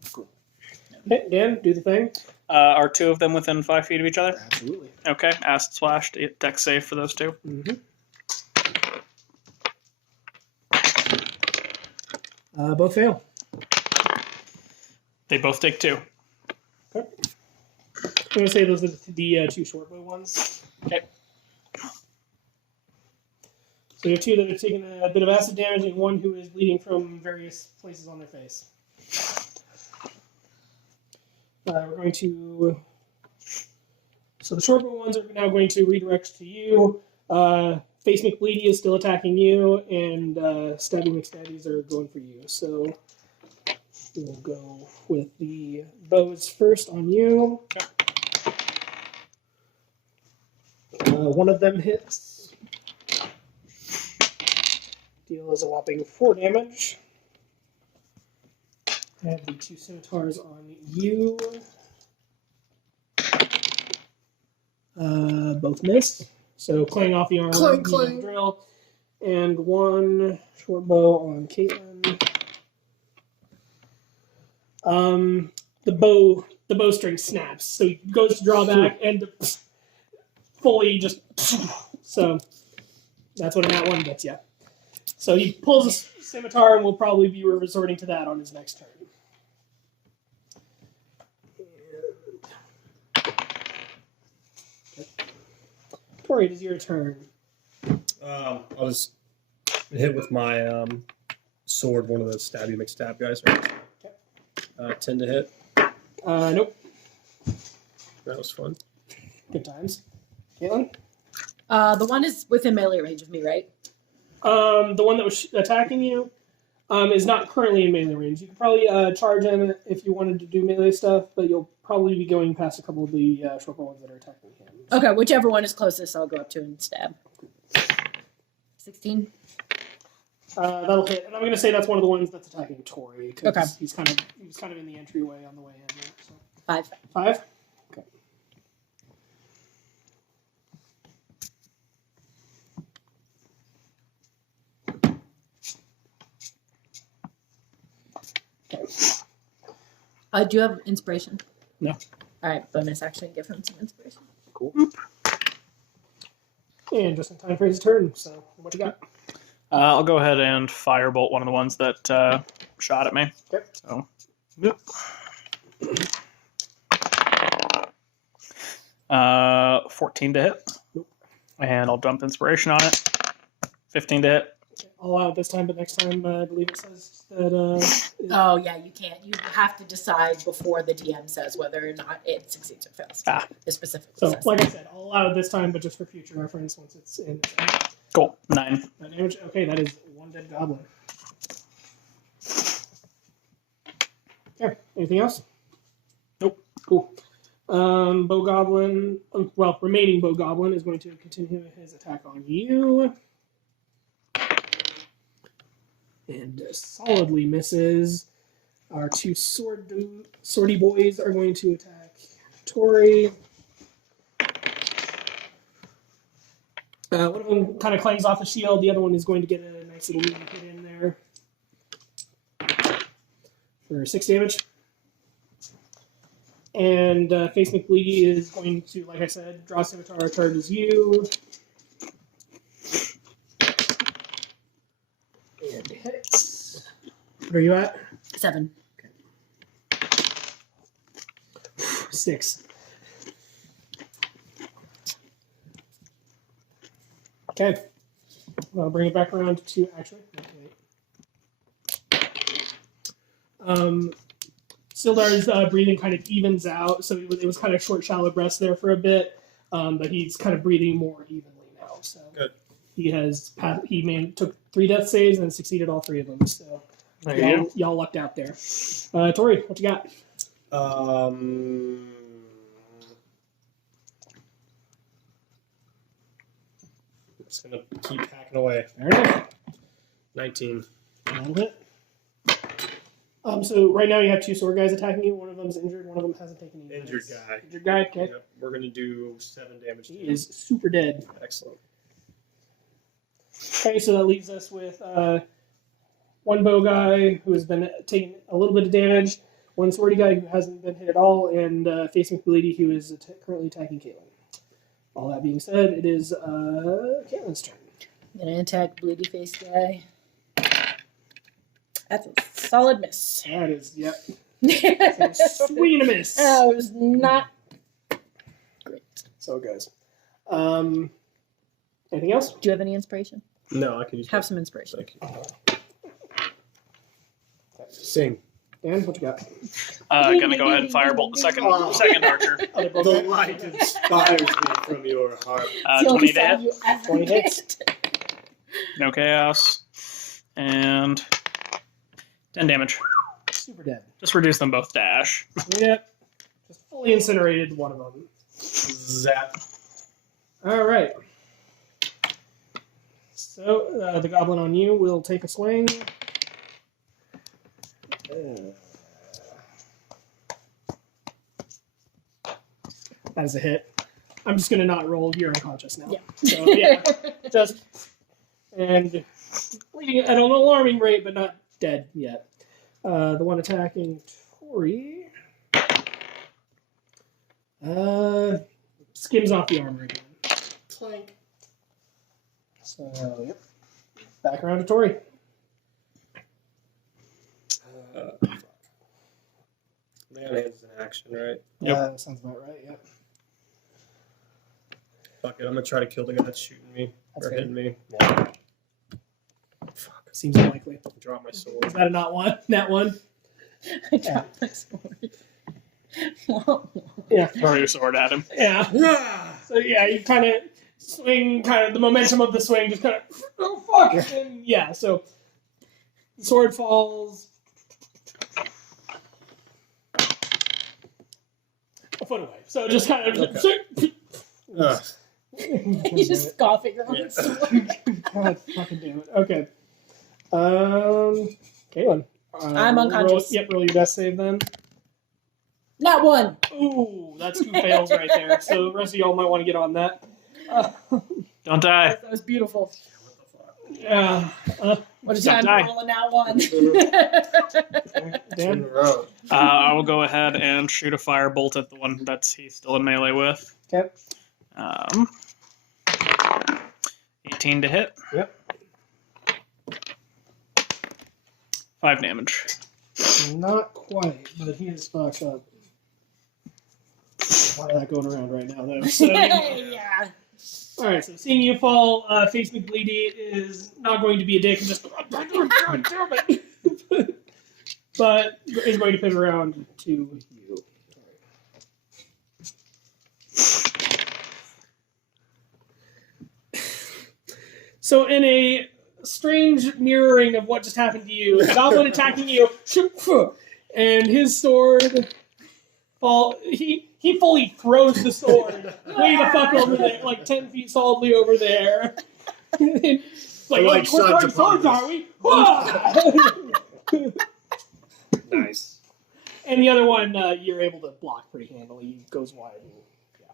Okay, Dan, do the thing. Are two of them within 5 feet of each other? Absolutely. Okay, acid splash, dex save for those two. Mm-hmm. Both fail. They both take 2. Okay. I'm going to say those are the two shortbow ones. Okay. So you have two that are taking a bit of acid damage and one who is bleeding from various places on their face. We're going to... So the shortbow ones are now going to redirect to you. Face McBleedy is still attacking you, and Stabby McStabbies are going for you. So we'll go with the bows first on you. One of them hits. Deals a whopping 4 damage. And the two scimitars on you. Both miss. So clang off the armor, Clang, you know the clang. drill, and one short bow on Caitlin. The bowstring snaps, so he goes to draw back and fully just so that's what that one gets you. So he pulls a scimitar and will probably be resorting to that on his next turn. Tori, it is your turn. I'll just hit with my sword one of those stabby McStab guys. Right? 10 to hit. Nope. That was fun. Good times. Caitlin? The one is within melee range of me, right? The one that was attacking you is not currently in melee range. You could probably charge him if you wanted to do melee stuff, but you'll probably be going past a couple of the shortbow ones that are attacking him. Okay, whichever one is closest, I'll go up to and stab. 16. That'll hit, and I'm going to say that's one of the ones that's attacking Tori because Okay. he was kind of in the entryway on the way in. There, so. 5. 5. Okay. Okay. Do you have inspiration? No. All right, bonus action, give him some inspiration. Cool. And just in time for his turn. So what you got? I'll go ahead and firebolt one of the ones that shot at me. Okay. So, yep. 14 to hit. Nope. And I'll dump inspiration on it. 15 to hit. All out this time, but next time I believe it says that. Oh, yeah, you can't. You have to decide before the DM says whether or not it succeeds or fails. Ah. It specifically So, says. like I said, I'll allow it this time, but just for future reference once it's in. Cool. 9. That damage. Okay, that is one dead goblin. Okay, anything else? Nope. Cool. Bow Goblin, remaining Bow Goblin is going to continue his attack on you. And solidly misses. Our two swordy boys are going to attack Tori. One of them kind of clangs off the shield. The other one is going to get a nice little meaty hit in there for 6 damage. And Face McBleedy is going to, like I said, draw scimitar, charges you. And hits. What are you at? 7. 6. Okay. I'll bring it back around to actually. Sildar's breathing kind of evens out, so it was kind of short, shallow breaths there for a bit, but he's kind of breathing more evenly now. So Good. He took 3 death saves and succeeded all 3 of them. So There you go. y'all lucked out there. Tori, what you got? Just gonna keep hacking away. Fair enough. 19. That'll hit. So right now you have 2 sword guys attacking you. One of them's injured. One of them hasn't taken any Injured damage. guy. Injured guy. Okay. Yep. We're gonna do 7 damage. He is super dead. Excellent. Okay, so that leaves us with one bow guy who has been taking a little bit of damage. one swordy guy who hasn't been hit at all, and facing Bleedy, who is currently attacking Caitlin. All that being said, it is Caitlin's turn. I'm gonna attack Bleedy Face guy. That's a solid miss. That is, yep. That Sweet a miss. was not great. So it goes. Anything else? Do you have any inspiration? No, I can use Have some inspiration. Thank you. Sing. Dan, what you got? Gonna go ahead and firebolt the second archer. The light inspires me from your heart. 20 to hit. 20 hits. No chaos. And 10 damage. Super dead. Just reduce them both to ash. Yep. Just fully incinerated one of them. Zap. All right. So the goblin on you will take a swing. That is a hit. I'm just gonna not roll. You're unconscious now. Yeah. So yeah, just and bleeding at an alarming rate, but not dead yet. The one attacking Tori skims off the armor again. Clank. So yep. Back around to Tori. Man hands an action, right? Yep. Sounds about right. Yep. Fuck it, I'm gonna try to kill the guy that's shooting me That's or good. hitting me. Yeah. Fuck. Seems unlikely. Drop my sword. Is that a not one? That one? I dropped my sword. Yeah. Throw your sword at him. Yeah. So yeah, you kind of swing, the momentum of the swing just kind of, oh fuck, and yeah. So the sword falls a foot away. So just kind of. You just scoff at your own sword. God fucking damn it. Okay. Caitlin. I'm unconscious. Roll your death save then. Not one. Ooh, that's 2 fails right there. So the rest of y'all might want to get on that. Don't die. That was beautiful. Yeah. What a Don't time die. to roll a nat one. In a Dan? row. I will go ahead and shoot a firebolt at the one he's still in melee with. Okay. 18 to hit. Yep. 5 damage. Not quite, but he is fucked up. Why is that going around right now, though? So, Yeah. alright, so seeing you fall, face McBleedy is not going to be a dick and just damn it. But is going to pivot around to you. So in a strange mirroring of what just happened to you, the goblin attacking you, and his sword he fully throws the sword way the fuck over there, like 10 feet solidly over there. Like, Like we're sons throwing upon swords, us. are we? Nice. And the other one, you're able to block pretty handily. He goes wide. And, yeah.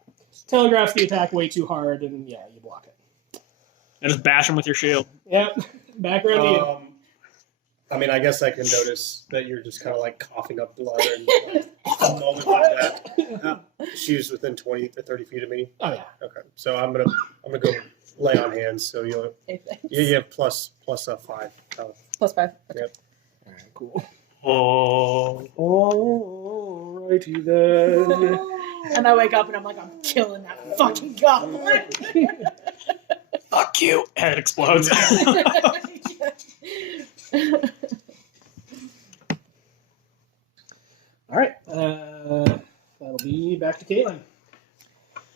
Telegraphs the attack way too hard, and yeah, you block it. And just bash him with your shield. Yep. Back around to you. I mean, I guess I can notice that you're just kind of like coughing up blood and like, a moment like that. She's within 20 or 30 feet of me. Oh yeah. Okay, so I'm gonna go lay on hands. So you have plus 5 health. +5. Okay. Yep. All right. Cool. Oh. Alrighty then. And I wake up and I'm like, I'm killing that fucking goblin. Fuck you. Head explodes. All right. That'll be back to Caitlin.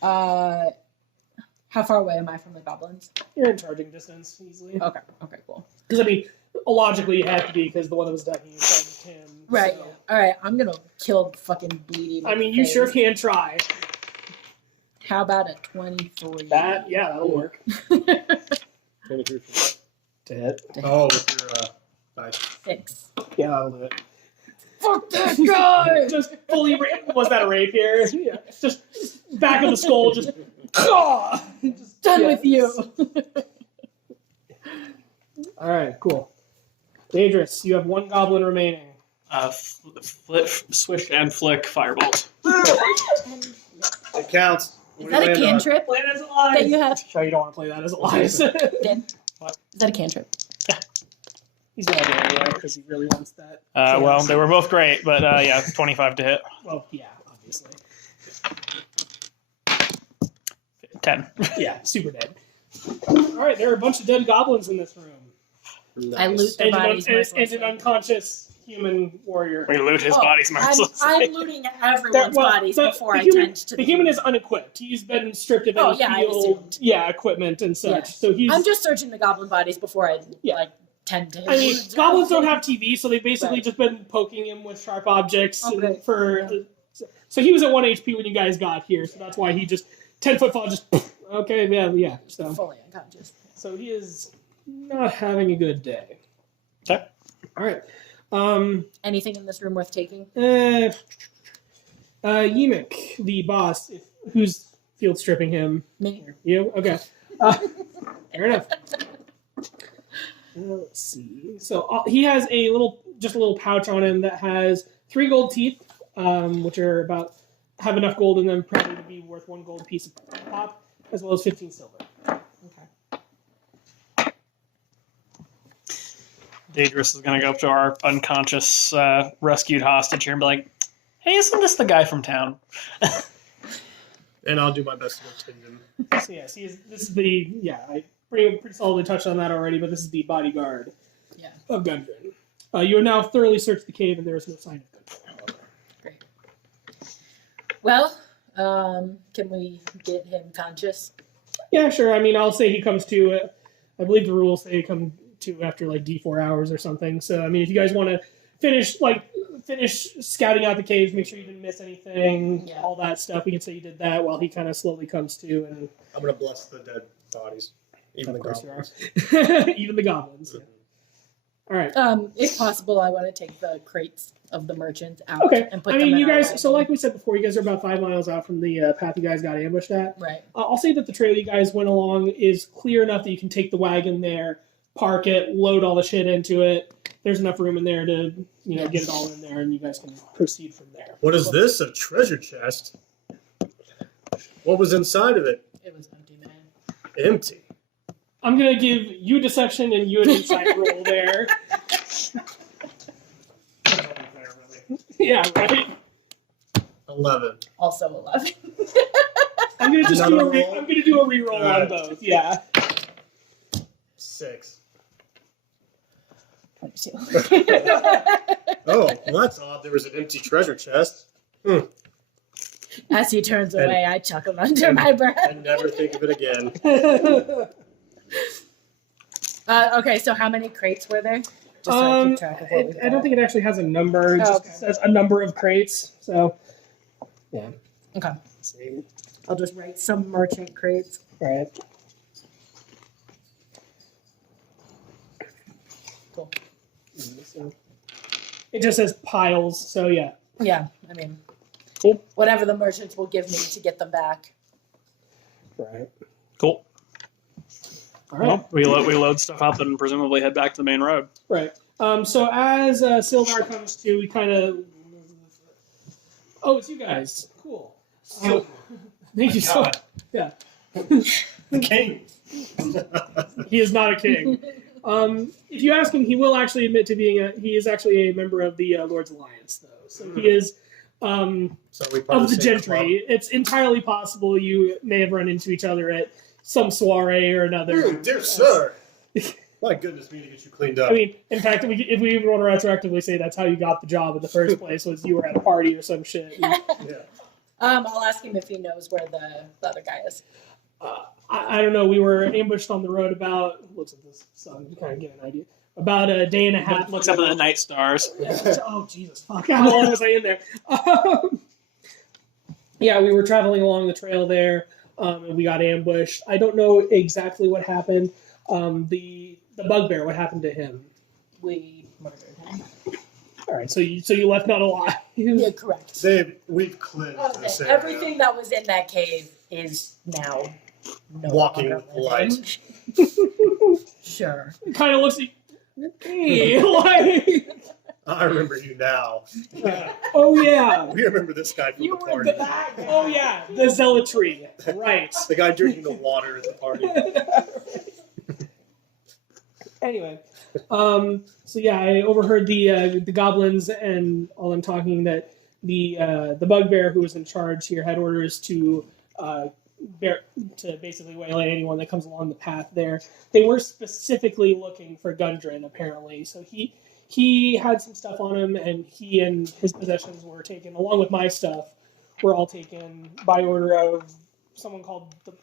How far away am I from the goblins? You're in charging distance easily. Okay, cool. Because I mean, logically you have to be because the one that was attacking you charged him. Right. So. Alright, I'm gonna kill the fucking bleedy. I mean, you sure can try. How about a 23? That'll work. 23 To hit. Oh, with your dice. 6. Yeah, that'll do it. Fuck that guy! Just fully. Was that a rapier? Yeah. Just back of the skull. Just. Just Done with you. All right. Cool. Daedris, you have 1 goblin remaining. Swish and flick firebolt. It counts. Is that a cantrip Play it as alive. that you have? Sure, you don't want to play that as alive. Dan? What? Is that a cantrip? He's going to do it anyway because he really wants that. Well, they were both great, but yeah, 25 to hit. Well, yeah, obviously. 10. Yeah, super dead. All right, there are a bunch of dead goblins in this room. I loot their And bodies and an mercilessly. unconscious human warrior. We loot his Oh, bodies mercilessly. I'm looting everyone's bodies before I tend to. The human is unequipped. He's been stripped of any I field, assumed. equipment and such. Yeah. So he's. I'm just searching the goblin bodies before I Yeah. tend to. I mean, goblins don't have TV, so they've basically just been poking him with sharp objects Okay. So he was at 1 HP when you guys got here, so that's why he just 10-foot fall just okay, yeah. So fully unconscious. he is not having a good day. Okay. All right. Anything in this room worth taking? Yimik, the boss, who's field stripping him. Me. You? Okay. Fair enough. Let's see. So he has a little pouch on him that has 3 gold teeth, which are have enough gold in them probably to be worth 1 gold piece of pop, as well as 15 silver. Okay. Daedris is going to go up to our unconscious rescued hostage here and be like, hey, isn't this the guy from town? And I'll do my best to go tend him. So yeah, this is the I pretty solidly touched on that already, but this is the bodyguard of Gundren. You have now thoroughly searched the cave, and there is no sign of Gundren. Great. Well, can we get him conscious? Yeah, sure. I mean, I'll say he comes to. I believe the rules say he come to after like D4 hours or something. So I mean, if you guys want to finish scouting out the caves, make sure you didn't miss anything, all that stuff. We can say you did that while he kind of slowly comes to. And I'm gonna bless the dead bodies, even the goblins. even the goblins. Yeah. All right. If possible, I want to take the crates of the merchants out and put I them mean, in you our guys. wagon. So, like we said before, you guys are about 5 miles out from the path you guys got ambushed at. Right. I'll say that the trail you guys went along is clear enough that you can take the wagon there, park it, load all the shit into it. There's enough room in there to get it all in there, and you guys can proceed from there. What is this? A treasure chest? What was inside of it? It was empty, man. Empty. I'm gonna give you deception and you an insight roll there. Yeah, right. 11. Also 11. I'm gonna just Another do roll? I'm gonna do a reroll on Alright. both. Yeah. 6. 22. Oh, well, that's odd. There was an empty treasure chest. As he turns away, I chuckle under my breath. And never think of it again. Okay, so how many crates were there? Just so I keep track of what we've I don't got. think it actually has a number. It just okay. says a number of crates. So, yeah. Okay. Let's see. I'll just write some merchant crates. All right. Cool. So, it just says piles. So yeah. Yeah, I mean, Cool. whatever the merchants will give me to get them back. Right. Cool. All right. Well, we load stuff up and presumably head back to the main road. Right. So as Sildar comes to, we kind of. Oh, it's you guys. Cool. Thank you so much. Yeah. The king. He is not a king. If you ask him, he will actually admit to being he is actually a member of the Lord's Alliance, though. So he is So we part of the same gentry. It's entirely possible you may have run into each other at some soiree or another. club. Dear sir. My goodness, we need to get you cleaned up. I mean, in fact, if we even want to retroactively say that's how you got the job in the first place, was you were at a party or some shit. Yeah. I'll ask him if he knows where the other guy is. I don't know. We were ambushed on the road about. Looks at this song to kind of get an idea. About a day and a half. Looks up at the night stars. Oh Jesus! Fuck! How long was I in there? Yeah, we were traveling along the trail there, and we got ambushed. I don't know exactly what happened. The bugbear. What happened to him? We murdered him. All right. So you left not alive. Yeah, correct. We've cleansed this area. Everything that was in that cave is now no Walking longer light. living. Sure. Kind of looks like. Hey, like, I remember you now. Oh yeah. We remember this guy from You the were party. that guy. Oh yeah. The zealotry. Right. The guy drinking the water at the party. Anyway, so yeah, I overheard the goblins and all them talking that the bugbear who was in charge here had orders to basically waylay anyone that comes along the path there. They were specifically looking for Gundren apparently, so he had some stuff on him, and he and his possessions were taken along with my stuff. Were all taken by order of someone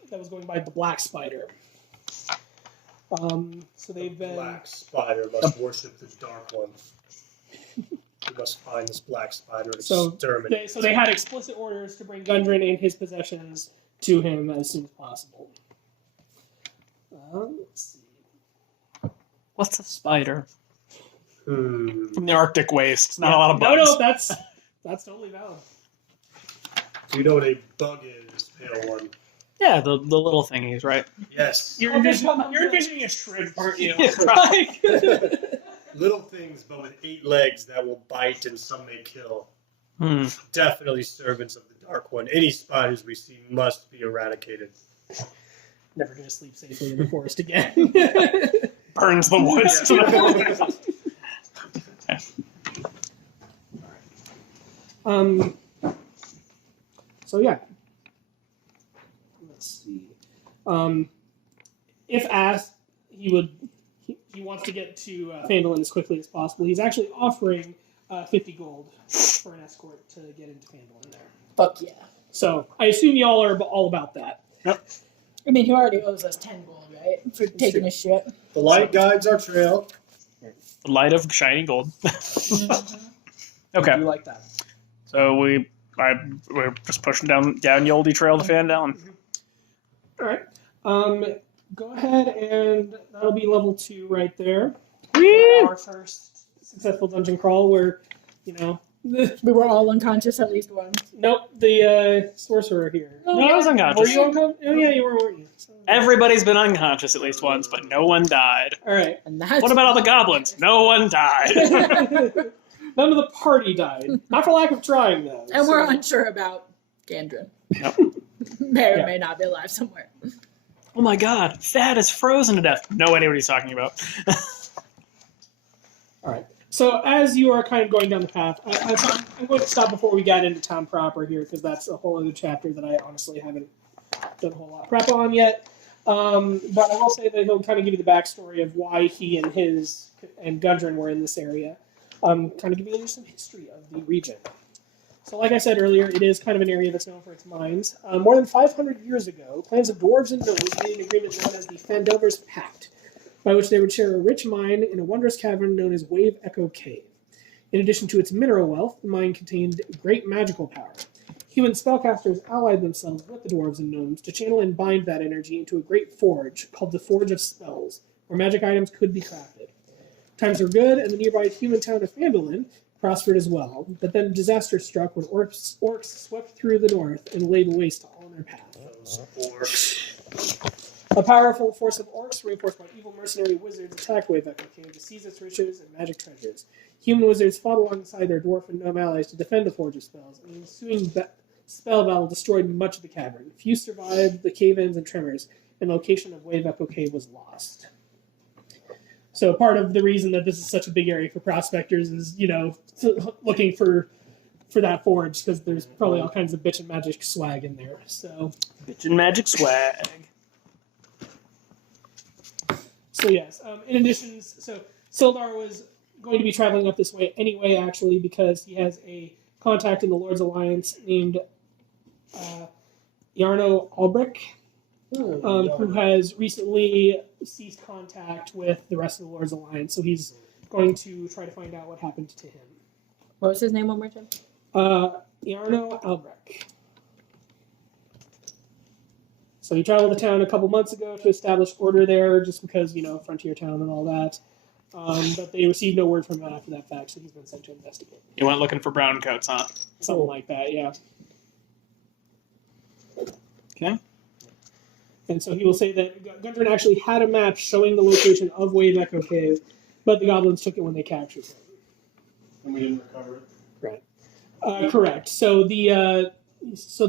that was going by the Black Spider. So they've The been. black spider must worship the dark one. We must find this black spider and exterminate. They had explicit orders to bring Gundren and his possessions to him as soon as possible. Let's see. What's a spider? Hmm. From the Arctic wastes. Not a lot of No, bugs. that's totally valid. Do you know what a bug is, pale one? Yeah, the little thingies, right? Yes. You're envisioning a shrimp, aren't you? Yeah, right. Little things, but with 8 legs that will bite and some may kill. Definitely servants of the Dark One. Any spiders we see must be eradicated. Never gonna sleep safely in the forest again. Burns the woods to the So yeah. Let's see. If asked, he wants to get to Phandelver as quickly as possible. He's actually offering 50 gold for an escort to get into Phandelver there. Fuck yeah. So I assume y'all are all about that. Yep. I mean, he already owes us 10 gold, right? For taking a shit. The light guides our trail. light of shiny gold. I Okay, do like that. so we're just pushing down the oldie trail to Phandelver. All right. Go ahead and that'll be level 2 right there. Whee! Our first successful dungeon crawl where, We were all unconscious at least once. nope, the sorcerer here. No, I was unconscious. Were you unconscious? Oh yeah, you were, weren't you? Everybody's been unconscious at least once, but no one died. All right. And that's What about all the goblins? No one died. None of the party died. Not for lack of trying, though. And we're So- unsure about Gandrin. Yep. May or Yeah. may not be alive somewhere. Oh my god, Thad is frozen to death. No idea what he's talking about. All right. So as you are kind of going down the path, I'm going to stop before we get into town proper here because that's a whole other chapter that I honestly haven't done a whole lot of prep on yet. But I will say that he'll kind of give you the backstory of why he and Gundren were in this area. Kind of give you some history of the region. So like I said earlier, it is kind of an area that's known for its mines. More than 500 years ago, clans of dwarves and gnomes made an agreement known as the Phandelver's Pact, by which they would share a rich mine in a wondrous cavern known as Wave Echo Cave. In addition to its mineral wealth, the mine contained great magical power. Human spellcasters allied themselves with the dwarves and gnomes to channel and bind that energy into a great forge called the Forge of Spells, where magic items could be crafted. Times were good, and the nearby human town of Phandelver prospered as well, but then disaster struck when orcs swept through the north and laid waste to all in their path. Those orcs. A powerful force of orcs, reinforced by evil mercenary wizards, attacked Wave Echo Cave to seize its riches and magic treasures. Human wizards fought alongside their dwarf and gnome allies to defend the Forge of Spells, and the ensuing spell battle destroyed much of the cavern. Few survived the cave-ins and tremors, and the location of Wave Echo Cave was lost. So part of the reason that this is such a big area for prospectors is, looking for that forge, because there's probably all kinds of bitch and magic swag in there. So Bitch and magic swag. So yes, in addition, so Sildar was going to be traveling up this way anyway, actually, because he has a contact in the Lord's Alliance named Yarno Albrecht, who has recently ceased contact with the rest of the Lord's Alliance. So he's going to try to find out what happened to him. What was his name one more time? Yarno Albrecht. So he traveled to town a couple months ago to establish order there, just because, frontier town and all that. But they received no word from him after that fact, so he's been sent to investigate. You went looking for brown coats, huh? Something like that, yeah. Okay. And so he will say that Gundren actually had a map showing the location of Wave Echo Cave, but the goblins took it when they captured him. And we didn't recover it. Correct. So the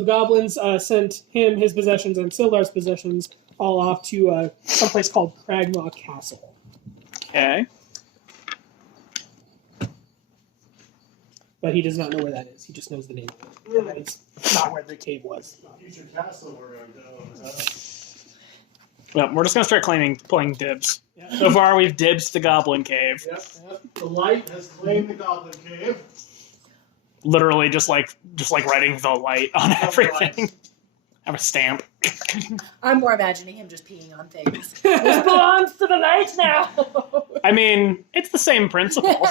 goblins sent him, his possessions, and Sildar's possessions all off to someplace called Cragmaw Castle. Okay. But he does not know where that is. He just knows the name of it. It's not where the cave was. Future castle we're going to own, huh? Well, we're just gonna start playing dibs. Yeah. So far, we've dibs the Goblin Cave. Yep. The light has claimed the Goblin Cave. Literally, just like writing the light on everything. Have a stamp. I'm more imagining him just peeing on things. This belongs to the light now. I mean, it's the same principle.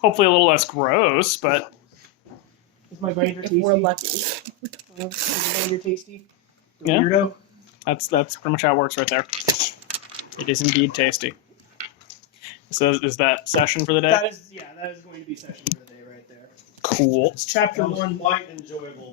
Hopefully, a little less gross, but Is my binder If tasty? we're lucky. Is my binder tasty? Yeah. Weirdo. that's pretty much how it works right there. It is indeed tasty. So, is that session for the day? That is going to be session for the day right there. Cool. It's chapter That was 1. quite enjoyable.